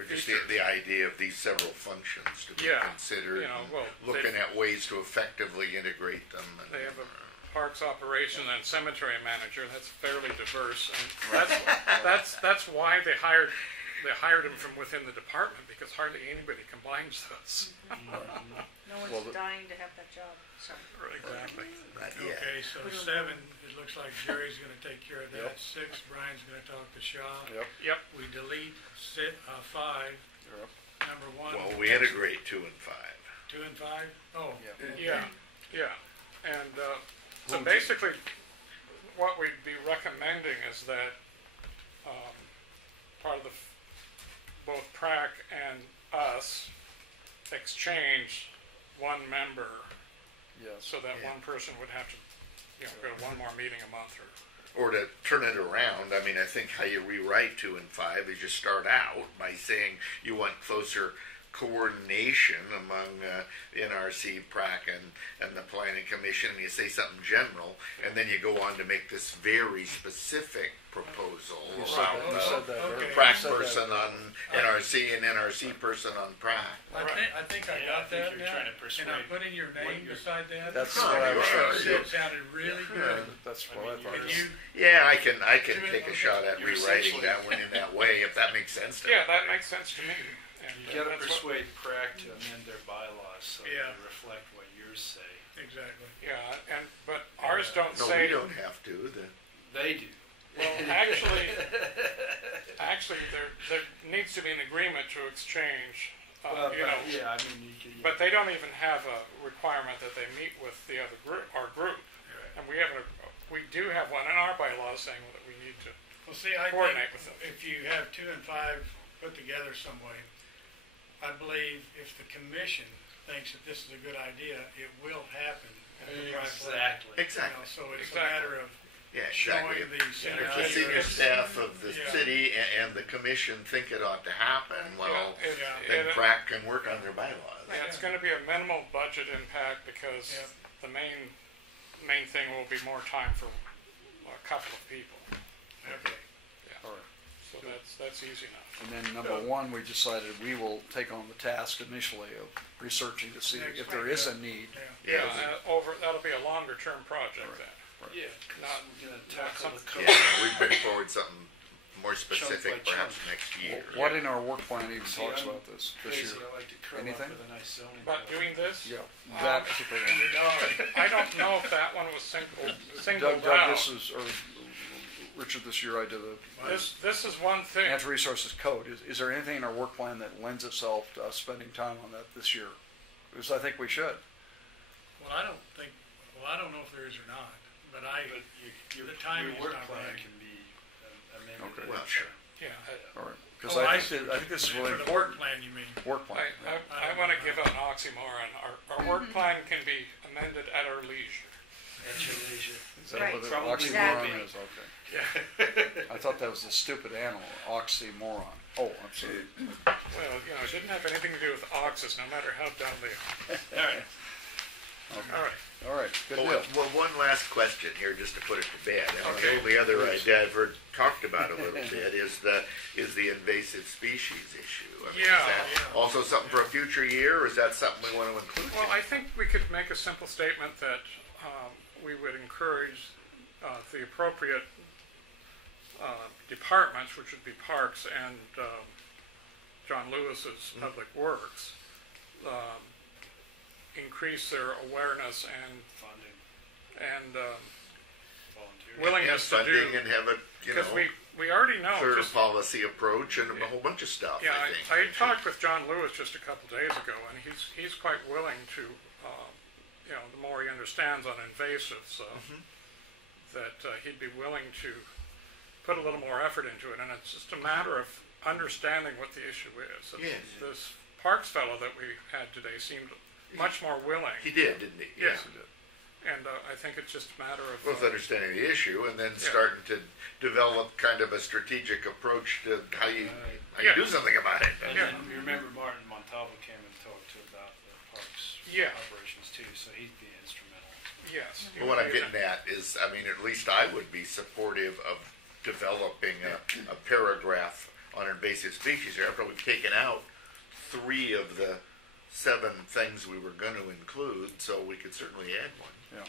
Or just the idea of these several functions to be Yeah, considered, well, looking at ways to effectively integrate them. And, They have a parks operation and cemetery manager. That's fairly diverse, and that's why they hired him from within the department, because hardly anybody combines those. No one's Well, dying to have that job, so. Exactly. not yet. Okay, so 7, it looks like Jerry's gonna take care of that. 6, Brian's gonna talk to Shaw. Yep. We delete 5, number 1. Well, we integrate 2 and 5. 2 and 5? Oh. Yeah. And so basically, what we'd be recommending is that part of both PrAC and us exchange one member, so that Yeah. one person would have to, go to one more meeting a month Or to turn it around, I mean, I think how you rewrite 2 and 5 is you start out by saying you want closer coordination among NRC, PrAC, and the Planning Commission, and you say something general, and then you go on to make this very specific proposal You about said that Okay. PrAC You said that. person on NRC and NRC person on PrAC. I think I got that you're now. trying to persuade And I'm putting your name you're- beside that. That's Huh, what I you was are. trying to It sounded really good. That's what I thought. And you, Yeah, I can take a shot at You're rewriting essentially- that one in that way, if that makes sense to Yeah, that makes sense to me. And You gotta that's what- persuade PrAC to amend their bylaws so Yeah. they reflect what yours say. exactly. Yeah, but ours don't No, say. we don't have to. They do. Well, actually, there needs to be an agreement to exchange. Yeah, I mean, you could. But they don't even have a requirement that they meet with the other group, our group. And we do have one in our bylaws saying that we need to. Well, see, I Coordinate think with them. if you have 2 and 5 put together some way, I believe if the commission thinks that this is a good idea, it will happen at the right place. Exactly. Exactly. So it's Exactly. a matter of Yeah, showing exactly. the If the synergy. senior staff of the Yeah. city and the commission think it ought to happen, well, then It- PrAC can work on their bylaws. Yeah, it's going to be a minimal budget impact because Yeah. the main thing will be more time for a couple of people. Okay. All right. So that's easy enough. And then number 1, we decided we will take on the task initially of researching to see if there is a need. Yeah. That'll be a longer term project then. Yeah, Not- we're gonna tackle the code. Yeah, we bring forward something more specific Chunk by perhaps chunk. next year. What in our work plan even See, talks I'm about this Crazy, year? I like to curl up Anything? with a nice zoning. But code. doing this, Yeah, that particular one. Your dog. I don't know if that one was singled Doug, out. this is, or Richard, this year I did the This is one thing. Natural Resources Code. Is there anything in our work plan that lends itself to us spending time on that this year? Because I think we should. Well, I don't know if there is or not, but But the timing your is work not plan right. can be amended. Okay. Well, sure. Yeah, All right. Because Oh, I see. think this is really For the important. work plan, you mean? Work plan. I want to give an oxymoron. Our work plan can be amended at our leisure. At your leisure. Is that Right. what the Probably oxymoron will be. is? Okay. I thought that was a stupid animal, oxymoron. Oh, I'm sorry. Well, it didn't have anything to do with oxes, no matter how dumb they are. All right. All right. All right, good Well, deal. well, one last question here, just to put it to bed. And Okay. the only other idea I've heard talked about a little bit is the invasive species issue. I mean, Yeah, is that also something for a future year, or is that something we want to include? Well, I think we could make a simple statement that we would encourage the appropriate departments, which would be Parks and John Lewis's Public Works, increase their awareness and Funding, volunteer. Have willingness to do. funding and have a, Because we already know. clear just- policy approach and a whole bunch of stuff, Yeah, I think. I talked with John Lewis just a couple days ago, and he's quite willing to, the more he understands on invasives, that he'd be willing to put a little more effort into it, and it's just a matter of understanding what the issue is. Yes. This Parks fellow that we had today seemed much more willing. He did, didn't he? Yes. He did. And I think it's just a matter of. Both understanding the issue and then Yeah. starting to develop kind of a strategic approach to how you Yeah. do something about it. And Yeah. then you remember Martin Montalvo came and talked to about the parks Yeah. operations too, so he'd be instrumental. Yes. But what I'm getting at is, I mean, at least I would be supportive of developing a paragraph on invasive species here after we've taken out 3 of the 7 things we were going to include, so we could certainly add one. Yeah.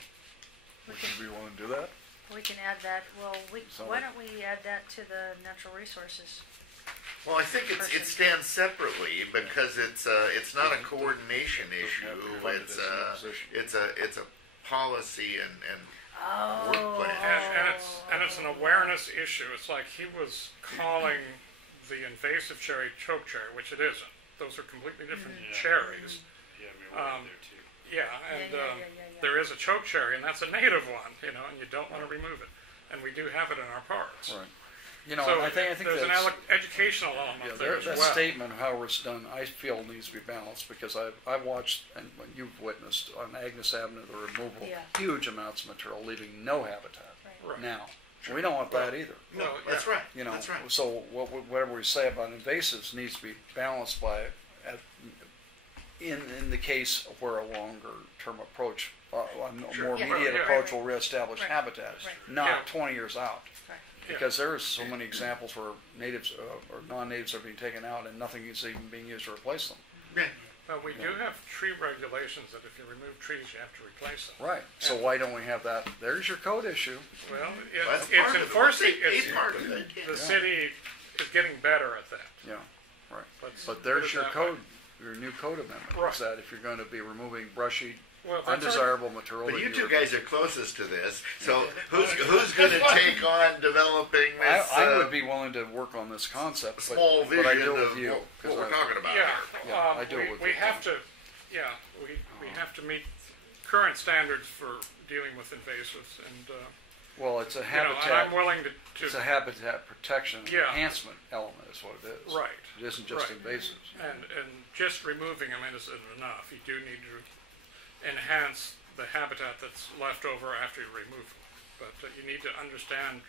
Would you be willing to do that? We can add that, well, So- why don't we add that to the natural resources? Well, I think it stands separately because it's not a coordination issue. It's a policy and Oh. work plan. And it's an awareness issue. It's like he was calling the invasive cherry choke cherry, which it isn't. Those are completely different cherries. Yeah, we were Um, there too. Yeah, and yeah. there is a choke cherry, and that's a native one, you know, and you don't want to remove it. And we do have it in our parks. Right. You know, So I think there's an that's, educational element there as that well. statement, how it's done, I feel needs to be balanced because I've watched and when you've witnessed on Agnes Avenue the removal, Yeah. huge amounts of material leaving no habitat. Right. Now, we don't want that either. No, Well, that's yeah. right. You know, That's right. so whatever we say about invasives needs to be balanced by, in the case where a longer term approach, a Sure. more Yeah. immediate Right, approach right. will reestablish Right. habitats, Right. not Yeah. 20 years out. Right. Because there are so many examples where natives or non-natives are being taken out and nothing is even being used to replace them. Yeah. We do have tree regulations that if you remove trees, you have to replace them. Right. So why don't we have that? There's your code issue. Well, That's it's part of it. enforcing, It's it's, part of it. Yeah. the city is getting better at that. Yeah. Right. Let's But put there's it your that way. code, your new code amendment. Right. Is that if you're going to be removing brushy, Well, that's already- undesirable material, But that you two you're- guys are closest to this, so who's going to take on developing this I would be willing to work on this concept, small but I vision do it of with you. what 'cause we're I- talking about Yeah, here? Yeah, I do it with we you. have to, we have to meet current standards for dealing with invasives, and, Well, it's a you know, and I'm habitat. willing It's a to, habitat protection Yeah. enhancement element, is what it is. right, It isn't just Right. invasives. and just removing them isn't enough. You do need to enhance the habitat that's left over after you remove them. But you need to understand,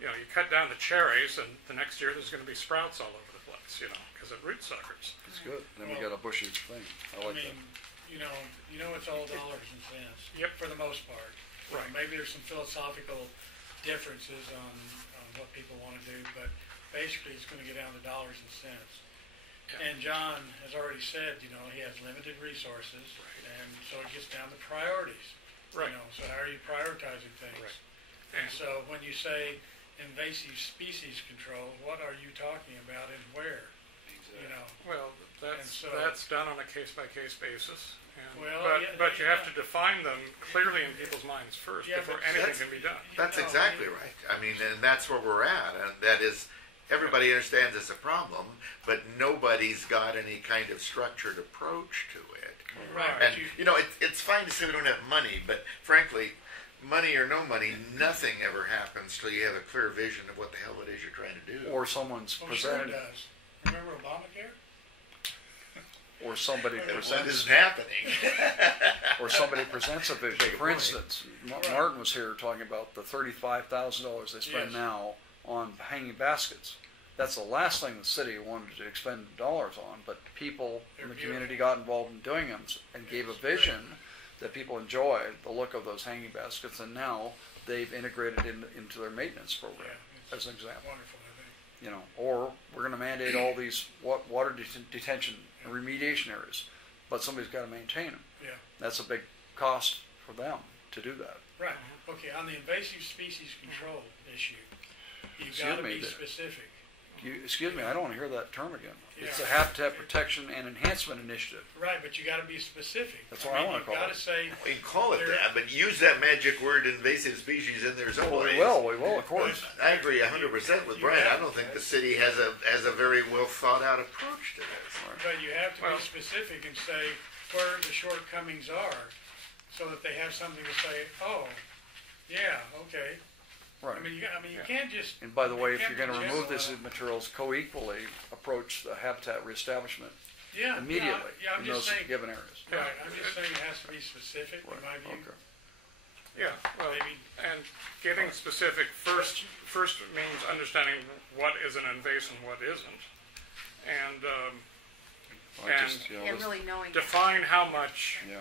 you know, you cut down the cherries, and the next year there's gonna be sprouts all over the place, you know, because of root suckers. It's good. And then we got a bushy thing. I I like that. mean, you know, it's all dollars and cents. Yep. For the most part. You know, Right. Maybe there's some philosophical differences on what people want to do, but basically it's going to get down to dollars and cents. Yeah. And John has already said, you know, he has limited resources, and so it gets down to priorities. Right. You know, so how are you prioritizing things? Right. And so when you say invasive species control, what are you talking about and where? You know, Well, And so- that's done on a case-by-case basis. And, Well, yeah, but you have yeah. to define them clearly in people's minds first Yeah, before but anything that's- can be done. That's Oh, exactly yeah. right. I mean, and that's where we're at, and that is, everybody understands it's a problem, but nobody's got any kind of structured approach to it. right, but And, you know, it's fine to say we don't have money, but frankly, money or no money, nothing ever happens till you have a clear vision of what the hell it is you're trying to do. Or someone's Oh, sure it presented, does. Remember Obamacare? or somebody And what presents, isn't happening. or somebody presents a vision. Take a For point. instance, Martin was here talking about the $35,000 they spend Yes. now on hanging baskets. That's the last thing the city wanted to expend dollars on, but people in the They're community got involved in doing them and gave a vision that people enjoyed the look of those hanging baskets, and now they've integrated into their maintenance program, Yeah, as an example. wonderful, I think. You know, or we're going to mandate all these water detention and remediation areas, but somebody's got to maintain them. Yeah. That's a big cost for them to do that. Right, okay, on the invasive species control issue, you've Excuse got to me, be the- specific. Excuse me, I don't want to hear that term again. It's Yeah. a Habitat Protection and Enhancement Initiative. Right, but you got to be specific. That's what I wanna call You've got it. to say, We can call it that, but use that magic word invasive species in there Well, someplace. we will, of course. I agree 100% with Brian. I don't think the city has a very well thought out approach to this. but you have to Well- be specific and say where the shortcomings are, so that they have something to say, oh, yeah, okay. I Right. mean, you can't just. And by the way, you if you're can't going to just, remove these materials, co-equally approach the habitat reestablishment yeah, immediately Yeah, I'm in just those saying, given areas. right, I'm just saying it has to be specific, in my view. Okay. Yeah, well, Maybe. and getting specific first means understanding what is an invasive and what isn't. And, And really knowing. Define how much Yeah.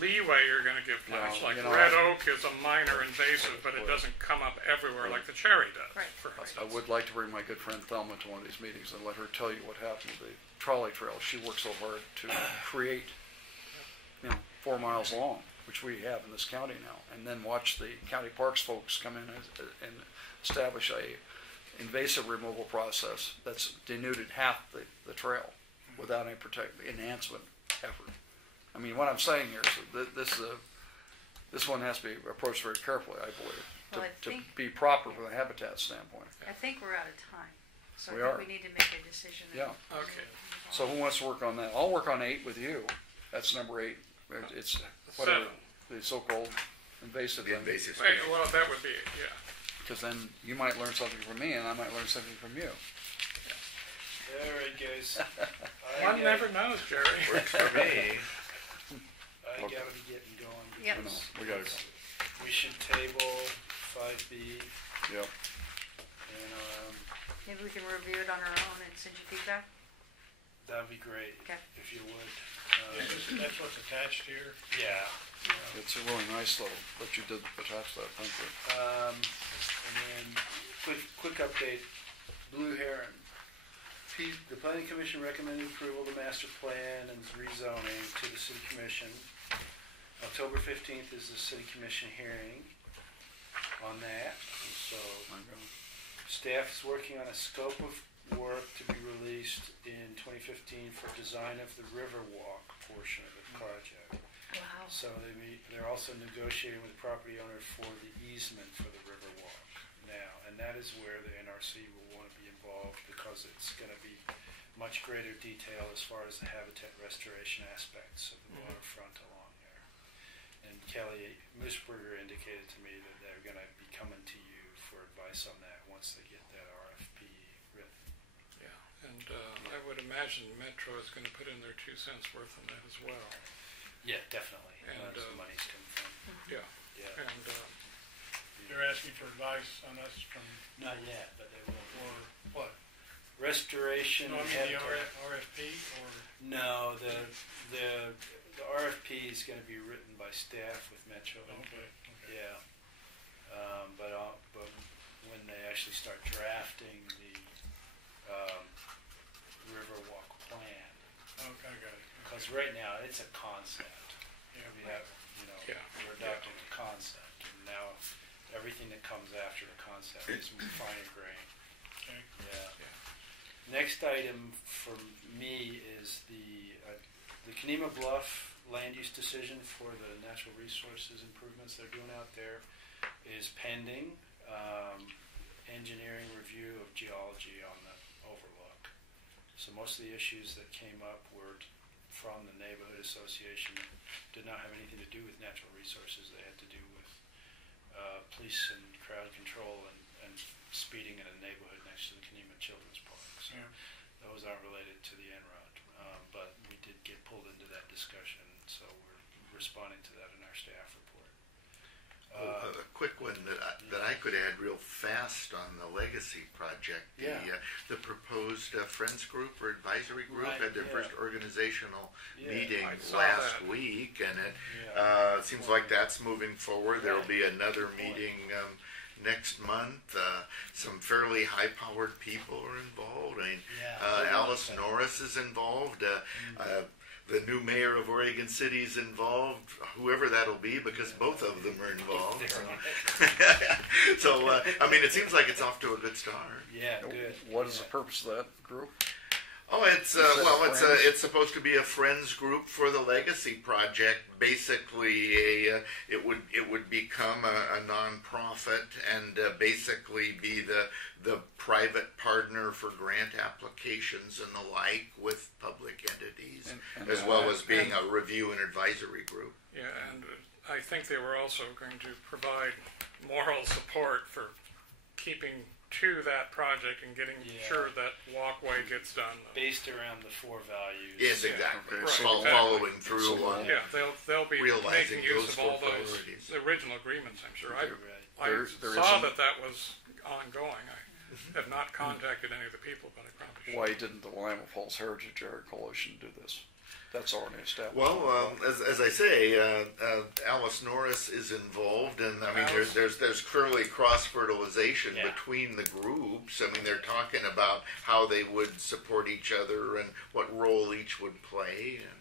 leeway you're gonna give plants. Yeah, Like you know, red oak is a minor invasive, but it doesn't come up everywhere like the cherry does, Right. for I instance. would like to bring my good friend Thelma to one of these meetings and let her tell you what happened to the trolley trail. She worked so hard to create, 4 miles long, which we have in this county now, and then watch the county parks folks come in and establish a invasive removal process that's denuded half the trail without any enhancement effort. I mean, what I'm saying here is that this one has to be approached very carefully, I believe, Well, I to think- be proper from a habitat standpoint. I think we're out of time, so We I are. think we need to make a decision. Yeah. Okay. So who wants to work on that? I'll work on 8 with you. That's number 8. It's whatever, 7. the so-called invasive The thing. invasive Wait, species. well, that would be, yeah. Because then you might learn something from me, and I might learn something from you. All right, guys. One never knows, Jerry. Works for me. I gotta be getting going. Yep. No, we got to. We should table 5B Yep. and Maybe we can review it on our own and send you feedback. that'd be great Okay. if you would. That's what's attached here. Yeah. It's a really nice little that you did attach that. Thank you. And then quick update. Blue Heron. The Planning Commission recommended approval of the master plan and rezoning to the City Commission. October 15th is the City Commission hearing on that. So staff is working on a scope of work to be released in 2015 for design of the Riverwalk portion of the project. Wow. So they're also negotiating with the property owner for the easement for the Riverwalk now, and that is where the NRC will want to be involved because it's going to be much greater detail as far as the habitat restoration aspects of the waterfront along there. And Kelly Moosberger indicated to me that they're going to be coming to you for advice on that once they get that RFP written. Yeah, and I would imagine Metro is going to put in their 2 cents worth on that as well. Yeah, definitely. And, That's where the money's coming from. Yeah, Yeah. and You're asking for advice on us from, Not yet, but they will. or what? Restoration. No, I mean the habitat- RFP or? No, the RFP is going to be written by staff with Metro. Okay. Yeah, but when they actually start drafting the Riverwalk plan, Okay, I got it. because right now it's a concept. Yeah. We have, Yeah. we're adopting the concept, and now everything that comes after the concept is finer grained. Okay. Yeah. Yeah. Next item for me is the Kenema Bluff land use decision for the natural resources improvements they're doing out there is pending. Engineering review of geology on the overlook. So most of the issues that came up were from the neighborhood association, did not have anything to do with natural resources. They had to do with police and crowd control and speeding in a neighborhood next to the Kenema Children's Park. So Yeah. those aren't related to the NROD, but we did get pulled into that discussion, so we're responding to that in our staff report. A quick one that I could add real fast on the Legacy project. Yeah. The proposed Friends Group or Advisory Group Right, had their yeah. first organizational Yeah. meeting I saw last that. week, and it Yeah. seems like that's moving forward. There will Right. be another Good point. meeting next month. Some fairly high-powered people are involved. I mean, Yeah. Alice Norris is involved. The new mayor of Oregon City is involved, whoever that'll be, because both of them are involved. So, I mean, it seems like it's off to a good start. Yeah, good. What is Yeah. the purpose of that group? Oh, it's You said well, it's Friends? it's supposed to be a friends group for the Legacy project. Basically, it would become a nonprofit and basically be the private partner for grant applications and the like with public entities, And as well as being a review and advisory group. yeah, and I think they were also going to provide moral support for keeping to that project and getting Yeah. sure that walkway gets done. Based around the 4 values. Yes, exactly. Okay, so Following through So, on Yeah, they'll be realizing making use those of all 4 those priorities. the original agreements. I'm sure. Right. I There saw isn't- that was ongoing. I have not contacted any of the people, but I probably should. Why didn't the Willamette Falls Heritage Area Coalition do this? That's already established. Well, as I say, Alice Norris is involved, and I mean, Alice- there's clearly cross fertilization Yeah. between the groups. I mean, they're talking about how they would support each other and what role each would play. And,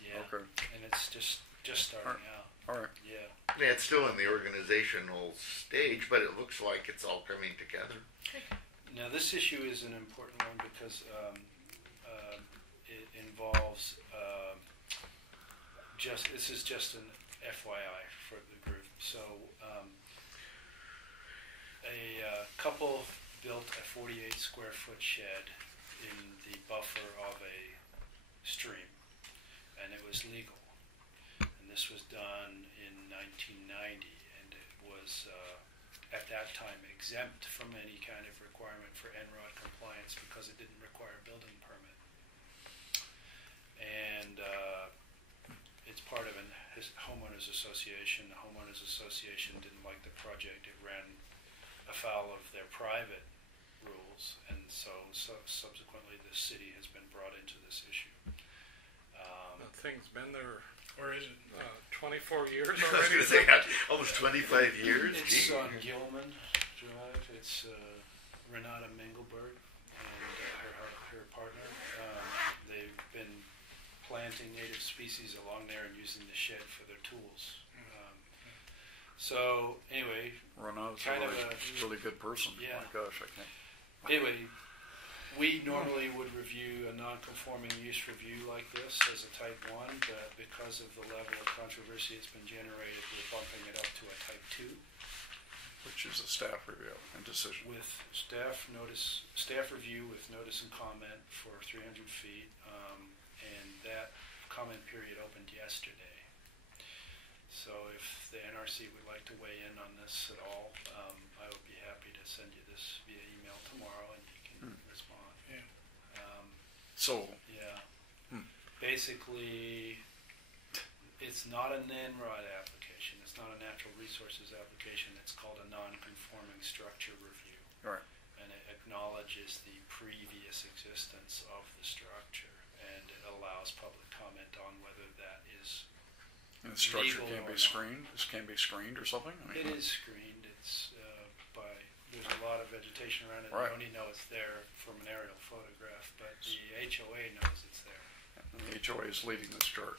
Yeah. Okay. And it's just starting out. All right. Yeah. yeah, it's still in the organizational stage, but it looks like it's all coming together. Now, this issue is an important one because it involves this is just an FYI for the group. So, a couple built a 48 square foot shed in the buffer of a stream, and it was legal. And this was done in 1990, and it was at that time exempt from any kind of requirement for NROD compliance because it didn't require a building permit. And it's part of a homeowners association. The homeowners association didn't like the project. It ran afoul of their private rules, and so subsequently the city has been brought into this issue. The thing's been there, Or is it? 24 years I was already. going to say, almost 25 years. It's Gee. on Gilman Drive. It's Renata Mengelberg and her partner. They've been planting native species along there and using the shed for their tools. So anyway, Renaud's Kind a of really good person. Yeah. My gosh, I can't. anyway, we normally would review a non-conforming use review like this as a type 1, but because of the level of controversy it's been generated, we're bumping it up to a type 2 Which is a staff review and decision. with staff review with notice and comment for 300 feet, and that comment period opened yesterday. So if the NRC would like to weigh in on this at all, I would be happy to send you this via email tomorrow and you can respond. Yeah. So, Yeah. Hmm. Basically, it's not an NROD application. It's not a natural resources application. It's called a non-conforming structure review. all right. And it acknowledges the previous existence of the structure, and it allows public comment on whether that is. And the structure Legal can't or be not. screened. This can be screened or something. I It mean, is screened. It's there's a lot of vegetation around it. Right. You only know it's there from an aerial photograph, but the HOA knows it's there. The HOA is leading this charge.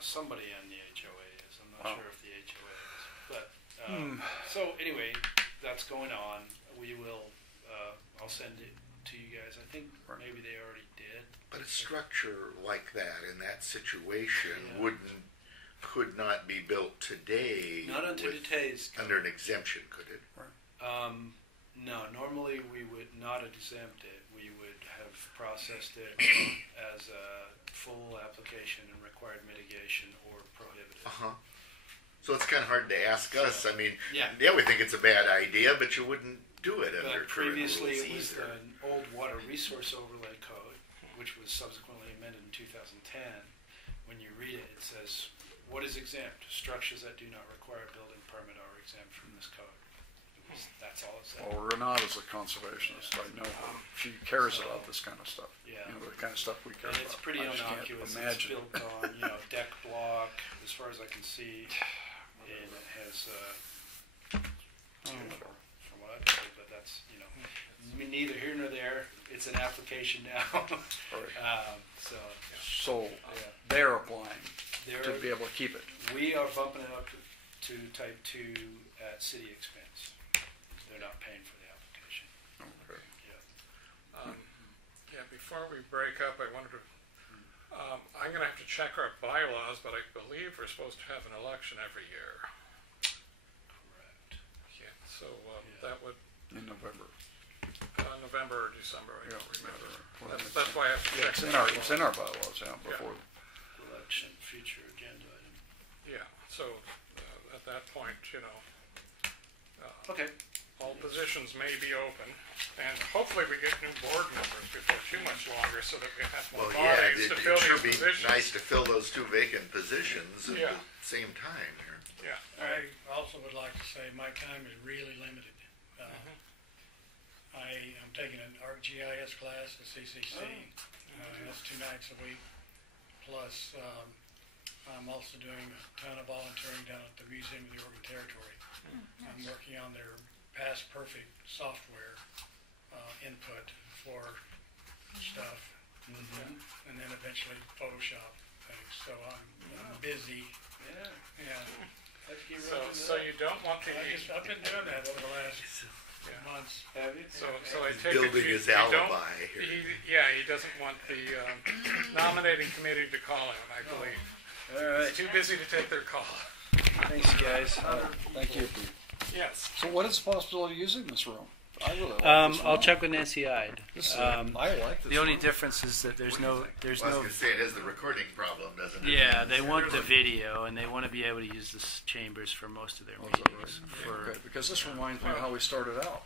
Somebody on the HOA is. I'm not Oh. sure if the HOA is. But so anyway, that's going on. We will. I'll send it to you guys. I think Right. maybe they already did. But a structure like that in that situation Yeah. could not be built today. Not until with- today's. under an exemption, could it? No, normally we would not exempt it. We would have processed it as a full application and required mitigation or prohibited. So it's kind of hard to ask us. I mean, Yeah. we think it's a bad idea, but you wouldn't do it under But current previously rules it was either. an old water resource overlay code, which was subsequently amended in 2010. When you read it, it says, what is exempt? Structures that do not require a building permit are exempt from this code. That's all it said. Well, Renata's a conservationist. I know her. She cares about this kind of stuff. Yeah. You know, the kind of stuff we care And about. it's pretty I just can't innocuous. It's imagine. built on, deck block, as far as I can see, and it has, from what I've heard, but that's, neither here nor there. It's an application now. Right. So, So yeah. they're applying They're- to be able to keep it. We are bumping it up to type 2 at city expense. They're not paying for the application. Okay. Yeah. Yeah, before we break up, I wanted to, I'm gonna have to check our bylaws, but I believe we're supposed to have an election every year. Correct. Yeah, so, Yeah. that would, In November. November or December, I Yeah, don't remember. whatever. That's why I have to Yeah, check. it's in our bylaws, before. Election, future agenda item. Yeah, so, at that point, Okay. all positions may be open, and hopefully we get new board members before too much longer so that we have more Well, yeah, bodies to fill it sure these be positions. nice to fill those 2 vacant positions at Yeah. the same time here. Yeah. I also would like to say my time is really limited. I am taking an ArcGIS class at CCC. That's 2 nights a week. Plus, I'm also doing a ton of volunteering down at the Museum of the Oregon Territory. I'm working on their Past Perfect software input for stuff, and then eventually Photoshop things. So I'm busy. Yeah. So you don't want the, I've been doing that over the last months. so I take it Building you his don't, alibi here. he doesn't want the nominating committee to call him, I believe. All right, He's too busy to take their call. thanks, guys. Thank you. Yes. So what is the possibility of using this room? I really like this room. I'll check with Nancy Ide. This is- I I like this The only room. difference is that there's Well, no, I was going to say it has the recording problem, doesn't it? yeah, they want the video and they want to be able to use the chambers for most of their Oh, is that meetings. right? For Good, because this reminds me of how we started out.